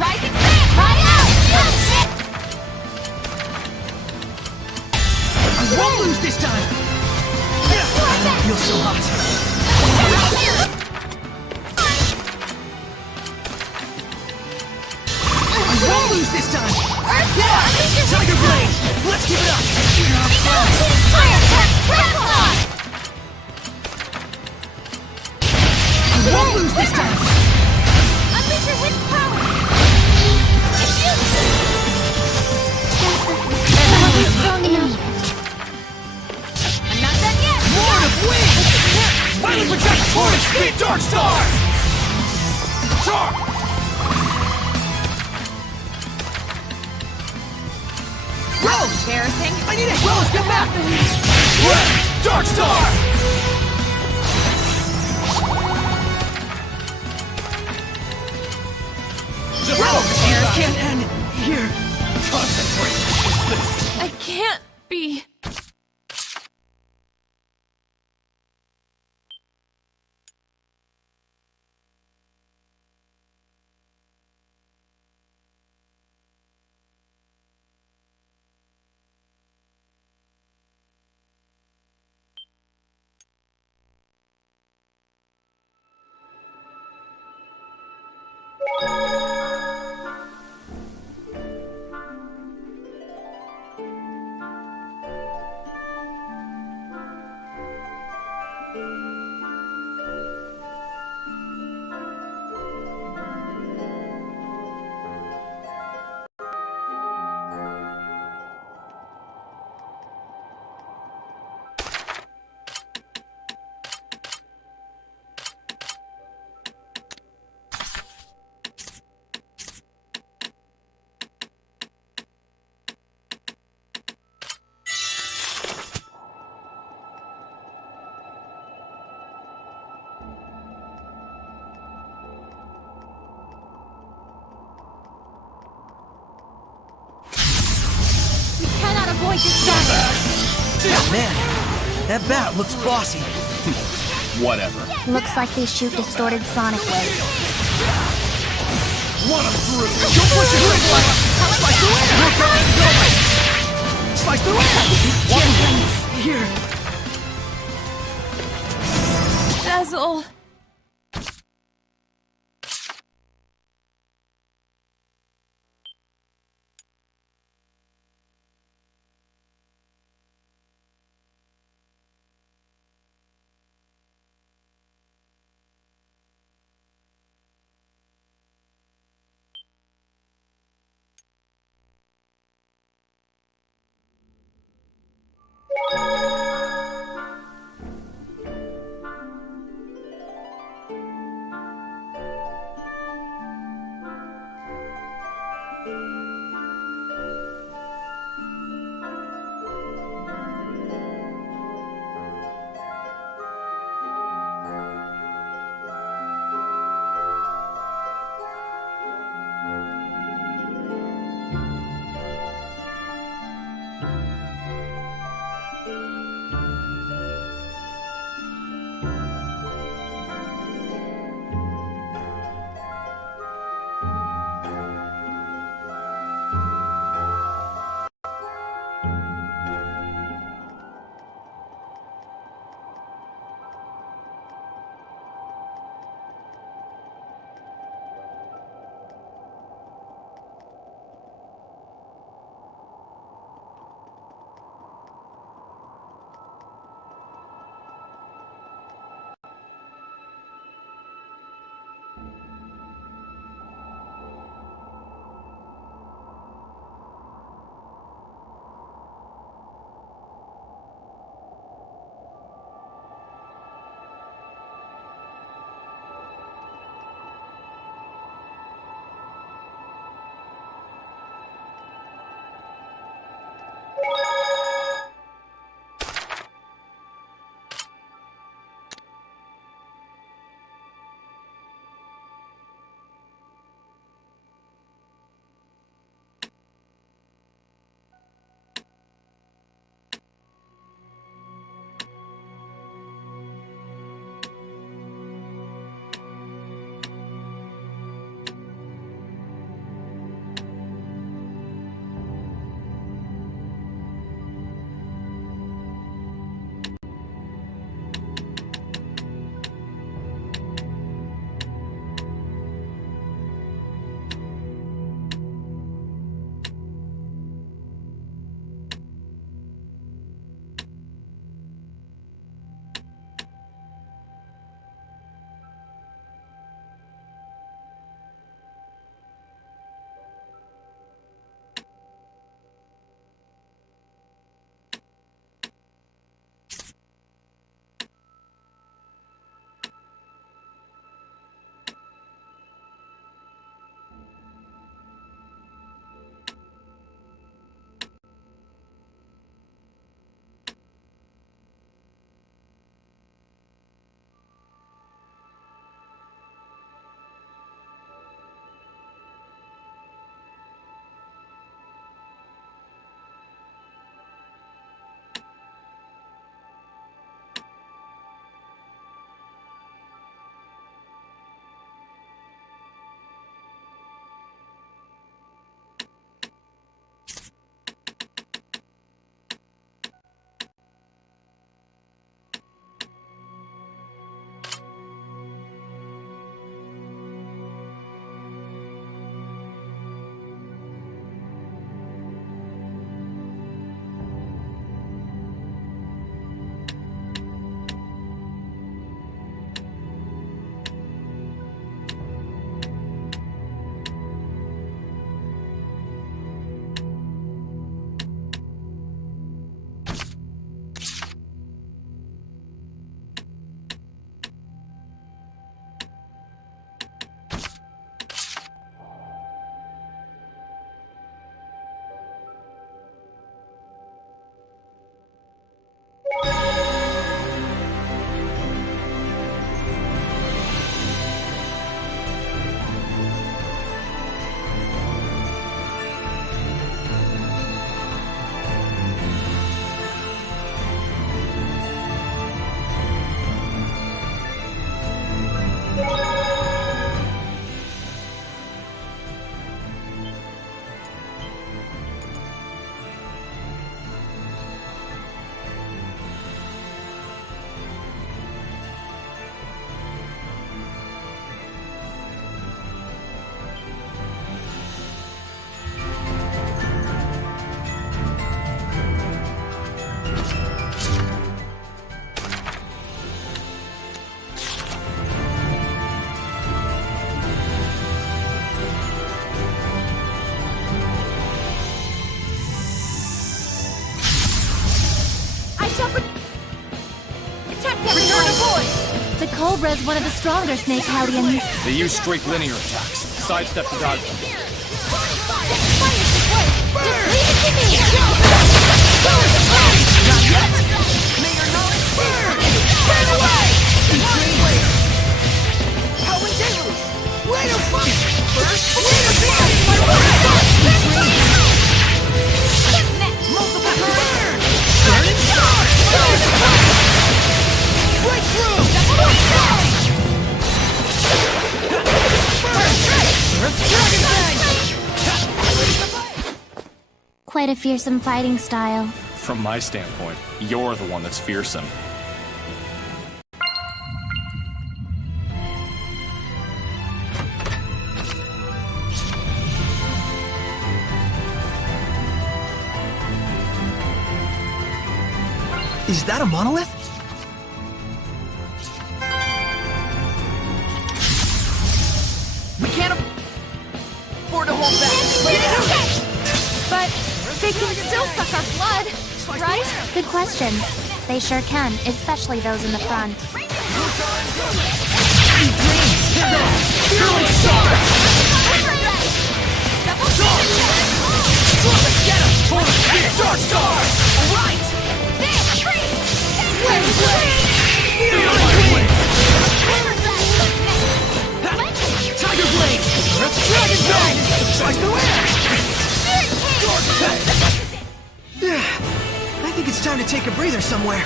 Rising Sand! Right out! I won't lose this time! I don't feel so hot. I won't lose this time! Tiger Blade! Let's give it up! I won't lose this time! Unleash your wind power! Strong enough. I'm not done yet! Lord of Wind! Finally project torch! Speed Dark Star! Sharp! Rose! Embarrassing. I need it! Rose, get back! Red! Dark Star! Rose! Can't end here! Concentrate! I can't be. Man, that bat looks bossy. Whatever. Looks like they shoot distorted sonic waves. What a through! Don't push it through, Black! Slice through it! Slice through it! Here. Dazzle. shall protect everyone! The Cobra is one of the stronger snake hellions. They use straight linear attacks. Sidestep to dodge them. Not yet! May your knowledge burn! Burn away! How would they move? Later fight! First, later fight! Multiple burn! Burn and charge! Breakthrough! Dragon Bang! Quite a fearsome fighting style. From my standpoint, you're the one that's fearsome. Is that a monolith? We can't afford to hold back. But they can still suck our blood, right? Good question. They sure can, especially those in the front. Dark Star! Right! Tiger Blade! Dragon Bang! Strike the air! I think it's time to take a breather somewhere.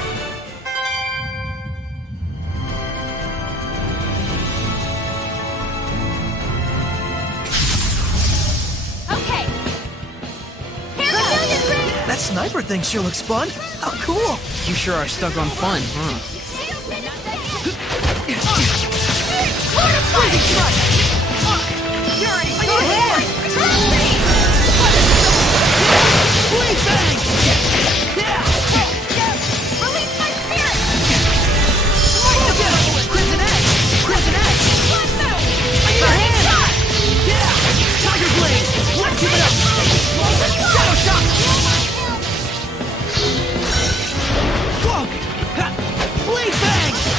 Okay. That sniper thing sure looks fun. How cool! You sure are stuck on fun, huh?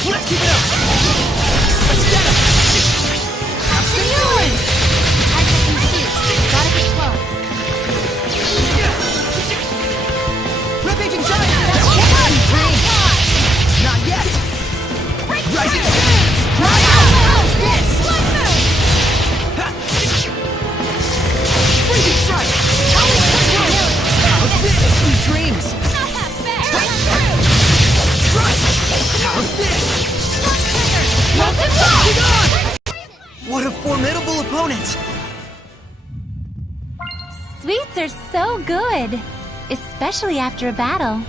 Let's keep it up! Let's get him! Absolute! Gotta get close. Rampaging Giant! Not yet! Rising Sands! How's this? Freezing Strike! How's this? Sweet dreams! How's this? What a formidable opponent! Sweets are so good, especially after a battle.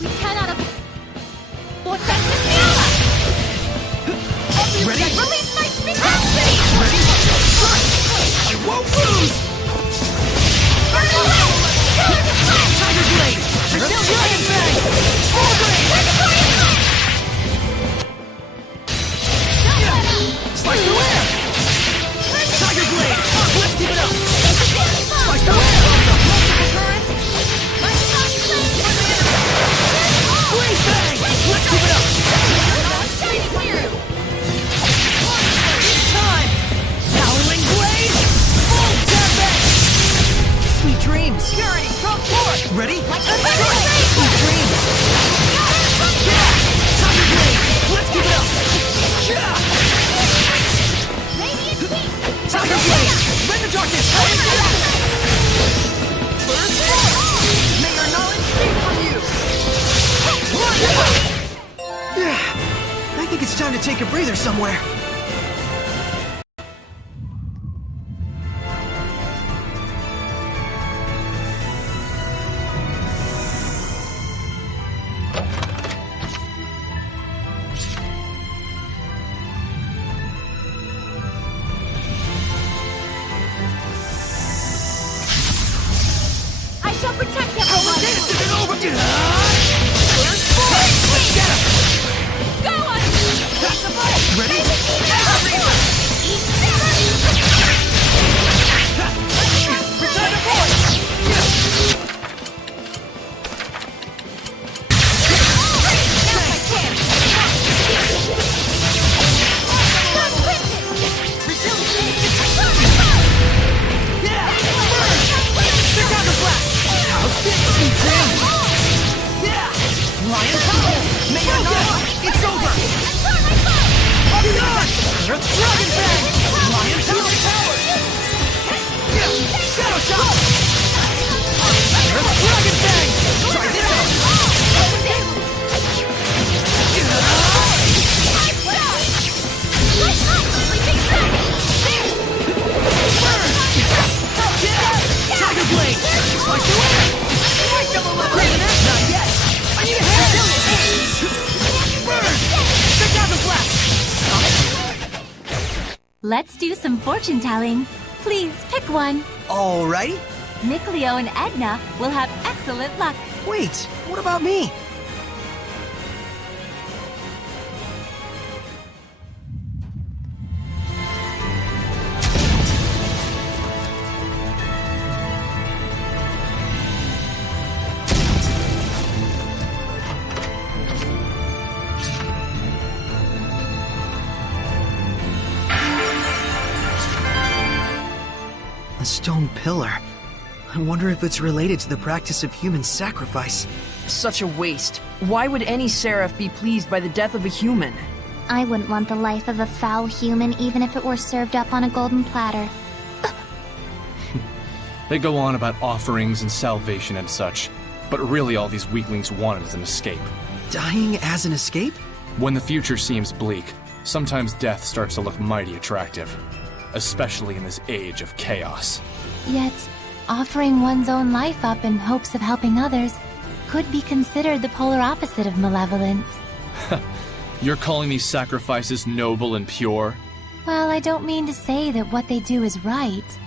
We cannot afford that. Ready? Release my speed! Ready? Strike! I won't lose! Burn away! Tiger Blade! Dragon Bang! Full Blade! Slice the air! Tiger Blade! Let's keep it up! Slice the air! Blade Bang! Let's keep it up! It's time! Howling Blade! Full Tempest! Sweet dreams! Purity, come forth! Ready? Sweet dreams! Yeah! Tiger Blade! Let's keep it up! Yeah! Tiger Blade! Rend the darkness! First blood! May your knowledge speak for you! Yeah! I think it's time to take a breather somewhere. I shall protect everyone! This isn't over! Let's get him! Go on! Ready? Let's do some fortune telling. Please pick one. Alrighty. Mickleo and Edna will have excellent luck. Wait, what about me? A stone pillar. I wonder if it's related to the practice of human sacrifice. Such a waste. Why would any seraph be pleased by the death of a human? I wouldn't want the life of a foul human even if it were served up on a golden platter. They go on about offerings and salvation and such, but really all these weaklings want is an escape. Dying as an escape? When the future seems bleak, sometimes death starts to look mighty attractive, especially in this age of chaos. Yet, offering one's own life up in hopes of helping others could be considered the polar opposite of malevolence. You're calling these sacrifices noble and pure? Well, I don't mean to say that what they do is right,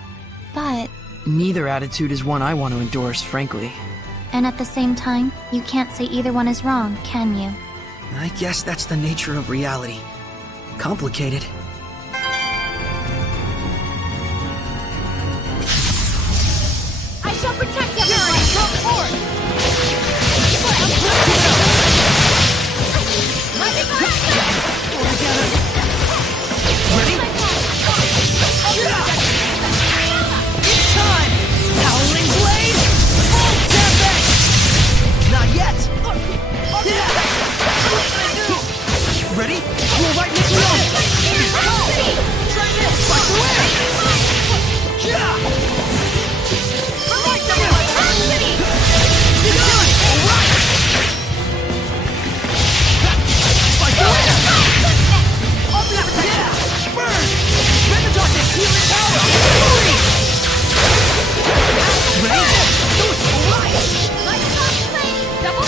but... Neither attitude is one I want to endorse, frankly. And at the same time, you can't say either one is wrong, can you? I guess that's the nature of reality. Complicated. I shall protect everyone! Come forward! Ready? It's time! Howling Blade! Full Tempest! Not yet! Ready? You'll right me Try this! Fight the way! Be gone! Alright! Fight the way! Burn! Bend the darkness! Healing power! Ready? Those alright! Double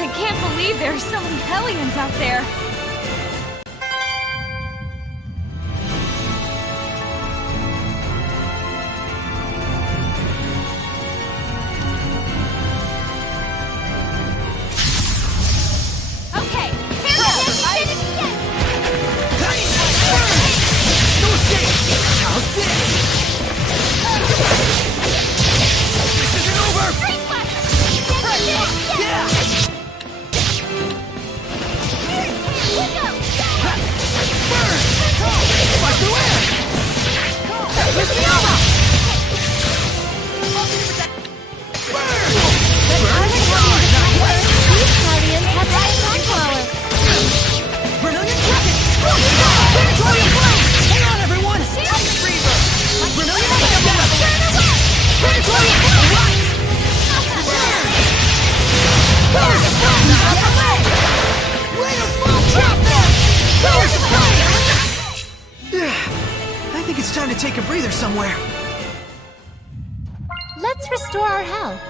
I can't believe there are so many Hellions out there. Okay, here goes! No escape! How's this? This isn't over! Yeah! Burn! Fight the air! Where's the Alma? Burn! These Guardians have lifelong power. Bernilian Kraken! Territorial Flame! Hang on, everyone! Bernilian Kraken! Territorial Flame! Right! Pillars of Flame! Rain of Foam! Trap them! Pillars of Flame! I think it's time to take a breather somewhere. Let's restore our health.